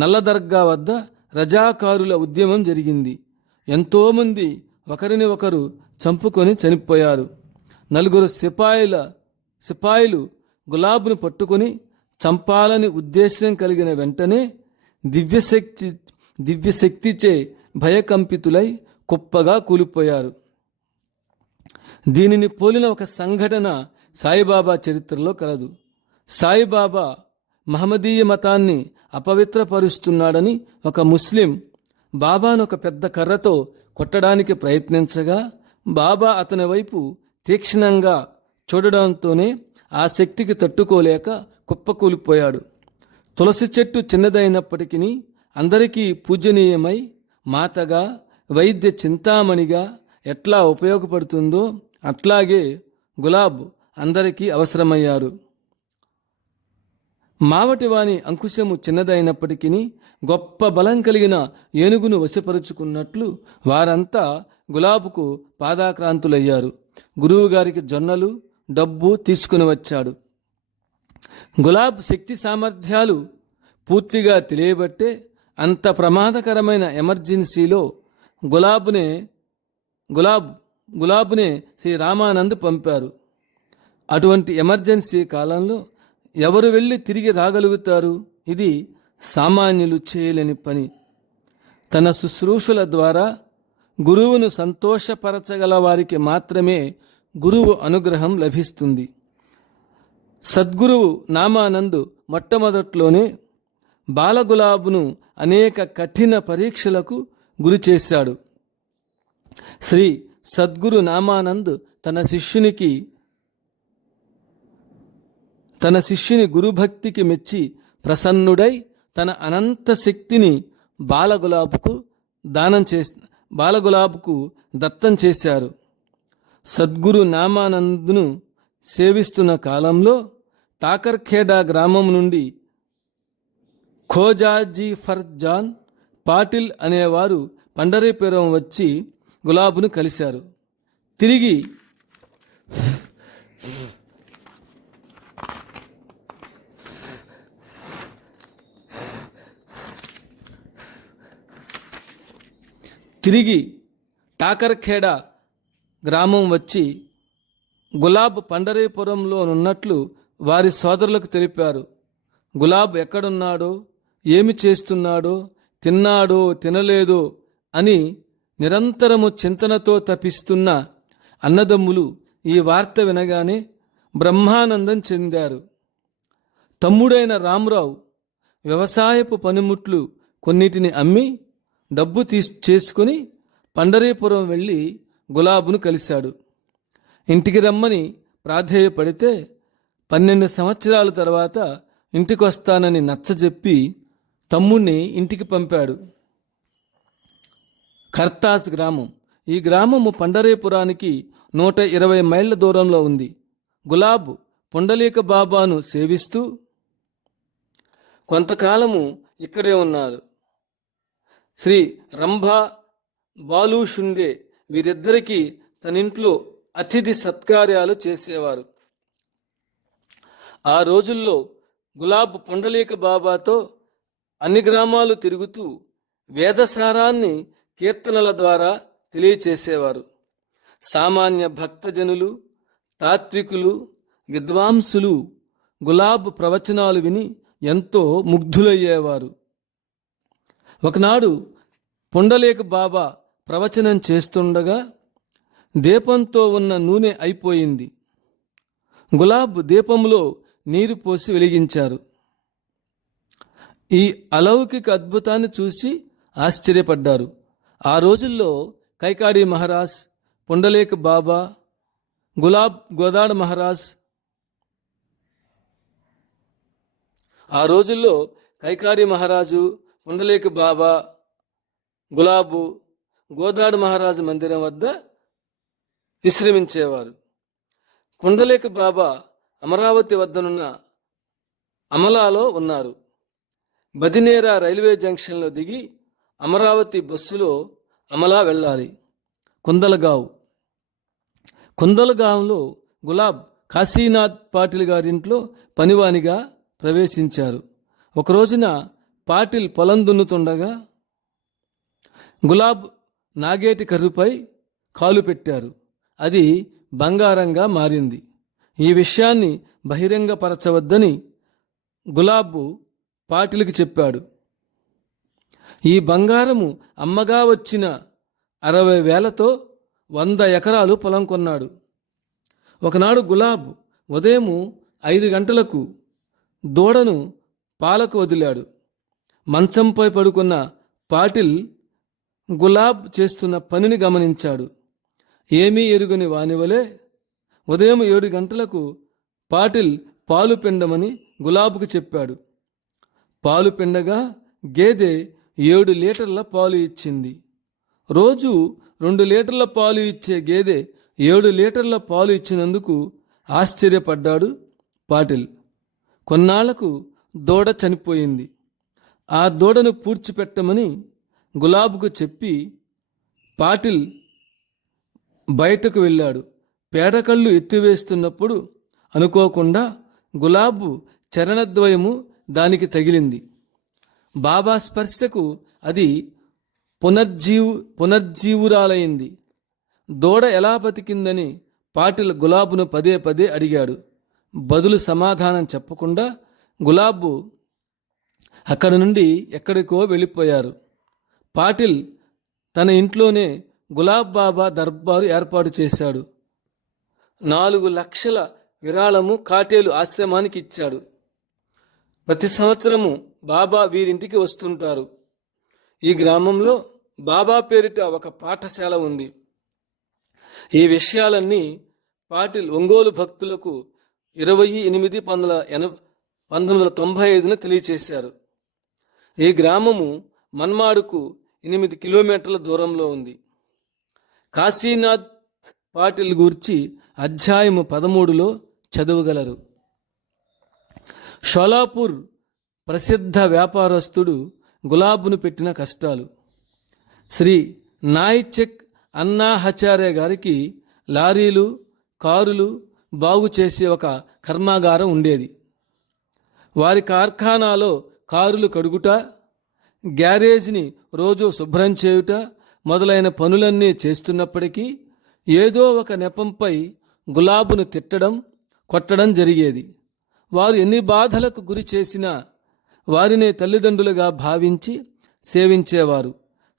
నల్ల దర్గా వద్ద రజాకారుల ఉద్యమం జరిగింది. ఎంతోమంది ఒకరిని ఒకరు చంపుకొని చనిపోయారు. 4 సిపాయిలు గులాబ్ను పట్టుకొని చంపాలని ఉద్దేశం కలిగిన వెంటనే దివ్యశక్తిచే భయకంపితులై కుప్పగా కూలిపోయారు. దీనిని పోలిన ఒక సంఘటన సాయిబాబా చరిత్రలో కలదు. సాయిబాబా మహమ్మదీయ మతాన్ని అపవిత్రపరుస్తున్నాడని ఒక ముస్లిం బాబాను ఒక పెద్ద కర్రతో కొట్టడానికి ప్రయత్నించగా బాబా అతని వైపు తీక్షణంగా చూడడంతోనే ఆ శక్తికి తట్టుకోలేక కుప్పకూలిపోయాడు. తులసి చెట్టు చిన్నదైనప్పటికీ అందరికీ పూజనీయమై మాతగా, వైద్య చింతామణిగా ఎట్లా ఉపయోగపడుతుందో అట్లాగే గులాబ్ అందరికీ అవసరమయ్యారు. మావటివాని అంకుశము చిన్నదైనప్పటికీ గొప్ప బలం కలిగిన ఏనుగును వశపరుచుకున్నట్లు వారంతా గులాబుకు పాదాక్రాంతులయ్యారు. గురువుగారికి జొన్నలు, డబ్బు తీసుకుని వచ్చాడు. గులాబ్ శక్తి సామర్థ్యాలు పూర్తిగా తెలియబట్టే అంత ప్రమాదకరమైన ఎమర్జెన్సీలో గులాబునే శ్రీ రామానంద్ పంపారు. అటువంటి ఎమర్జెన్సీ కాలంలో ఎవరు వెళ్ళి తిరిగి రాగలుగుతారు? ఇది సామాన్యులు చేయలేని పని. తన శుశ్రూషల ద్వారా గురువును సంతోషపరచగల వారికి మాత్రమే గురువు అనుగ్రహం లభిస్తుంది. సద్గురువు నామానంద్ మొట్టమొదట్లోనే బాలగులాబును అనేక కఠిన పరీక్షలకు గురి చేశాడు. శ్రీ సద్గురు నామానంద్ తన శిష్యుని గురుభక్తికి మెచ్చి ప్రసన్నుడై తన అనంత శక్తిని బాలగులాబుకు దత్తం చేశారు. సద్గురు నామానంద్ను సేవిస్తున్న కాలంలో టాకర్ఖేడా గ్రామం నుండి ఖోజాజీ ఫర్జాన్ పాటిల్ అనేవారు పండరీపురం వచ్చి గులాబును కలిశారు. తిరిగి టాకర్ఖేడా గ్రామం వచ్చి గులాబ్ పండరీపురంలోనున్నట్లు వారి సోదరులకు తెలిపారు. గులాబ్ ఎక్కడున్నాడో, ఏమి చేస్తున్నాడో, తిన్నాడో తినలేదో అని నిరంతరము చింతనతో తపిస్తున్న అన్నదమ్ములు ఈ వార్త వినగానే బ్రహ్మానందం చెందారు. తమ్ముడైన రామరావు వ్యవసాయపు పనిముట్లు కొన్నిటిని అమ్మి డబ్బు చేసుకుని పండరీపురం వెళ్ళి గులాబును కలిశాడు. ఇంటికి రమ్మని ప్రాధేయపడితే 12 సంవత్సరాల తర్వాత ఇంటికొస్తానని నచ్చజెప్పి తమ్ముణ్ణి ఇంటికి పంపాడు. ఖర్తాస్ గ్రామం ఈ గ్రామము పండరీపురానికి 120 మైళ్ళ దూరంలో ఉంది. గులాబ్ పుండలీక బాబాను సేవిస్తూ కొంతకాలము ఇక్కడే ఉన్నారు. శ్రీ రంభా బాలు షుండే వీరిద్దరికీ తన ఇంట్లో అతిథి సత్కార్యాలు చేసేవారు. ఆ రోజుల్లో గులాబ్ పుండలీక బాబాతో అన్ని గ్రామాలు తిరుగుతూ వేదసారాన్ని కీర్తనల ద్వారా తెలియచేసేవారు. సామాన్య భక్తజనులు, తాత్వికులు, విద్వాంసులు గులాబ్ ప్రవచనాలు విని ఎంతో ముగ్ధులయ్యేవారు. ఒకనాడు పుండలీక బాబా ప్రవచనం చేస్తుండగా దీపంతో ఉన్న నూనె అయిపోయింది. గులాబ్ దీపంలో నీరు పోసి వెలిగించారు. ఈ అలౌకిక అద్భుతాన్ని చూసి ఆశ్చర్యపడ్డారు. ఆ రోజుల్లో కైకాడి మహారాజ్, పుండలీక బాబా, గులాబ్ గోదాడ మహారాజ్ ఆ రోజుల్లో కైకాడి మహారాజు, పుండలీక బాబా, గులాబు గోదాడ మహారాజు మందిరం వద్ద విశ్రమించేవారు. పుండలీక బాబా అమరావతి వద్దనున్న అమలాలో ఉన్నారు. బదినేరా రైల్వే జంక్షన్లో దిగి అమరావతి బస్సులో అమలా వెళ్ళాలి. కుందలగాంలో గులాబ్ కాశీనాథ్ పాటిల్ గారింట్లో పనివానిగా ప్రవేశించారు. ఒక రోజున పాటిల్ పొలం దున్నుతుండగా గులాబ్ నాగేటి కర్రుపై కాలు పెట్టారు. అది బంగారంగా మారింది. ఈ విషయాన్ని బహిరంగపరచవద్దని గులాబ్ పాటిల్కి చెప్పాడు. ఈ బంగారము అమ్మగా వచ్చిన 60,000తో 100 ఎకరాలు పొలం కొన్నాడు. ఒకనాడు గులాబ్ ఉదయం 5 గంటలకు దూడను పాలకు వదిలాడు. మంచంపై పడుకున్న పాటిల్ గులాబ్ చేస్తున్న పనిని గమనించాడు. ఏమీ ఎరుగని వానివలే ఉదయం 7 గంటలకు పాటిల్ పాలు పిండమని గులాబ్కు చెప్పాడు. పాలు పిండగా గేదె 7 లీటర్ల పాలు ఇచ్చింది. రోజు 2 లీటర్ల పాలు ఇచ్చే గేదె 7 లీటర్ల పాలు ఇచ్చినందుకు ఆశ్చర్యపడ్డాడు పాటిల్. కొన్నాళ్లకు దూడ చనిపోయింది. ఆ దూడను పూడ్చిపెట్టమని గులాబ్కు చెప్పి పాటిల్ బయటకు వెళ్ళాడు. పేడకళ్ళు ఎత్తివేస్తున్నప్పుడు అనుకోకుండా గులాబ్ చరణద్వయము దానికి తగిలింది. బాబా స్పర్శకు అది పునర్జీవురాలైంది. దూడ ఎలా బతికిందని పాటిల్ గులాబును పదే పదే అడిగాడు. బదులు సమాధానం చెప్పకుండా గులాబ్ అక్కడి నుండి ఎక్కడికో వెళ్ళిపోయారు. పాటిల్ తన ఇంట్లోనే గులాబ్ బాబా దర్బారు ఏర్పాటు చేశాడు. 4 లక్షల విరాళము కాటేలు ఆశ్రమానికి ఇచ్చాడు. ప్రతి సంవత్సరము బాబా వీరింటికి వస్తుంటారు. ఈ గ్రామంలో బాబా పేరిట ఒక పాఠశాల ఉంది. ఈ విషయాలన్నీ పాటిల్ ఒంగోలు భక్తులకు 28/1995 తెలియచేశారు. ఈ గ్రామము మన్మాడుకు 8 కిలోమీటర్ల దూరంలో ఉంది. కాశీనాథ్ పాటిల్ గూర్చి అధ్యాయము 13లో చదవగలరు. షోలాపూర్ ప్రసిద్ధ వ్యాపారస్తుడు గులాబ్ను పెట్టిన కష్టాలు. శ్రీ నాయిచెక్ అన్నా హచారే గారికి లారీలు, కారులు బాగు చేసే ఒక కర్మాగారం ఉండేది. వారి కార్ఖానాలో కారులు కడుగుట, గ్యారేజ్ని రోజు శుభ్రం చేయుట మొదలైన పనులన్నీ చేస్తున్నప్పటికీ ఏదో ఒక నెపంపై గులాబును తిట్టడం, కొట్టడం జరిగేది. వారు ఎన్ని బాధలకు గురి చేసినా వారినే తల్లిదండ్రులుగా భావించి సేవించేవారు.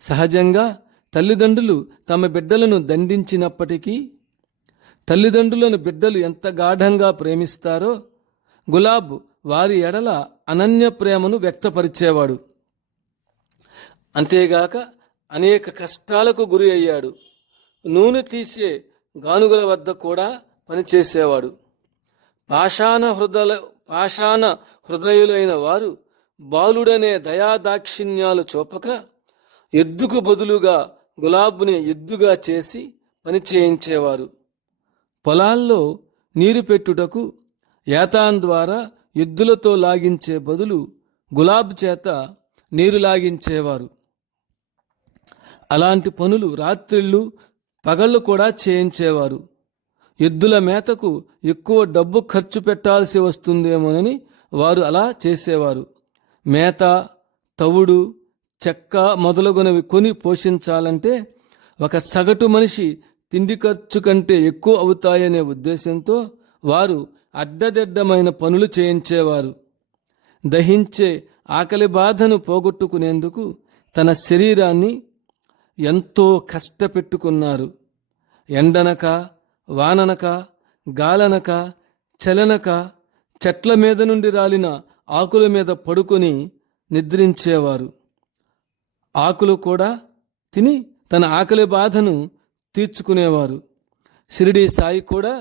సహజంగా తల్లిదండ్రులు తమ బిడ్డలను దండించినప్పటికీ తల్లిదండ్రులను బిడ్డలు ఎంత గాఢంగా ప్రేమిస్తారో గులాబ్ వారి ఎడల అనన్య ప్రేమను వ్యక్తపరిచేవాడు. అంతేగాక అనేక కష్టాలకు గురి అయ్యాడు. నూనె తీసే గానుగల వద్ద కూడా పనిచేసేవాడు. పాషాణ హృదయులైన వారు బాలుడనే దయాదాక్షిణ్యాలు చూపక ఎద్దుకు బదులుగా గులాబుని ఎద్దుగా చేసి పని చేయించేవారు. పొలాల్లో నీరు పెట్టుటకు యాతాన్ ద్వారా ఎద్దులతో లాగించే బదులు గులాబ్ చేత నీరు లాగించేవారు. అలాంటి పనులు రాత్రిళ్ళు పగళ్ళు కూడా చేయించేవారు. ఎద్దుల మేతకు ఎక్కువ డబ్బు ఖర్చు పెట్టాల్సి వస్తుందేమోనని వారు అలా చేసేవారు. మేత, తవుడు, చెక్క మొదలగునవి కొని పోషించాలంటే ఒక సగటు మనిషి తిండి ఖర్చు కంటే ఎక్కువ అవుతాయనే ఉద్దేశంతో వారు అడ్డదిడ్డమైన పనులు చేయించేవారు. దహించే ఆకలి బాధను పోగొట్టుకునేందుకు తన శరీరాన్ని ఎంతో కష్టపెట్టుకున్నారు. ఎండనక, వాననక, గాలనక, చలనక చెట్ల మీద నుండి రాలిన ఆకుల మీద పడుకొని నిద్రించేవారు. ఆకులు కూడా తిని తన ఆకలి బాధను తీర్చుకునేవారు. షిరిడీ సాయి కూడా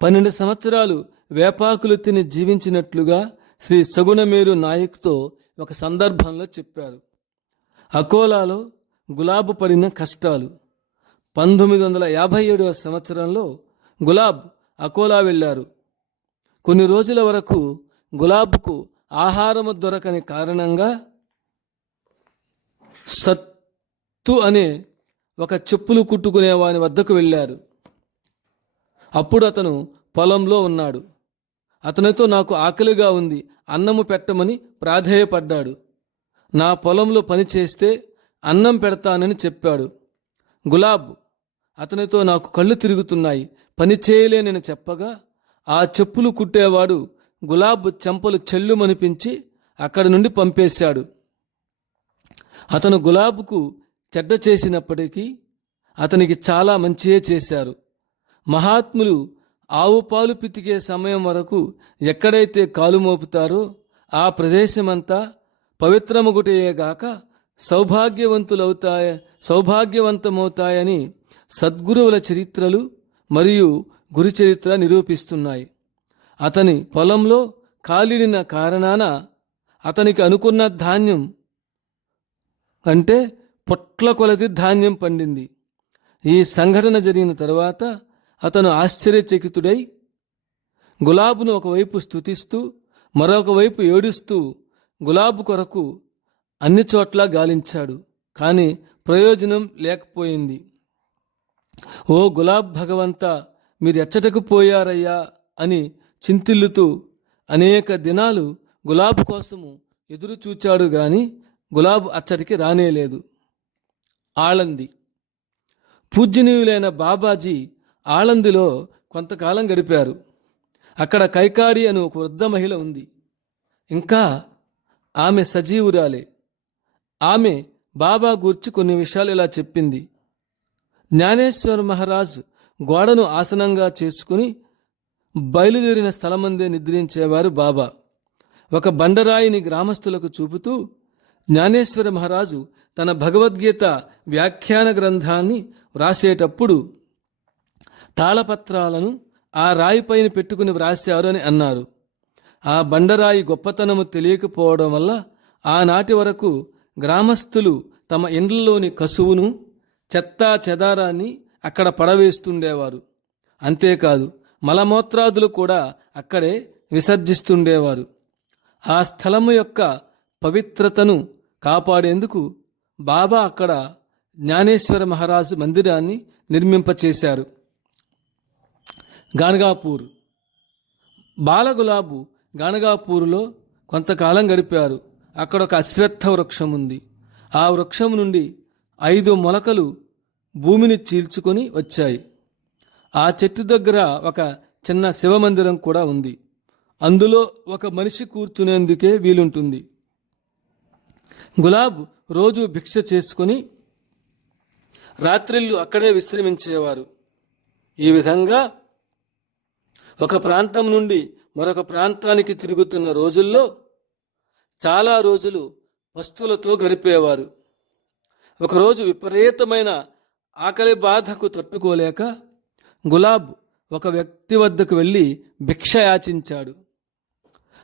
12 సంవత్సరాలు వేపాకులు తిని జీవించినట్లుగా శ్రీ సగుణమేరు నాయక్తో ఒక సందర్భంలో చెప్పారు. అకోలాలో గులాబు పడిన కష్టాలు. 1957వ సంవత్సరంలో గులాబ్ అకోలా వెళ్ళారు. కొన్ని రోజుల వరకు గులాబ్కు ఆహారము దొరకని కారణంగా సత్తు అనే ఒక చెప్పులు కుట్టుకునే వాని వద్దకు వెళ్ళారు. అప్పుడు అతను పొలంలో ఉన్నాడు. అతనితో నాకు ఆకలిగా ఉంది, అన్నము పెట్టమని ప్రాధేయపడ్డాడు. నా పొలంలో పని చేస్తే అన్నం పెడతానని చెప్పాడు. గులాబ్ అతనితో నాకు కళ్ళు తిరుగుతున్నాయి, పని చేయలేనని చెప్పగా ఆ చెప్పులు కుట్టేవాడు గులాబ్ చెంపలు చెల్లుమనిపించి అక్కడి నుండి పంపేశాడు. అతను గులాబ్కు చెడ్డ చేసినప్పటికీ అతనికి చాలా మంచియే చేశారు. మహాత్ములు ఆవు పాలు పితికే సమయం వరకు ఎక్కడైతే కాలు మోపుతారో ఆ ప్రదేశమంతా పవిత్రముగుటయేగాక సౌభాగ్యవంతమవుతాయని సద్గురువుల చరిత్రలు మరియు గురు చరిత్ర నిరూపిస్తున్నాయి. అతని పొలంలో కాలిడిన కారణాన అతనికి అనుకున్న ధాన్యం అంటే పొట్ల కొలది ధాన్యం పండింది. ఈ సంఘటన జరిగిన తరువాత అతను ఆశ్చర్యచకితుడై గులాబును ఒకవైపు స్తుతిస్తూ మరొక వైపు ఏడుస్తూ గులాబు కొరకు అన్ని చోట్ల గాలించాడు. కానీ ప్రయోజనం లేకపోయింది. ఓ గులాబ్ భగవంత, మీరు ఎచ్చటకు పోయారయ్యా అని చింతిల్లుతూ అనేక దినాలు గులాబ్ కోసము ఎదురు చూచాడు గాని గులాబ్ అచ్చటికి రానేలేదు. ఆళంది. పూజ్యనీయులైన బాబాజీ ఆళందిలో కొంతకాలం గడిపారు. అక్కడ కైకాడి అని ఒక వృద్ధ మహిళ ఉంది. ఇంకా ఆమె సజీవురాలే. ఆమె బాబా గూర్చి కొన్ని విషయాలు ఇలా చెప్పింది. జ్ఞానేశ్వర మహారాజ్ గోడను ఆసనంగా చేసుకుని బయలుదేరిన స్థలమందే నిద్రించేవారు బాబా. ఒక బండరాయిని గ్రామస్తులకు చూపుతూ జ్ఞానేశ్వర మహారాజు తన భగవద్గీత వ్యాఖ్యాన గ్రంథాన్ని వ్రాసేటప్పుడు తాళపత్రాలను ఆ రాయిపైన పెట్టుకుని వ్రాశారు అని అన్నారు. ఆ బండరాయి గొప్పతనము తెలియకపోవడం వల్ల ఆనాటి వరకు గ్రామస్తులు తమ ఇండ్లలోని కసువును, చెత్తా చెదారాన్ని అక్కడ పడవేస్తుండేవారు. అంతేకాదు మలమూత్రాదులు కూడా అక్కడే విసర్జిస్తుండేవారు. ఆ స్థలము యొక్క పవిత్రతను కాపాడేందుకు బాబా అక్కడ జ్ఞానేశ్వర మహారాజు మందిరాన్ని నిర్మింపచేశారు. గాణగాపూర్. బాలగులాబు గాణగాపూర్లో కొంతకాలం గడిపారు. అక్కడ ఒక అశ్వత్థ వృక్షం ఉంది. ఆ వృక్షం నుండి 5 మొలకలు భూమిని చీల్చుకొని వచ్చాయి. ఆ చెట్టు దగ్గర ఒక చిన్న శివమందిరం కూడా ఉంది. అందులో ఒక మనిషి కూర్చునేందుకే వీలుంటుంది. గులాబ్ రోజు భిక్ష చేసుకుని రాత్రిళ్ళు అక్కడే విశ్రమించేవారు. ఈ విధంగా ఒక ప్రాంతం నుండి మరొక ప్రాంతానికి తిరుగుతున్న రోజుల్లో చాలా రోజులు వస్తువులతో గడిపేవారు. ఒకరోజు విపరీతమైన ఆకలి బాధకు తట్టుకోలేక గులాబ్ ఒక వ్యక్తి వద్దకు వెళ్ళి భిక్ష యాచించాడు.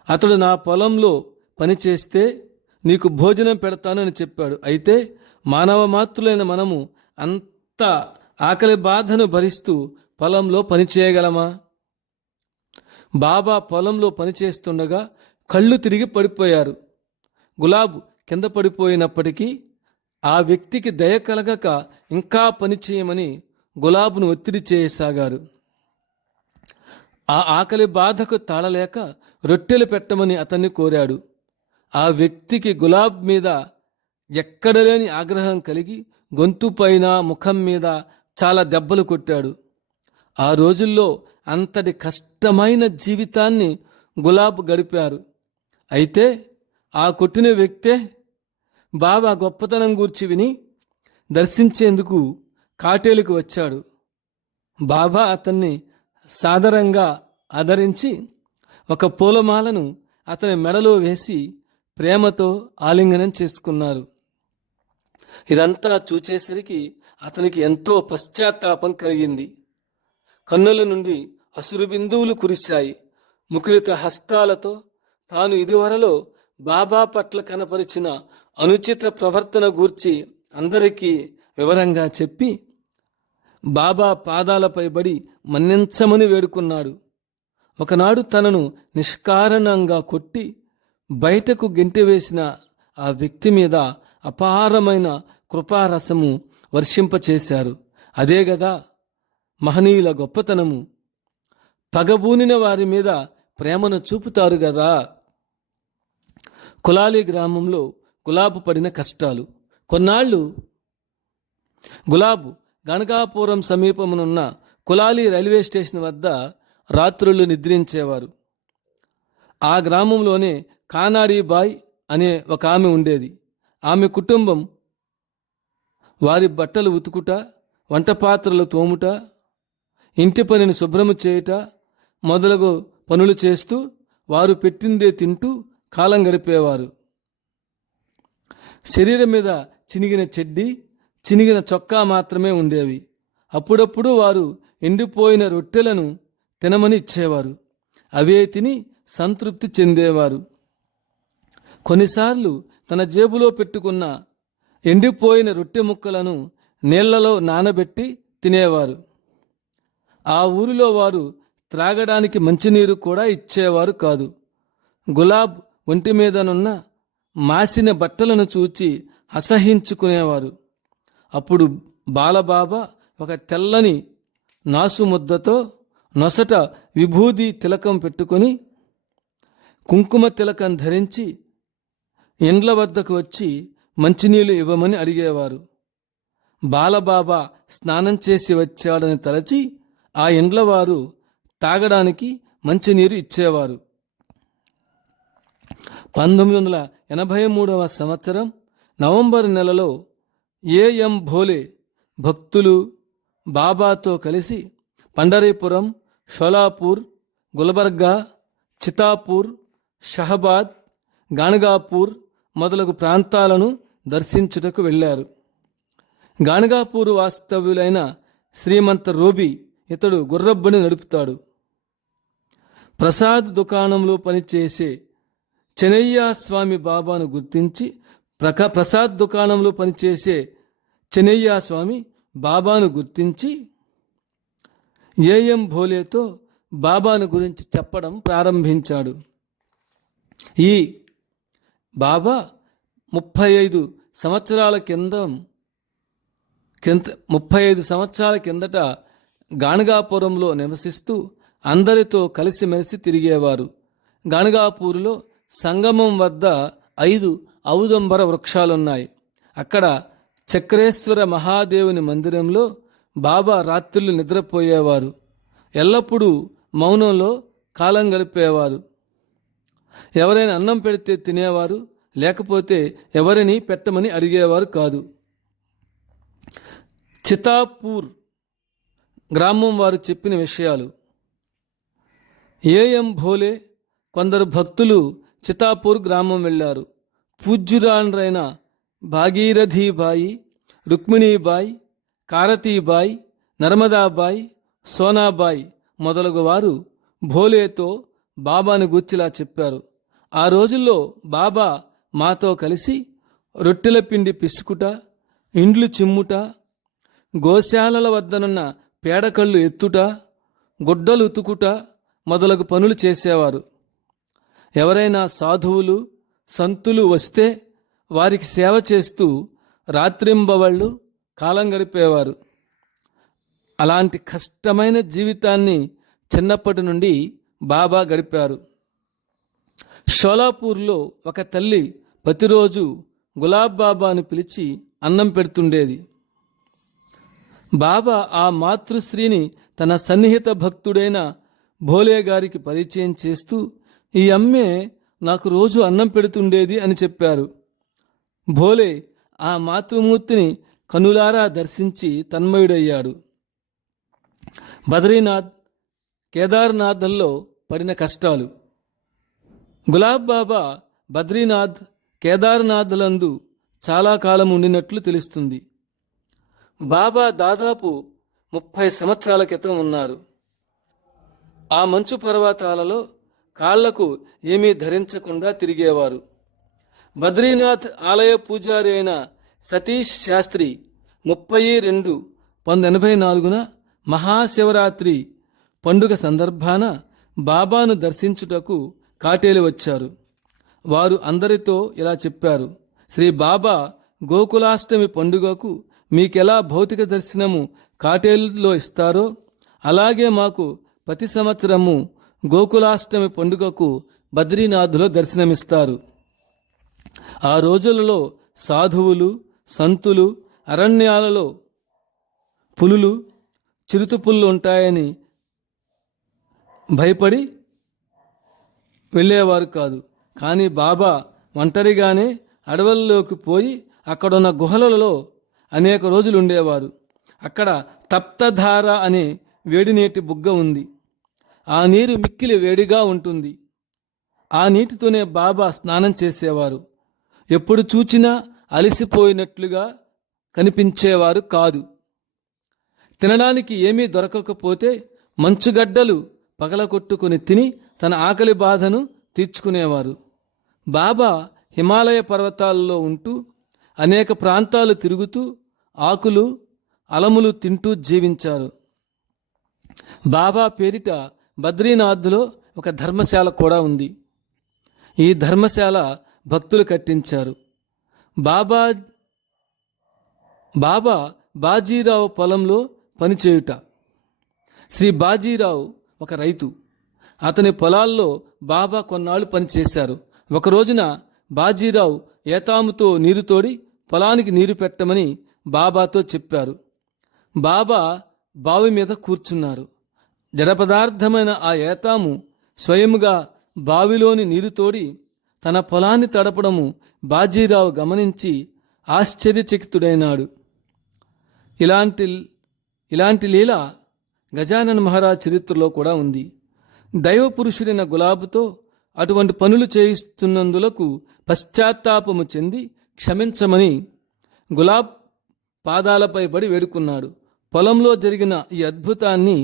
అతడు నా పొలంలో పనిచేస్తే నీకు భోజనం పెడతానని చెప్పాడు. అయితే మానవ మాతృలైన మనము అంత ఆకలి బాధను భరిస్తూ పొలంలో పనిచేయగలమా? బాబా పొలంలో పనిచేస్తుండగా కళ్ళు తిరిగి పడిపోయారు. గులాబ్ కింద పడిపోయినప్పటికీ ఆ వ్యక్తికి దయ కలగక ఇంకా పనిచేయమని గులాబ్ను ఒత్తిడి చేయసాగారు. ఆ ఆకలి బాధకు తాళలేక రొట్టెలు పెట్టమని అతన్ని కోరాడు. ఆ వ్యక్తికి గులాబ్ మీద ఎక్కడలేని ఆగ్రహం కలిగి గొంతు పైన ముఖం మీద చాలా దెబ్బలు కొట్టాడు. ఆ రోజుల్లో అంతటి కష్టమైన జీవితాన్ని గులాబ్ గడిపారు. అయితే ఆ కొట్టిన వ్యక్తే బాబా గొప్పతనం గూర్చి విని దర్శించేందుకు కాటేలుకు వచ్చాడు. బాబా అతన్ని సాదరంగా ఆదరించి ఒక పూలమాలను అతని మెడలో వేసి ప్రేమతో ఆలింగనం చేసుకున్నారు. ఇదంతా చూచేసరికి అతనికి ఎంతో పశ్చాత్తాపం కలిగింది. కన్నుల నుండి అసురు బిందువులు కురిశాయి. ముకులిత హస్తాలతో తాను ఇదివరలో బాబా పట్ల కనపరిచిన అనుచిత ప్రవర్తన గూర్చి అందరికీ వివరంగా చెప్పి బాబా పాదాలపై బడి మన్నించమని వేడుకున్నాడు. ఒకనాడు తనను నిష్కారణంగా కొట్టి బయటకు గెంటివేసిన ఆ వ్యక్తి మీద అపారమైన కృపారసము వర్షింపచేశారు. అదేగదా మహనీయుల గొప్పతనము. పగబూనిన వారి మీద ప్రేమను చూపుతారు గదా. కులాలి గ్రామంలో గులాబు పడిన కష్టాలు. కొన్నాళ్ళు గులాబు గణగాపురం సమీపమునున్న కులాలి రైల్వే స్టేషన్ వద్ద రాత్రులు నిద్రించేవారు. ఆ గ్రామంలోనే కానాడీబాయ్ అనే ఒక ఆమె ఉండేది. ఆమె కుటుంబం వారి బట్టలు ఉతుకుట, వంట పాత్రలు తోముట, ఇంటి పనిని శుభ్రము చేయుట మొదలగు పనులు చేస్తూ వారు పెట్టిందే తింటూ కాలం గడిపేవారు. శరీరం మీద చినిగిన చెడ్డీ, చినిగిన చొక్కా మాత్రమే ఉండేవి. అప్పుడప్పుడు వారు ఎండిపోయిన రొట్టెలను తినమని ఇచ్చేవారు. అవే తిని సంతృప్తి చెందేవారు. కొన్నిసార్లు తన జేబులో పెట్టుకున్న ఎండిపోయిన రొట్టె ముక్కలను నీళ్లలో నానబెట్టి తినేవారు. ఆ ఊరిలో వారు త్రాగడానికి మంచినీరు కూడా ఇచ్చేవారు కాదు. గులాబ్ ఒంటి మీదనున్న మాసిన బట్టలను చూచి అసహించుకునేవారు. అప్పుడు బాలబాబా ఒక తెల్లని నాసు ముద్దతో నొసట విభూది తిలకం పెట్టుకొని కుంకుమ తిలకం ధరించి ఇండ్ల వద్దకు వచ్చి మంచినీళ్లు ఇవ్వమని అడిగేవారు. బాలబాబా స్నానం చేసి వచ్చాడని తలచి ఆ ఇండ్లవారు తాగడానికి మంచినీరు ఇచ్చేవారు. 1983 సంవత్సరం నవంబర్ నెలలో ఏఎం భోలే భక్తులు బాబాతో కలిసి పండరీపురం, షోలాపూర్, గుల్బర్గా, చితాపూర్, షహబాద్, గాణగాపూర్ మొదలగు ప్రాంతాలను దర్శించుటకు వెళ్ళారు. గాణగాపూర్ వాస్తవ్యులైన శ్రీమంత రోబి ఇతడు గుర్రబ్బని నడుపుతాడు. ప్రసాద్ దుకాణంలో పనిచేసే చెనయ్య స్వామి బాబాను గుర్తించి ప్రసాద్ దుకాణంలో పనిచేసే చెనయ్య స్వామి బాబాను గుర్తించి ఏఎం భోలేతో బాబాను గురించి చెప్పడం ప్రారంభించాడు. ఈ బాబా 35 సంవత్సరాల కిందట గాణగాపురంలో నివసిస్తూ అందరితో కలిసిమెలిసి తిరిగేవారు. గాణగాపూర్లో సంగమం వద్ద 5 ఔదంబర వృక్షాలున్నాయి. అక్కడ చక్రేశ్వర మహాదేవుని మందిరంలో బాబా రాత్రులు నిద్రపోయేవారు. ఎల్లప్పుడూ మౌనంలో కాలం గడిపేవారు. ఎవరైనా అన్నం పెడితే తినేవారు, లేకపోతే ఎవరిని పెట్టమని అడిగేవారు కాదు. చితాపూర్ గ్రామం వారు చెప్పిన విషయాలు. ఏఎం భోలే కొందరు భక్తులు చితాపూర్ గ్రామం వెళ్ళారు. పూజ్యురాండ్రైన భాగీరథీబాయి, రుక్మిణీబాయి, కారతీబాయి, నర్మదాబాయి, సోనాబాయి మొదలగు వారు భోలేతో బాబాను గూర్చిలా చెప్పారు. ఆ రోజుల్లో బాబా మాతో కలిసి రొట్టెల పిండి పిసుకుట, ఇండ్లు చిమ్ముట, గోశాలల వద్దనున్న పేడకళ్ళు ఎత్తుట, గుడ్డలు ఉతుకుట మొదలగు పనులు చేసేవారు. ఎవరైనా సాధువులు సంతులు వస్తే వారికి సేవ చేస్తూ రాత్రింబవళ్ళు కాలం గడిపేవారు. అలాంటి కష్టమైన జీవితాన్ని చిన్నప్పటి నుండి బాబా గడిపారు. షోలాపూర్లో ఒక తల్లి ప్రతిరోజు గులాబ్ బాబాను పిలిచి అన్నం పెడుతుండేది. బాబా ఆ మాతృశ్రీని తన సన్నిహిత భక్తుడైన భోలే గారికి పరిచయం చేస్తూ, ఈ అమ్మే నాకు రోజు అన్నం పెడుతుండేది అని చెప్పారు. భోలే ఆ మాతృమూర్తిని కనులారా దర్శించి తన్మయుడయ్యాడు. బద్రీనాథ్, కేదార్నాథ్ల్లో పడిన కష్టాలు. గులాబ్ బాబా బద్రీనాథ్, కేదార్నాథ్లందు చాలా కాలం ఉండినట్లు తెలుస్తుంది. బాబా దాదాపు 30 సంవత్సరాల క్రితం ఉన్నారు. ఆ మంచు పర్వతాలలో కాళ్లకు ఏమీ ధరించకుండా తిరిగేవారు. బద్రీనాథ్ ఆలయ పూజారి అయిన సతీష్ శాస్త్రి 30/2/1984 మహాశివరాత్రి పండుగ సందర్భాన బాబాను దర్శించుటకు కాటేలు వచ్చారు. వారు అందరితో ఇలా చెప్పారు: శ్రీ బాబా గోకులాష్టమి పండుగకు మీకెలా భౌతిక దర్శనము కాటేలులో ఇస్తారో అలాగే మాకు ప్రతి సంవత్సరము గోకులాష్టమి పండుగకు బద్రీనాథ్లో దర్శనమిస్తారు. ఆ రోజులలో సాధువులు సంతులు అరణ్యాలలో పులులు చిరుతపుళ్ళు ఉంటాయని భయపడి వెళ్ళేవారు కాదు. కానీ బాబా ఒంటరిగానే అడవుల్లోకి పోయి అక్కడున్న గుహలలో అనేక రోజులు ఉండేవారు. అక్కడ తప్తధార అనే వేడినీటి బుగ్గ ఉంది. ఆ నీరు మిక్కిలి వేడిగా ఉంటుంది. ఆ నీటితోనే బాబా స్నానం చేసేవారు. ఎప్పుడు చూచినా అలసిపోయినట్లుగా కనిపించేవారు కాదు. తినడానికి ఏమీ దొరకకపోతే మంచుగడ్డలు పగలగొట్టుకుని తిని తన ఆకలి బాధను తీర్చుకునేవారు. బాబా హిమాలయ పర్వతాల్లో ఉంటూ అనేక ప్రాంతాలు తిరుగుతూ ఆకులు అలములు తింటూ జీవించారు. బాబా పేరిట బద్రీనాథ్లో ఒక ధర్మశాల కూడా ఉంది. ఈ ధర్మశాల భక్తులు కట్టించారు. బాబా బాజీరావు పొలంలో పనిచేయుట. శ్రీ బాజీరావు ఒక రైతు. అతని పొలాల్లో బాబా కొన్నాళ్ళు పనిచేశారు. ఒక రోజున బాజీరావు ఏతాముతో నీరు తోడి పొలానికి నీరు పెట్టమని బాబాతో చెప్పారు. బాబా బావి మీద కూర్చున్నారు. జడపదార్థమైన ఆ ఏతాము స్వయముగా బావిలోని నీరు తోడి తన పొలాన్ని తడపడము బాజీరావు గమనించి ఆశ్చర్యచకితుడైనాడు. ఇలాంటి లీల గజానన మహారాజ్ చరిత్రలో కూడా ఉంది. దైవ పురుషుడైన గులాబుతో అటువంటి పనులు చేయిస్తున్నందులకు పశ్చాత్తాపము చెంది క్షమించమని గులాబ్ పాదాలపై పడి వేడుకున్నాడు. పొలంలో జరిగిన ఈ అద్భుతాన్ని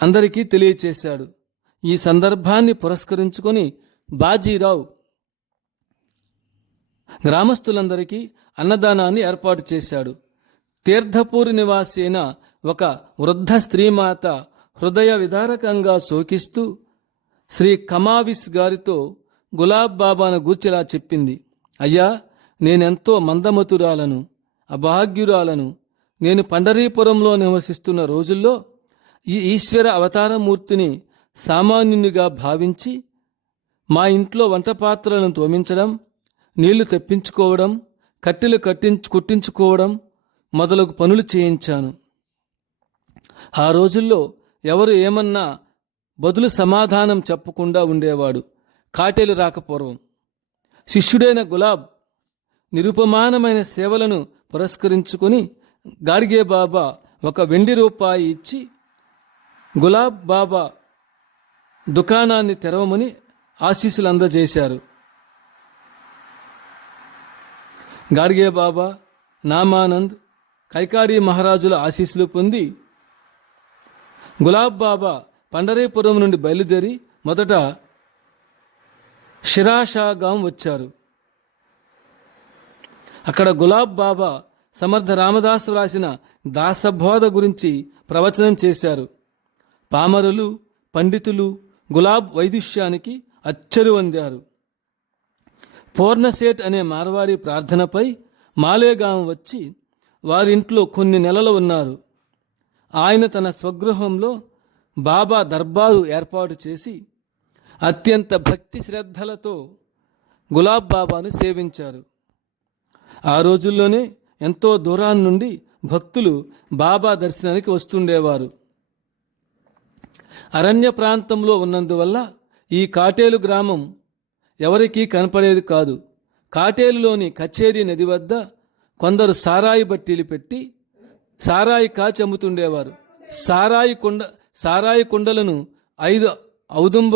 అందరికీ తెలియచేశాడు. ఈ సందర్భాన్ని పురస్కరించుకొని బాజీరావు గ్రామస్తులందరికీ అన్నదానాన్ని ఏర్పాటు చేశాడు. తీర్థపూరి నివాసి అయిన ఒక వృద్ధ స్త్రీమాత హృదయ విదారకంగా శోకిస్తూ శ్రీ కమావిస్ గారితో గులాబ్ బాబాను గూర్చిలా చెప్పింది: అయ్యా, నేనెంతో మందమతురాలను, అభాగ్యురాలను. నేను పండరీపురంలో నివసిస్తున్న రోజుల్లో ఈ ఈశ్వర అవతారమూర్తిని సామాన్యునిగా భావించి మా ఇంట్లో వంట పాత్రలను తోమించడం, నీళ్లు తెప్పించుకోవడం, కట్టెలు కుట్టించుకోవడం మొదలగు పనులు చేయించాను. ఆ రోజుల్లో ఎవరు ఏమన్నా బదులు సమాధానం చెప్పకుండా ఉండేవాడు. కాటేలు రాకపూర్వం శిష్యుడైన గులాబ్ నిరుపమానమైన సేవలను పురస్కరించుకుని గాడ్గే బాబా ఒక వెండి రూపాయి ఇచ్చి గులాబ్ బాబా దుకాణాన్ని తెరవమని ఆశీస్సులు అందజేశారు. గాడ్గే బాబా, నామానంద్, కైకాడి మహారాజుల ఆశీస్సులు పొంది గులాబ్ బాబా పండరీపురం నుండి బయలుదేరి మొదట షిరాషాగాం వచ్చారు. అక్కడ గులాబ్ బాబా సమర్థ రామదాసు రాసిన దాసబోధ గురించి ప్రవచనం చేశారు. పామరులు, పండితులు గులాబ్ వైదుష్యానికి అచ్చరు పొందారు. పూర్ణసేట్ అనే మార్వాడి ప్రార్థనపై మాలేగాం వచ్చి వారింట్లో కొన్ని నెలలు ఉన్నారు. ఆయన తన స్వగృహంలో బాబా దర్బారు ఏర్పాటు చేసి అత్యంత భక్తి శ్రద్ధలతో గులాబ్ బాబాను సేవించారు. ఆ రోజుల్లోనే ఎంతో దూరాన్ని నుండి భక్తులు బాబా దర్శనానికి వస్తుండేవారు. అరణ్య ప్రాంతంలో ఉన్నందువల్ల ఈ కాటేలు గ్రామం ఎవరికీ కనపడేది కాదు. కాటేలులోని కచేరీ నది వద్ద కొందరు సారాయి బట్టీలు పెట్టి సారాయి కాచి అమ్ముతుండేవారు. సారాయి కుండలను 5 ఔదుంబ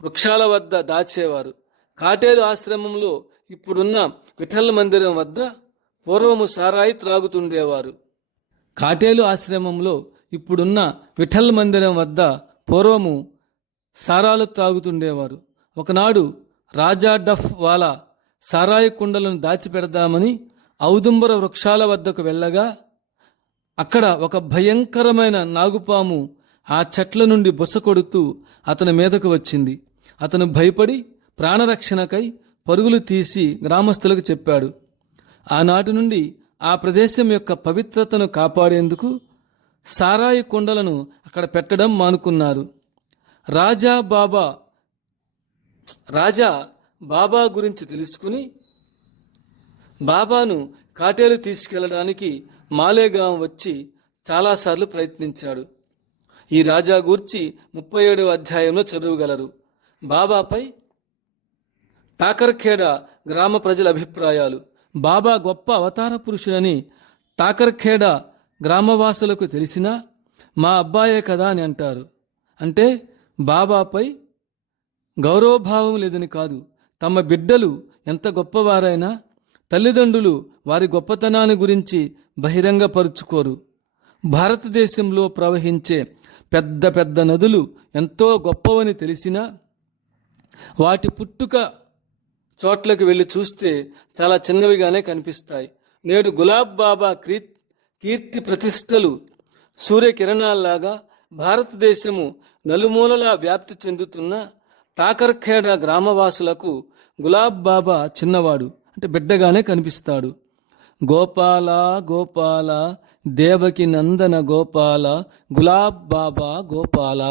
వృక్షాల వద్ద దాచేవారు. కాటేలు ఆశ్రమంలో ఇప్పుడున్న విఠల్ మందిరం వద్ద పూర్వము సారాయి త్రాగుతుండేవారు. కాటేలు ఆశ్రమంలో ఇప్పుడున్న విఠల్ మందిరం వద్ద పూర్వము సారాలు త్రాగుతుండేవారు. ఒకనాడు రాజా డఫ్ వాలా సారాయి కుండలను దాచిపెడదామని ఔదుంబర వృక్షాల వద్దకు వెళ్ళగా అక్కడ ఒక భయంకరమైన నాగుపాము ఆ చెట్ల నుండి బుస కొడుతూ అతని మీదకు వచ్చింది. అతను భయపడి ప్రాణరక్షణకై పరుగులు తీసి గ్రామస్తులకు చెప్పాడు. ఆనాటి నుండి ఆ ప్రదేశం యొక్క పవిత్రతను కాపాడేందుకు సారాయి కుండలను అక్కడ పెట్టడం మానుకున్నారు. రాజా బాబా గురించి తెలుసుకుని బాబాను కాటేలు తీసుకెళ్లడానికి మాలేగాం వచ్చి చాలాసార్లు ప్రయత్నించాడు. ఈ రాజా గూర్చి 37వ అధ్యాయంలో చదవగలరు. బాబాపై టాకర్ఖేడా గ్రామ ప్రజల అభిప్రాయాలు. బాబా గొప్ప అవతార పురుషుడని టాకర్ఖేడా గ్రామవాసులకు తెలిసినా మా అబ్బాయే కదా అని అంటారు. అంటే బాబాపై గౌరవభావం లేదని కాదు, తమ బిడ్డలు ఎంత గొప్పవారైనా తల్లిదండ్రులు వారి గొప్పతనాన్ని గురించి బహిరంగపరుచుకోరు. భారతదేశంలో ప్రవహించే పెద్ద పెద్ద నదులు ఎంతో గొప్పవని తెలిసినా వాటి పుట్టుక చోట్లకు వెళ్ళి చూస్తే చాలా చిన్నవిగానే కనిపిస్తాయి. నేడు గులాబ్ బాబా కీర్తి ప్రతిష్టలు సూర్యకిరణాల్లాగా భారతదేశము నలుమూలలా వ్యాప్తి చెందుతున్న టాకర్ఖేడా గ్రామవాసులకు గులాబ్ బాబా చిన్నవాడు, అంటే బిడ్డగానే కనిపిస్తాడు. గోపాల గోపాల దేవకి నందన గోపాల గులాబ్ బాబా గోపాల.